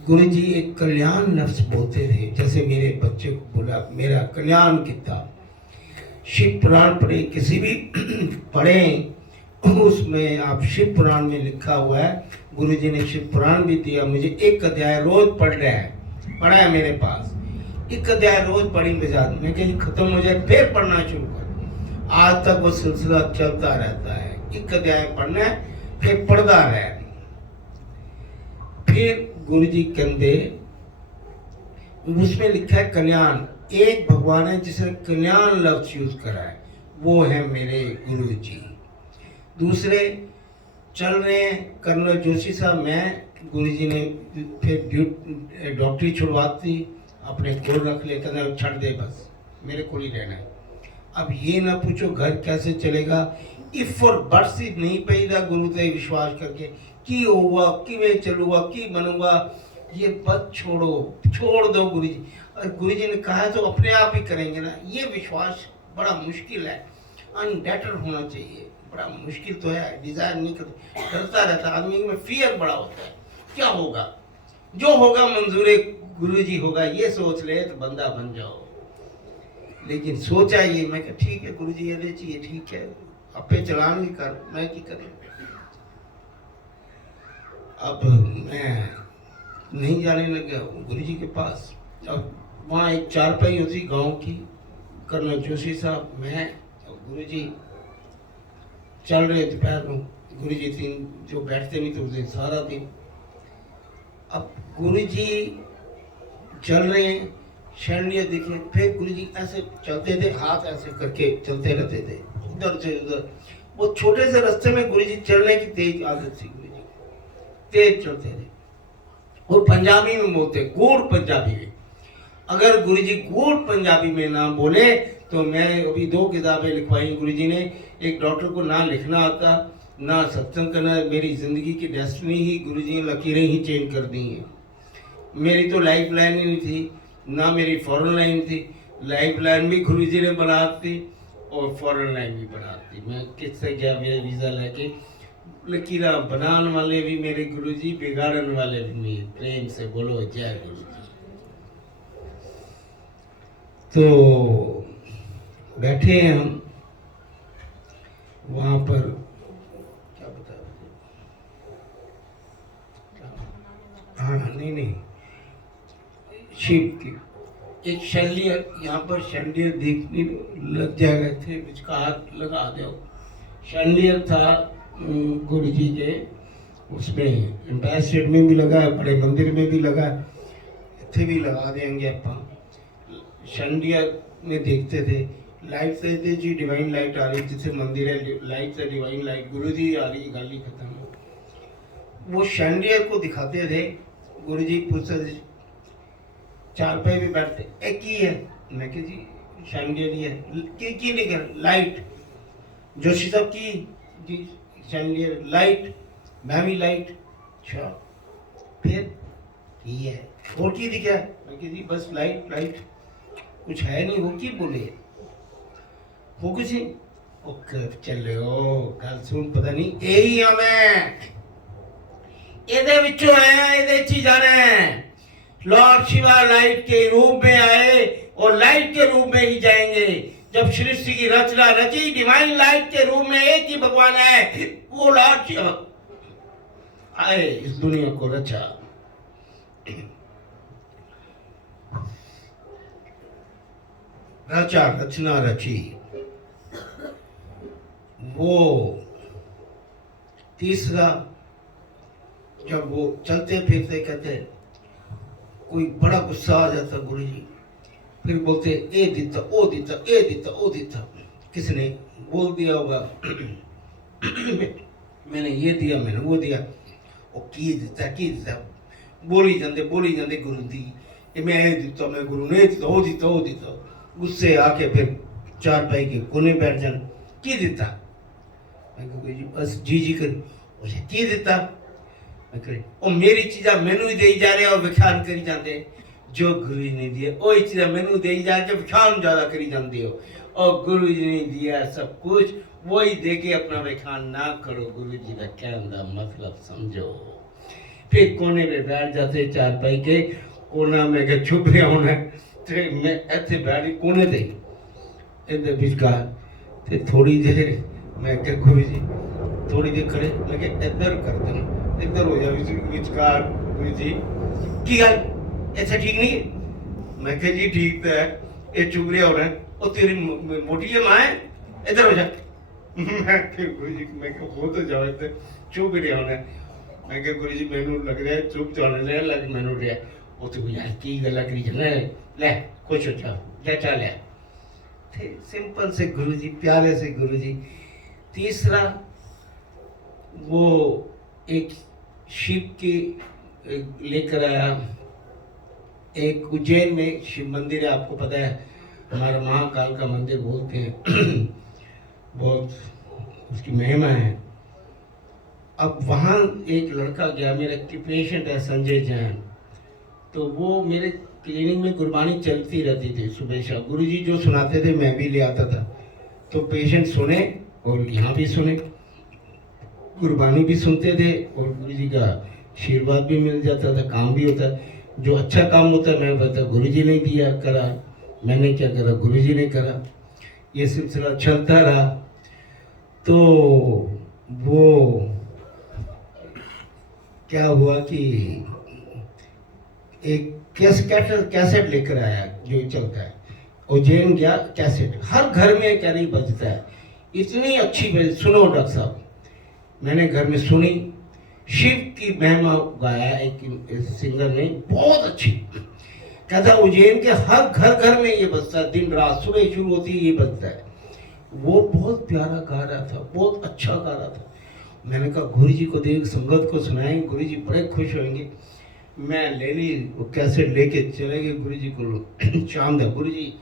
गुरु जी एक कल्याण लफ्ज बोलते थे, जैसे मेरे बच्चे को बोला मेरा कल्याण कितना। शिव पुराण पढ़े, किसी भी पढ़े उसमें आप शिव पुराण में लिखा हुआ है, गुरु जी ने शिव पुराण भी दिया मुझे। एक अध्याय रोज पढ़ा है मेरे पास, एक अध्याय रोज पढ़ी बजा, मैं कहीं खत्म हो जाए फिर पढ़ना शुरू कर। आज तक वो सिलसिला चलता रहता है, एक अध्याय पढ़ना है फिर पढ़ता रहे। फिर गुरु जी कहते उसमें लिखा है कल्याण, एक भगवान है जिसने कल्याण लफ्ज यूज करा है, वो है मेरे गुरु जी। दूसरे चल रहे हैं कर्नल जोशी साहब, मैं गुरु जी ने फिर डॉक्टरी छुड़वाती, अपने कोल रख ले, कहना छड़ दे बस मेरे को ही रहना है। अब ये ना पूछो घर कैसे चलेगा, इफ और बर्स ही नहीं पैदा गुरु ते विश्वास करके की होगा किवें चलूगा की बनूंगा, ये बस छोड़ दो गुरु जी। और गुरु जी ने कहा तो अपने आप ही करेंगे ना, ये विश्वास बड़ा मुश्किल है, अनडेटर होना चाहिए। बड़ा मुश्किल तो है, डिजायर नहीं करता, डरता रहता आदमी में, फियर बड़ा होता है क्या होगा, जो होगा मंजूर गुरु जी होगा, ये सोच ले तो बंदा बन जाओ। लेकिन सोचा ये, मैं कहा ठीक है गुरु जी ये चाहिए, ठीक है अपे चलान भी कर, मैं की करूँ। अब मैं नहीं जाने लग गया गुरु जी के पास। अब वहाँ एक चारपाई होती गांव की, कर्नल जोशी साहब, मैं और गुरु जी चल रहे दोपहर में। गुरु जी दिन जो बैठते नहीं तो उस दिन सारा दिन। अब गुरु जी चल रहे हैं, शरणिया दिखे, फिर गुरु जी ऐसे चलते थे, हाथ ऐसे करके चलते रहते थे इधर से उधर। वो छोटे से रास्ते में गुरु जी चलने की तेज आदत थी, गुरु जी तेज चलते थे। वो पंजाबी में बोलते, गूढ़ पंजाबी में। अगर गुरु जी गूढ़ पंजाबी में ना बोले तो मैं अभी 2 किताबें लिखवाई गुरु जी ने। एक डॉक्टर को ना लिखना आता ना सत्संग करना, मेरी जिंदगी की डेस्टिनी ही गुरु जी ने लकीरें ही चेंज कर दी हैं। मेरी तो लाइफ लाइन ही नहीं थी, ना मेरी फॉरेन लाइन थी। लाइफ लाइन भी गुरु जी ने बना दी और फॉरेन लाइन भी बना दी। मैं किससे गया मेरा वीज़ा लेके, लकीरा बनाने वाले भी मेरे गुरु जी, बिगाड़ने वाले भी मेरे। प्रेम से बोलो जय गुरु जी। तो बैठे हैं हम वहां पर, क्या बता, हाँ नहीं शिव की एक शैलियर, यहाँ पर शैलियर देखने लग जाएगा थे, उसका हाथ लगा दो। शैलियर था गुरु जी के, उसमें एम्पायर स्टेट में भी लगा है, बड़े मंदिर में भी लगा है, इतने भी लगा देंगे अपन। शैलियर में देखते थे, लाइट से थे जी, डिवाइन लाइट आ रही, जिससे मंदिर है लाइट से डिवाइन लाइट, गुरु जी आ रही, गाली खत्म। वो शैलियर को दिखाते थे, गुरु जी पूछते थे, चारपाई भी बैठते, एक ही है, मैं कह जी शैलियर ही है, की निकल लाइट, जोशी साहब की जी शैलियर लाइट, मैं भी लाइट, अच्छा फिर ये है और की दिखा, मैं कह जी बस लाइट लाइट, कुछ है नहीं, वो की बोले वो कुछ नहीं, चलो गल सुन, पता नहीं यही हाँ मैं ਇਹਦੇ ਵਿੱਚੋਂ आया, ਇਹਦੇ ਚ जाना है। लॉर्ड शिवा लाइट के रूप में आए और लाइट के रूप में ही जाएंगे। जब सृष्टि की रचना रची, डिवाइन लाइट के रूप में एक ही भगवान है, वो लॉर्ड शिवा आए, इस दुनिया को रचा। रचा रचना रची, वो तीसरा, जब वो चलते फिरते कहते कोई बड़ा गुस्सा आ जाता गुरु जी, फिर बोलते ए दिता ओ दिता ए दिता ओ दिता, किसने बोल दिया होगा मैंने ये दिया मैंने वो दिया, वो की दिता बोली जाते गुरु दी ये मैं ये दिता मैं गुरु ने दिता वो दिता, गुस्से आके फिर चार पाई के कोने बैठ जान की दिता, मैं कहूँ जी बस जी कर उसे की दिता, मैं कह ओ मेरी चीज़ा मैनू ही दे जा रहे और विख्यान करी जाते, जो गुरु जी ने दिया वही चीज़ा मैनू दे जा के विख्यान ज़्यादा करी जाते हो, और गुरु जी ने दिया सब कुछ वही दे के अपना विख्यान ना करो, गुरु जी का कहने का मतलब समझो। फिर कोने पे बैठ जाते चारपाई के कोना में के छुप रहा होना, तो मैं ऐसे बैठ कोने थे इधर विचकार, ते थोड़ी देर मैं क्या गुरु जी थोड़ी देर खड़े मैं क्या इधर कर दूँ, इधर हो जाए विचकार, गुरु जी की गल ऐसा ठीक नहीं है, मैं क्या जी ठीक तो है, ये चुप रहा होना और तेरी मोटी है माँ इधर हो जा मैं फिर गुरु जी मैं क्या हो तो जाओ इधर चुप रहा होना, मैं क्या गुरु जी मैनू लग रहा है चुप चलने लग मैनू रहा वो तो यार की गल करी जाना ले खुश हो जा चल है, सिंपल से गुरु जी प्यारे से गुरु जी। तीसरा वो एक शिव की लेकर आया, एक उज्जैन में शिव मंदिर है आपको पता है, हमारा महाकाल का मंदिर बोलते हैं बहुत उसकी महिमा है। अब वहाँ एक लड़का गया, मेरा एक पेशेंट है संजय जैन, तो वो मेरे क्लिनिक में गुरबानी चलती रहती थी सुबह शाम, गुरुजी जो सुनाते थे मैं भी ले आता था, तो पेशेंट सुने और यहाँ भी सुने, गुरबानी भी सुनते थे और गुरुजी का आशीर्वाद भी मिल जाता था, काम भी होता, जो अच्छा काम होता है मैं बता गुरुजी ने दिया करा, मैंने क्या करा गुरुजी ने करा, ये सिलसिला चलता रहा। तो वो क्या हुआ कि एक कैसेट लेकर आया जो चलता है, उज्जैन गया कैसेट हर घर में क्या नहीं बजता है, इतनी अच्छी बज, सुनो डॉक्टर साहब, मैंने घर में सुनी, शिव की महिमा गाया एक सिंगर ने बहुत अच्छी, कहता उज्जैन के हर घर में ये बजता है, दिन रात सुबह शुरू होती है ये बजता है, वो बहुत प्यारा गा रहा था, बहुत अच्छा गा रहा था। मैंने कहा गुरु जी को देख संगत को सुनाएंगे, गुरु जी बड़े खुश होंगे, मैं ले ली वो कैसेट लेके चले गए गुरु जी को, शाम दा गुरु जी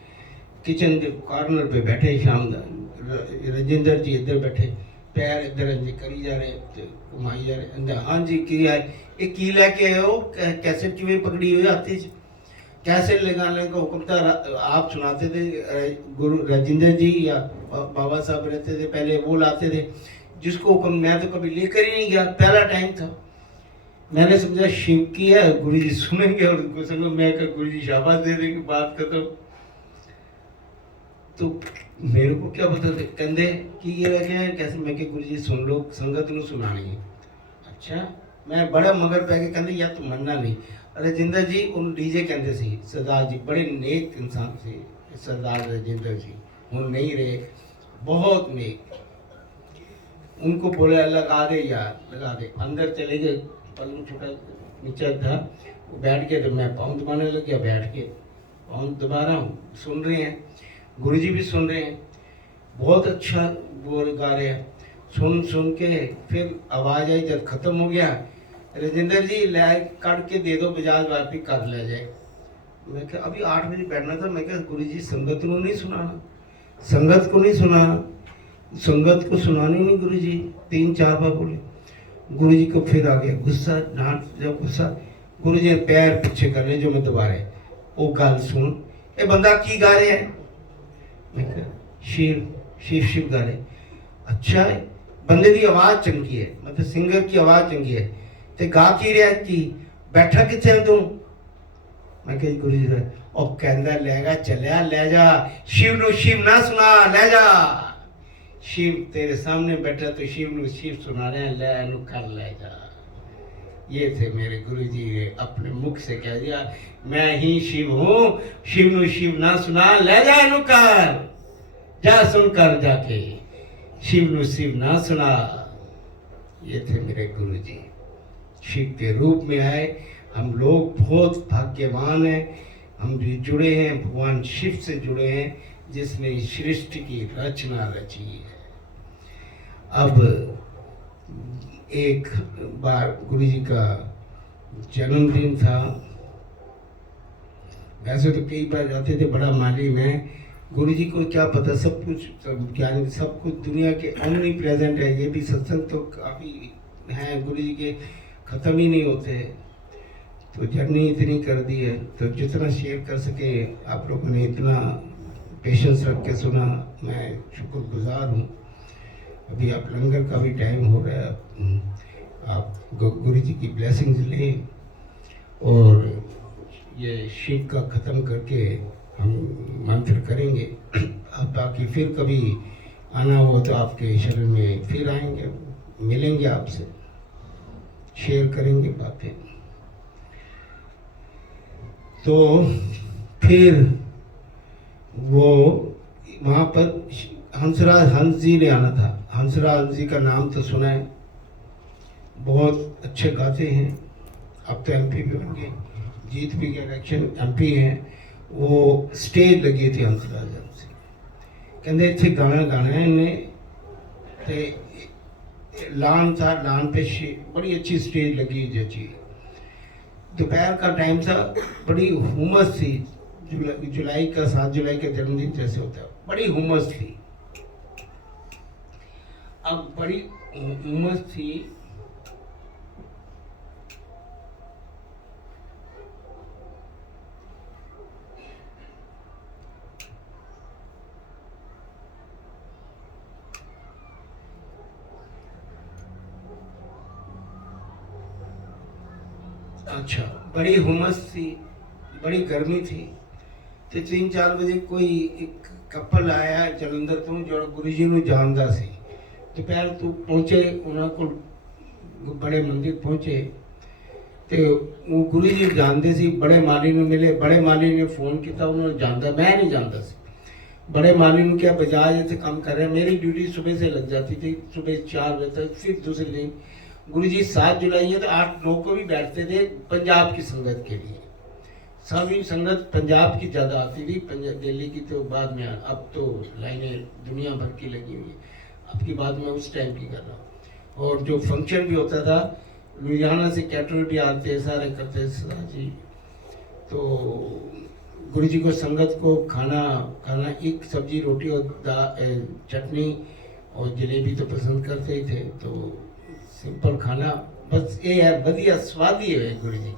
किचन के कॉर्नर पे बैठे, शाम दा राजेंद्र जी इधर बैठे, पैर इधर अंजे करी जा रहे घुमाई जा रहे, अंदर हाँ जी की है ये की लेके आए हो, कैसेट क्यों पकड़ी हुई हाथी च, कैसेट लगाने का हुक्म था, आप सुनाते थे गुरु राजेंद्र जी या बाबा साहब रहते थे पहले, वो लाते थे, जिसको हुक्म मैं तो कभी लेकर ही नहीं गया, पहला टाइम था, मैंने समझा शिव की है गुरु जी सुनेंगे और मैं गुरु जी शाबाश दे देंगे, बात खत्म। तो मेरे को क्या पता थे, कहते कि ये रह गया कैसे, मैं कि गुरु जी सुन लो संगत ਨੂੰ सुनानी है, अच्छा मैं बड़ा मगर पै के कहते यार तू मनना नहीं, राजेंद्र जी उन डीजे कहते सी सरदार जी बड़े नेक इंसान थे सरदार राजेंद्र जी, वो नहीं रहे बहुत नेक, उनको बोले लगा दे यार लगा दे, अंदर चले गए, पलंग छोटा नीचे था, वो बैठ के, तो मैं पाँव दबाने लग गया, बैठ के पाँव दबा रहा हूँ, सुन रहे हैं गुरुजी भी सुन रहे हैं, बहुत अच्छा वो गा रहे हैं, सुन के फिर आवाज़ आई, जब ख़त्म हो गया राजेंद्र जी ले काट के दे दो बजाज वापी कर ले जाए, मैं क्या अभी 8 बजे बैठना था, मैं क्या गुरुजी संगत को नहीं सुनाना, संगत को नहीं सुनाना, संगत को सुनानी नहीं गुरुजी, 3-4 बार बोले, गुरुजी को फिर आ गया गुस्सा, डांट जब गुस्सा, गुरुजी ने पैर पीछे कर ले जो मैं दोबारा वो गाल सुन, ये बंदा की गा रहे हैं, मैं क्या शिव गा रहे, अच्छा है बंदे की आवाज़ चंगी है, मतलब सिंगर की आवाज़ चंगी है, ते गा की रहा की बैठा कितने तू, मैं क्या गुरु जी और कहता लेगा चलिया ले जा, शिव नु शिव ना सुना ले जा, शिव तेरे सामने बैठा तो शिव नु शिव सुना रहे हैं, ले नु कर ले जा, ये थे मेरे गुरु जी ने अपने मुख से कह दिया मैं ही शिव हूँ, शिव नु शिव ना सुना ले जा नु कर जा, सुन कर जाके शिव नु शिव ना सुना, ये थे मेरे गुरु जी। शिव के रूप में आए। हम लोग बहुत भाग्यवान हैं, हम भी जुड़े हैं, भगवान शिव से जुड़े हैं जिसने इस सृष्टि की रचना रची है। अब एक बार गुरु जी का जन्मदिन था। वैसे तो कई बार जाते थे, बड़ा मालूम है गुरु जी को क्या पता, सब कुछ ज्ञान, सब कुछ दुनिया के ओमनी प्रेजेंट है। ये भी सत्संग तो काफ़ी हैं गुरु जी के, ख़त्म ही नहीं होते। तो जर्नी इतनी कर दी है, तो जितना शेयर कर सके आप लोगों ने इतना पेशेंस रख के सुना, मैं शुक्रगुजार हूँ। अभी आप लंगर का भी टाइम हो रहा है, आप गुरु जी की ब्लेसिंग्स लें और ये शिव का ख़त्म करके हम मंत्र करेंगे। अब बाकी फिर कभी आना हो तो आपके शरण में फिर आएंगे, मिलेंगे आपसे, शेयर करेंगे बातें। तो फिर वो वहाँ पर हंसराज हंस जी ने आना था। हंसराज जी का नाम तो सुना है, बहुत अच्छे गाते हैं। अब तो एमपी भी बन गए, जीत भी गए, इलेक्शन एमपी हैं। वो स्टेज लगी थी हंसराज से, कहते इतने गाना गाना है इन्हें। तो लान था, लान पे बड़ी अच्छी स्टेज लगी जची। दोपहर का टाइम था, बड़ी हुमस थी। जुलाई का 7 जुलाई का जन्मदिन जैसे होता है, बड़ी हुमस थी। अब बड़ी हुमस थी, अच्छा बड़ी हुमस थी, बड़ी गर्मी थी। तो 3-4 बजे कोई एक कपल आया जलंधर तो जो गुरु जी ਨੂੰ ਜਾਣਦਾ ਸੀ। दोपहर तो पहुँचे, उन्होंने को बड़े मंदिर पहुँचे तो वो गुरु जी जानते सी। बड़े माली ने मिले, बड़े माली ने फोन किया, उन्होंने जानता, मैं नहीं जानता सी। बड़े माली ने क्या बजाज इतने काम कर रहे हैं। मेरी ड्यूटी सुबह से लग जाती थी, सुबह 4 बजे तक। फिर दूसरे दिन गुरु जी 7 जुलाई है तो 8-9 को भी बैठते थे पंजाब की संगत के लिए। सभी संगत पंजाब की ज़्यादा आती थी, दिल्ली की तो बाद में। अब तो लाइनें दुनिया भर की लगी हुई है, अब की बात मैं उस टाइम की कर रहा हूँ। और जो फंक्शन भी होता था, लुधियाना से कैटरल भी आते, सारे करते जी। तो गुरु जी को संगत को खाना एक सब्जी रोटी और चटनी और जलेबी तो पसंद करते ही थे। तो सिंपल खाना बस ये है, बढ़िया स्वादी है गुरु जी।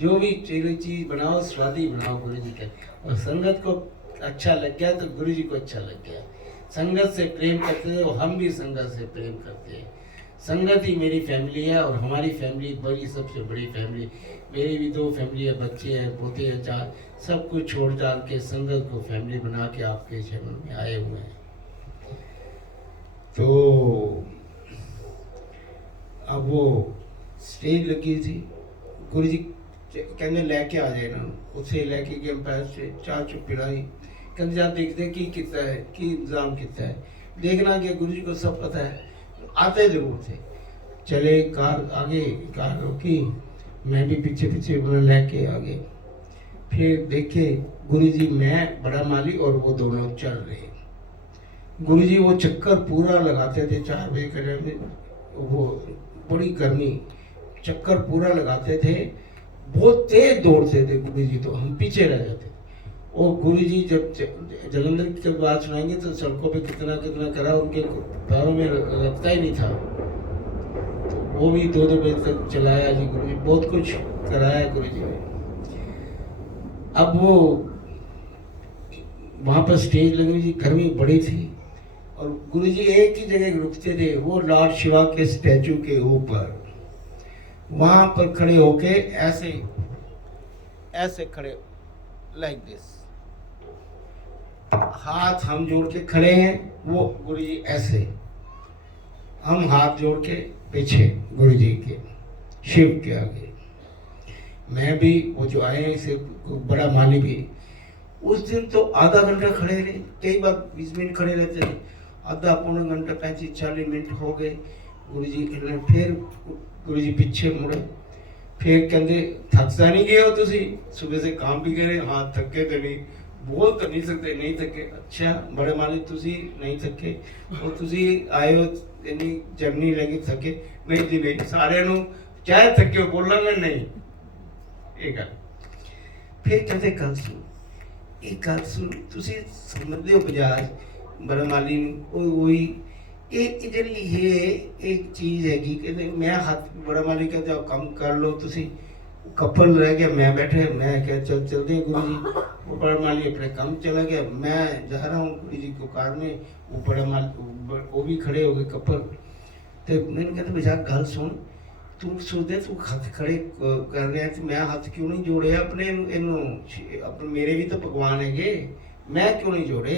जो भी चीज़ बनाओ स्वादी बनाओ गुरु जी का। और संगत को अच्छा लग गया तो गुरु जी को अच्छा लग गया। संगत से प्रेम करते थे और हम भी संगत से प्रेम करते हैं। संगत ही मेरी फैमिली है और हमारी फैमिली बड़ी, सबसे बड़ी फैमिली। मेरी भी 2 फैमिली है, बच्चे हैं, पोते हैं, 4, सब कुछ छोड़ डाल के संगत को फैमिली बना के आपके चैनल में आए हुए हैं। तो अब वो स्टेज लगी थी, गुरु जी कहने लैके आ जाए ना, उसे लैके गए पैर से चाह चुप पिलाई। कहते जा देखते की कितना है, की इंतजाम कितना है, देखना कि गुरु जी को सब पता है। आते जरूर थे। चले कार आगे, कार रोकी, मैं भी पीछे पीछे उन्हें लेके आगे। फिर देखे गुरु जी, मैं बड़ा माली और वो दोनों चल रहे। गुरु जी वो चक्कर पूरा लगाते थे 4 बजे के टाइम में, वो बड़ी गर्मी, चक्कर पूरा लगाते थे, बहुत तेज दौड़ते थे गुरु जी। तो हम पीछे रह जाते थे। और गुरु जी जब जलंधर की जब बात सुनाएंगे तो सड़कों पे कितना कितना करा, उनके पैरों में लगता ही नहीं था। तो वो भी 2-2 बजे तक चलाया जी गुरु जी, बहुत कुछ कराया गुरु जी ने। अब वो वहाँ पर स्टेज लगी हुई, गर्मी बड़ी थी और गुरु जी एक ही जगह रुकते थे, वो लॉर्ड शिवा के स्टैचू के ऊपर। वहाँ पर खड़े होके ऐसे ऐसे खड़े, लाइक दिस, हाथ हम जोड़ के खड़े हैं। वो गुरु जी ऐसे, हम हाथ जोड़ के पीछे गुरु जी के, शिव के आगे। मैं भी, वो जो आए हैं इसे बड़ा माली भी, उस दिन तो आधा घंटा खड़े रहे, कई बार 20 मिनट खड़े रहते थे। आधा पौना घंटा 35-40 मिनट हो गए। गुरु जी ने फिर गुरु जी पीछे मुड़े, फिर कहते थकता नहीं गए हो तुसी, सुबह से काम भी करे? हाँ थके तो नहीं, बोल तो नहीं सकते नहीं थके। अच्छा बड़े मालिक तुसी नहीं थके, और तुसी आए हो इन्नी जर्नी लगी थके? नहीं जी नहीं, सारे नु चाहे थके हो बोलना मैं नहीं ये गल। फिर कहते गल सुन, एक गल सुन, तुसी समझते हो बजाज बड़े माली वही एक जड़ी है एक चीज हैगी कहते मैं हाथ बड़ा माली कहते कम कर लो तुसी, कपल रह गया, मैं बैठे, मैं क्या चल चलते हैं गुरु जी। वो बड़ा माली अपने काम चला गया, मैं जा रहा हूँ गुरु जी को कार में, वो बड़ा माल वो भी खड़े हो गए कपल। तो मैंने कहते बेचा गल सुन, तू सोचते तू हाथ खड़े कर रहे हैं तो मैं हाथ क्यों नहीं जोड़े अपने अपने, मेरे भी तो भगवान है, मैं क्यों नहीं जोड़े?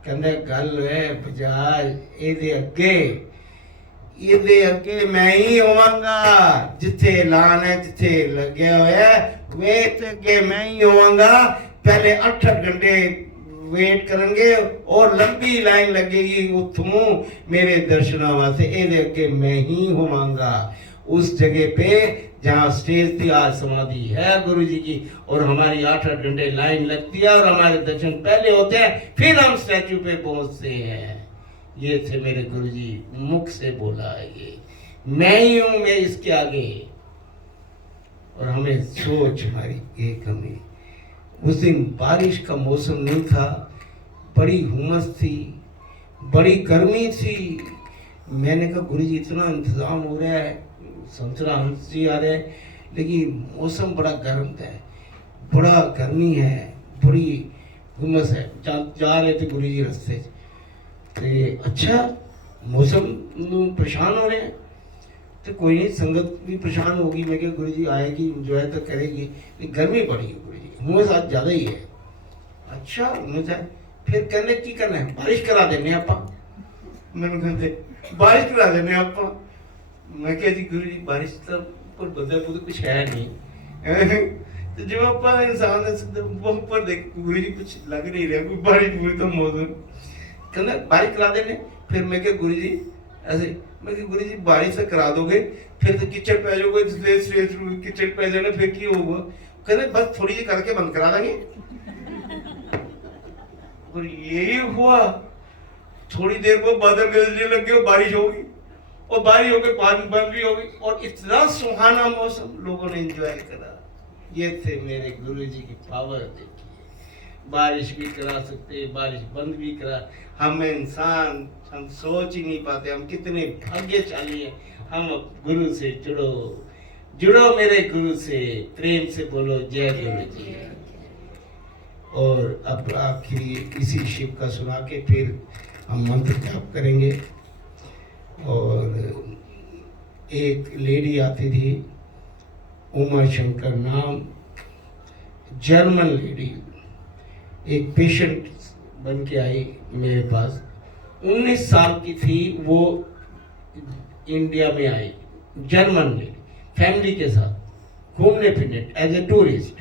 कहते गल है बजाज ਇਹਦੇ ਅੱਗੇ ਮੈਂ ਹੀ ਹੋਵਾਂਗਾ, ਜਿੱਥੇ ਐਲਾਨ ਹੈ ਜਿੱਥੇ ਲੱਗਿਆ ਹੋਇਆ ਵੇ ਤੇ ਅੱਗੇ ਮੈਂ ਹੀ ਹੋਵਾਂਗਾ। पहले 8 घंटे वेट करेंगे और लंबी लाइन लगेगी उठूं मेरे दर्शनों वास्ते, ਇਹਦੇ ਅੱਗੇ मैं ही होवांगा उस जगह पे जहाँ स्टेज थी आज समाधि है गुरु जी की, और हमारी 8 घंटे लाइन लगती है और हमारे दर्शन पहले होते हैं, फिर हम स्टैचू पे पहुंचते हैं। ये थे मेरे गुरु जी, मुख से बोला है ये, मैं ही हूं मैं इसके आगे। और हमें सोच हमारी एक हमें उस दिन बारिश का मौसम नहीं था, बड़ी हुमस थी, बड़ी गर्मी थी। मैंने कहा गुरु जी इतना इंतजाम हो रहा है, संतरा हंस जी आ रहे हैं, लेकिन मौसम बड़ा गर्म है, बड़ा गर्मी है, बड़ी हुमस है। जा रहे थे गुरु जी रास्ते ते अच्छा मौसम परेशान हो रहे हैं, तो कोई नहीं संगत भी परेशान होगी। मैं क्या गुरु जी आएगी इंजॉय तो करेगी, लेकिन गर्मी बड़ी है गुरु जी, हुमस आज ज़्यादा ही है। अच्छा हुमस है, फिर कहने की करना है बारिश करा देने आप, मैंने कहते बारिश करा देने आप। मैं क्या जी गुरु जी बारिश तो पर बदल तो कुछ है नहीं तो जब आप इंसान पर देख गुरु जी कुछ लग नहीं रहा, कोई बारिश पूरी तो मौसम कहना बारिश करा देने। फिर मैं क्या गुरु जी ऐसे, मैं क्या गुरु जी बारिश से करा दोगे फिर तो कीचड़ पै जाओगे, कीचड़ पै जाना फिर क्या होगा? कहते बस थोड़ी सी करके बंद करा देंगे। और यही हुआ, थोड़ी देर को बादल गरजने लगे और बारिश होगी, और बारिश होकर पानी बंद भी होगी, और इतना सुहाना मौसम लोगों ने एंजॉय करा। ये थे मेरे गुरु जी की पावर। देखिए बारिश भी करा सकते, बारिश बंद भी करा। हम इंसान हम सोच ही नहीं पाते हम कितने भाग्यशाली हैं। हम गुरु से जुड़ो, जुड़ो मेरे गुरु से, प्रेम से बोलो जय गुरु जी। और अब आखिरी इसी शिव का सुना के फिर हम मंत्र जाप करेंगे। और एक लेडी आती थी, उमा शंकर नाम, जर्मन लेडी, एक पेशेंट बन के आई मेरे पास, 19 साल की थी वो, इंडिया में आई, जर्मन लेडी, फैमिली के साथ घूमने फिरने एज ए टूरिस्ट।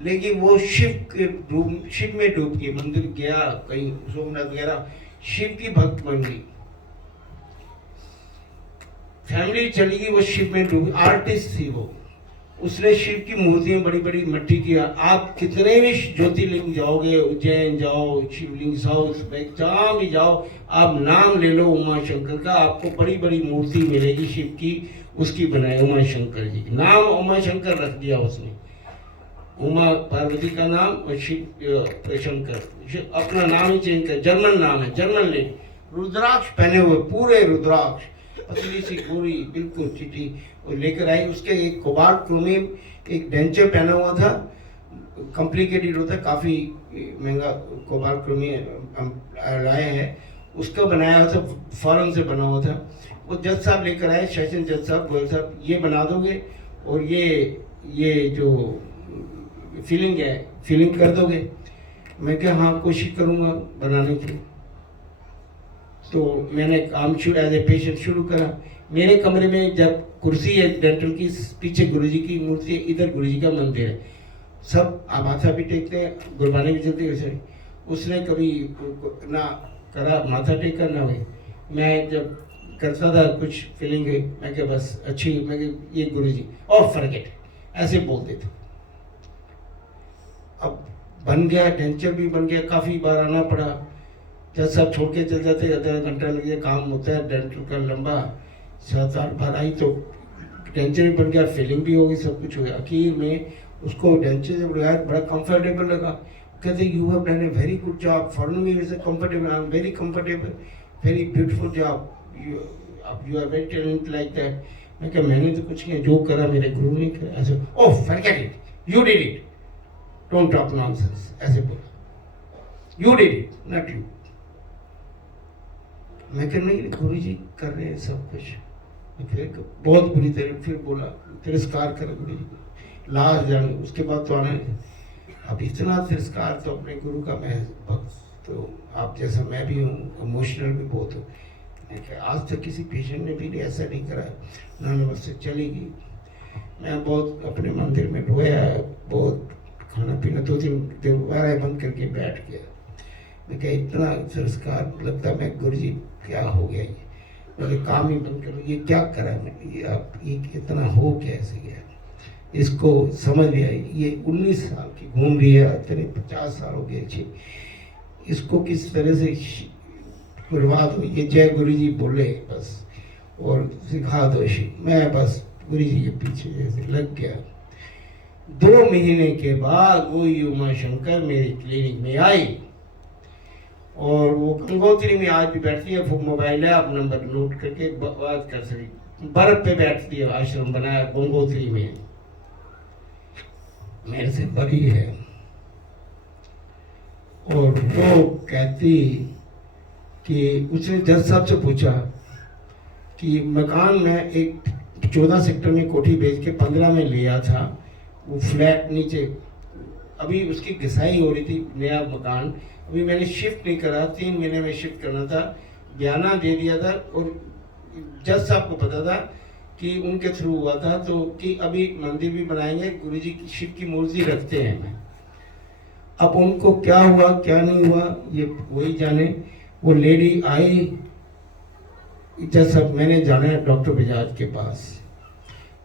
लेकिन वो शिव में डूब गई, मंदिर गया कहीं सोमनाथ वगैरह, शिव की भक्त बन गई, फैमिली चली गई, वो शिव में डूब, आर्टिस्ट थी वो। उसने शिव की मूर्तियां बड़ी बड़ी मट्टी की, आप कितने भी ज्योतिर्लिंग जाओगे, उज्जैन जाओ, शिवलिंग साउथ में जहाँ भी जाओ, आप नाम ले लो उमा शंकर का, आपको बड़ी बड़ी मूर्ति मिलेगी शिव की, उसकी बनाए उमा शंकर जी। नाम उमा शंकर रख दिया उसने, उमा पार्वती का नाम और शिव शंकर, अपना नाम ही चेंज कर, जर्मन नाम है, जर्मन ले, रुद्राक्ष पहने हुए, पूरे रुद्राक्ष, पतली सी गोरी बिल्कुल चिटी, और लेकर आई। उसके एक कोबाल्ट क्रोमियम एक डेंचर पहना हुआ था, कॉम्प्लिकेटेड होता है, काफ़ी महंगा कोबाल्ट क्रोमियम लाए हैं, उसका बनाया हुआ था, फॉरेन से बना हुआ था। वो जज साहब लेकर आए, सेशन जज साहब, बोले साहब ये बना दोगे और ये जो फीलिंग है फीलिंग कर दोगे? मैं क्या हाँ कोशिश करूँगा बनाने की। तो मैंने काम शुरू एज ए पेशेंट शुरू करा। मेरे कमरे में जब कुर्सी है डेंटल की, पीछे गुरुजी की मूर्ति है, इधर गुरुजी का मंदिर है, सब माथा भी टेकते हैं, गुरबानी भी चलती है। उसने कभी ना करा, माथा टेका ना हुई। मैं जब करता था कुछ फीलिंग हुई, मैं क्या बस अच्छी, मैं ये गुरुजी और फॉरगेट, ऐसे बोल देते। अब बन गया, डेंचर भी बन गया, काफ़ी बार आना पड़ा। जब सब छोड़ के चल जाते, आधा घंटा लग गया, काम होता है डेंटल का लंबा, 7-8 बार आई तो डेंचर भी बन गया, फीलिंग भी हो गई, सब कुछ हो गया। आखिर में उसको डेंचर जब लगाया बड़ा कंफर्टेबल लगा। कहते you have done a very good job, foreign में वैसे comfortable, I am very comfortable, very beautiful job, you are very talent like that. मैं क्या, मैंने तो कुछ किया, जो करा मेरे गुरु ने करा। ऐसे oh forget it, you did it, don't talk nonsense, ऐसे बोला, you did it not you. मैं कह नहीं, गुरु जी कर रहे हैं सब कुछ। फिर बहुत बुरी तरह फिर बोला, तिरस्कार कर गुरु जी को, लास्ट जाने उसके बाद तो आना नहीं। अब इतना तिरस्कार तो अपने गुरु का, मैं भक्त, तो आप जैसा मैं भी हूँ, इमोशनल भी बहुत हूँ। मैं क्या, आज तक किसी पेशेंट ने भी ऐसा नहीं करा, ना बस से चली गई। मैं बहुत अपने मंदिर में रोया, बहुत खाना पीना 2-3 दिन बंद करके बैठ गया। मैं क्या, इतना तिरस्कार लगता, मैं गुरु जी क्या हो गया, ये मेरे काम ही बंद करो, ये क्या करा मैंने, ये आप ये इतना हो कैसे गया। इसको समझ में आई, ये 19 साल की घूम रही है, तेरे 50 साल हो गए छे, इसको किस तरह से बर्बाद हो। ये जय गुरु जी बोले बस और सिखा दो। मैं बस गुरु जी के पीछे जैसे लग गया। 2 महीने के बाद वो उमा शंकर मेरी क्लिनिक में आई और वो गंगोत्री में आज भी बैठती है, वो मोबाइल है, आप नंबर नोट करके बात कर सकते। बर्फ पे बैठती है, आश्रम बनाया गंगोत्री में, मेरे से बड़ी है। और वो कहती कि उसने जज साहब से पूछा कि मकान में एक 14 सेक्टर में कोठी बेच के 15 में लिया था, वो फ्लैट नीचे, अभी उसकी घिसाई हो रही थी, नया मकान अभी मैंने शिफ्ट नहीं करा, 3 महीने में शिफ्ट करना था, बयाना दे दिया था और जज साहब को पता था कि उनके थ्रू हुआ था, तो कि अभी मंदिर भी बनाएंगे, गुरुजी की शिव की मूर्ति रखते हैं। अब उनको क्या हुआ क्या नहीं हुआ ये वही जाने। वो लेडी आई, जज साहब मैंने जाना है डॉक्टर बजाज के पास।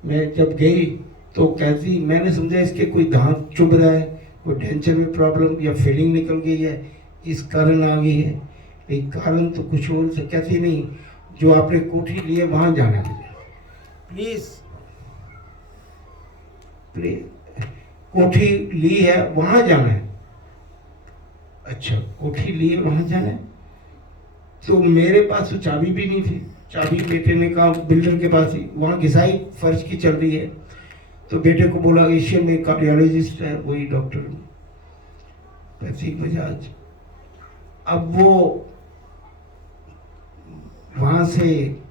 मैं जब गई तो कहती, मैंने समझा इसके कोई दांत चुभ रहा है, कोई डेंचर में प्रॉब्लम या फीलिंग निकल गई है, इस कारण आ गई है, लेकिन कारण तो कुछ और से। कहती नहीं, जो आपने कोठी ली है वहाँ जाना है प्लीज, कोठी ली है वहाँ जाना है। अच्छा कोठी ली है वहाँ जाना है, तो मेरे पास तो चाबी भी नहीं थी, चाबी बेटे ने कहा बिल्डर के पास ही, वहाँ घिसाई फर्श की चल रही है, तो बेटे को बोला एशियन में कार्डियोलॉजिस्ट है वही डॉक्टर प्रतीक बजाज। अब वो वहां से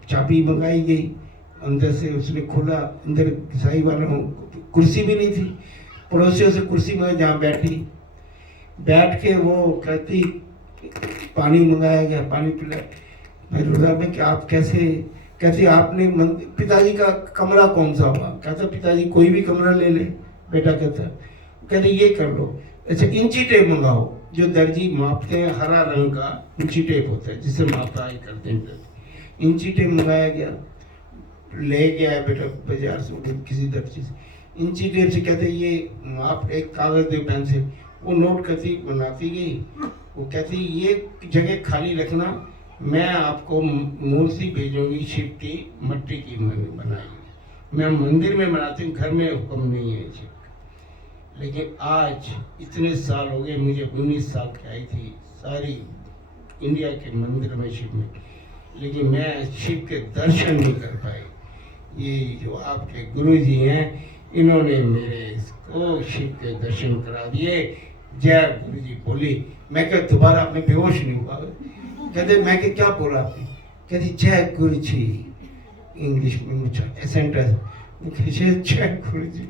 चाबी मंगाई गई, अंदर से उसने खोला, अंदर घिसाई वाला कुर्सी भी नहीं थी, पड़ोसियों से कुर्सी में जहाँ बैठी, बैठ के वो कहती पानी मंगाया गया, पानी पिला। मैं रोजा में कि आप कैसे, कहती आपने पिताजी का कमरा कौन सा हुआ, कहता पिताजी कोई भी कमरा ले ले। बेटा कहते ये कर लो, अच्छा इंची टेप मंगाओ, जो दर्जी मापते हैं हरा रंग का इंची टेप होता है जिससे मापाई करते हैं, इंची टेप मंगाया गया, ले गया बेटा बाजार से किसी दर्जी से, इंची टेप से कहते ये माप, एक कागज दे पेन से, वो नोट करती बनाती गई। वो कहती ये जगह खाली रखना, मैं आपको मूर्ति भेजूंगी शिव की, मट्टी की बनाई, मैं मंदिर में बनाती हूँ, घर में हुक्म नहीं है शिव। लेकिन आज इतने साल हो गए, मुझे 19 साल की आई थी, सारी इंडिया के मंदिर में शिव में, लेकिन मैं शिव के दर्शन नहीं कर पाई। ये जो आपके गुरु जी हैं, इन्होंने मेरे को शिव के दर्शन करा दिए। जय गुरु जी बोली। मैं क्या दोबारा अपने बेहोश नहीं हुआ। कहते मैं क्या बोला आपने, कहती जय गुरु जी, इंग्लिश में मुझे सेंटेंस, जय गुरु जी।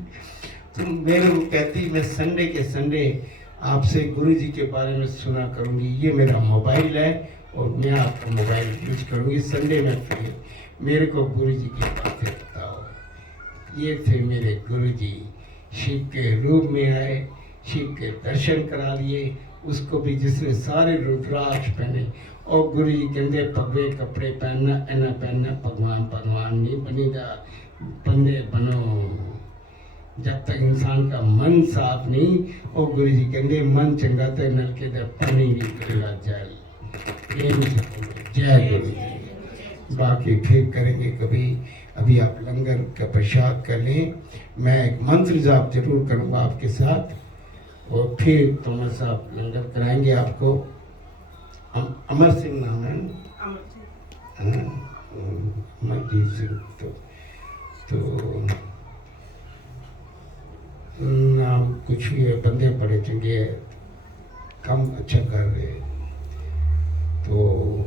तो मेरे को कहती मैं संडे के संडे आपसे गुरु जी के बारे में सुना करूँगी, ये मेरा मोबाइल है और मैं आपका मोबाइल यूज करूँगी संडे में, फिर मेरे को गुरु जी की बातें बताओ। ये थे मेरे गुरु जी, शिव के रूप में आए, शिव के दर्शन करा दिए, उसको भी जिसने सारे रुद्राक्ष पहने और गुरु जी कहते पगवे कपड़े पहनना इन्ना पहनना भगवान भगवान नहीं बनीदा बंदे बनो जब तक इंसान का मन साफ नहीं। और गुरु जी कहते मन चंगा तो नलके का पानी नहीं करेगा जल। जय गुरु जी। बाकी फिर करेंगे कभी। अभी आप लंगर का प्रसाद कर लें। मैं एक मंत्र जाप जरूर करूँगा आपके साथ और फिर तोमर साहब लंगर कराएंगे आपको। अमर सिंह नाम है अमरजीत सिंह। तो नाम कुछ भी है, बंदे बड़े चंगे हैं, काम अच्छा कर रहे हैं। तो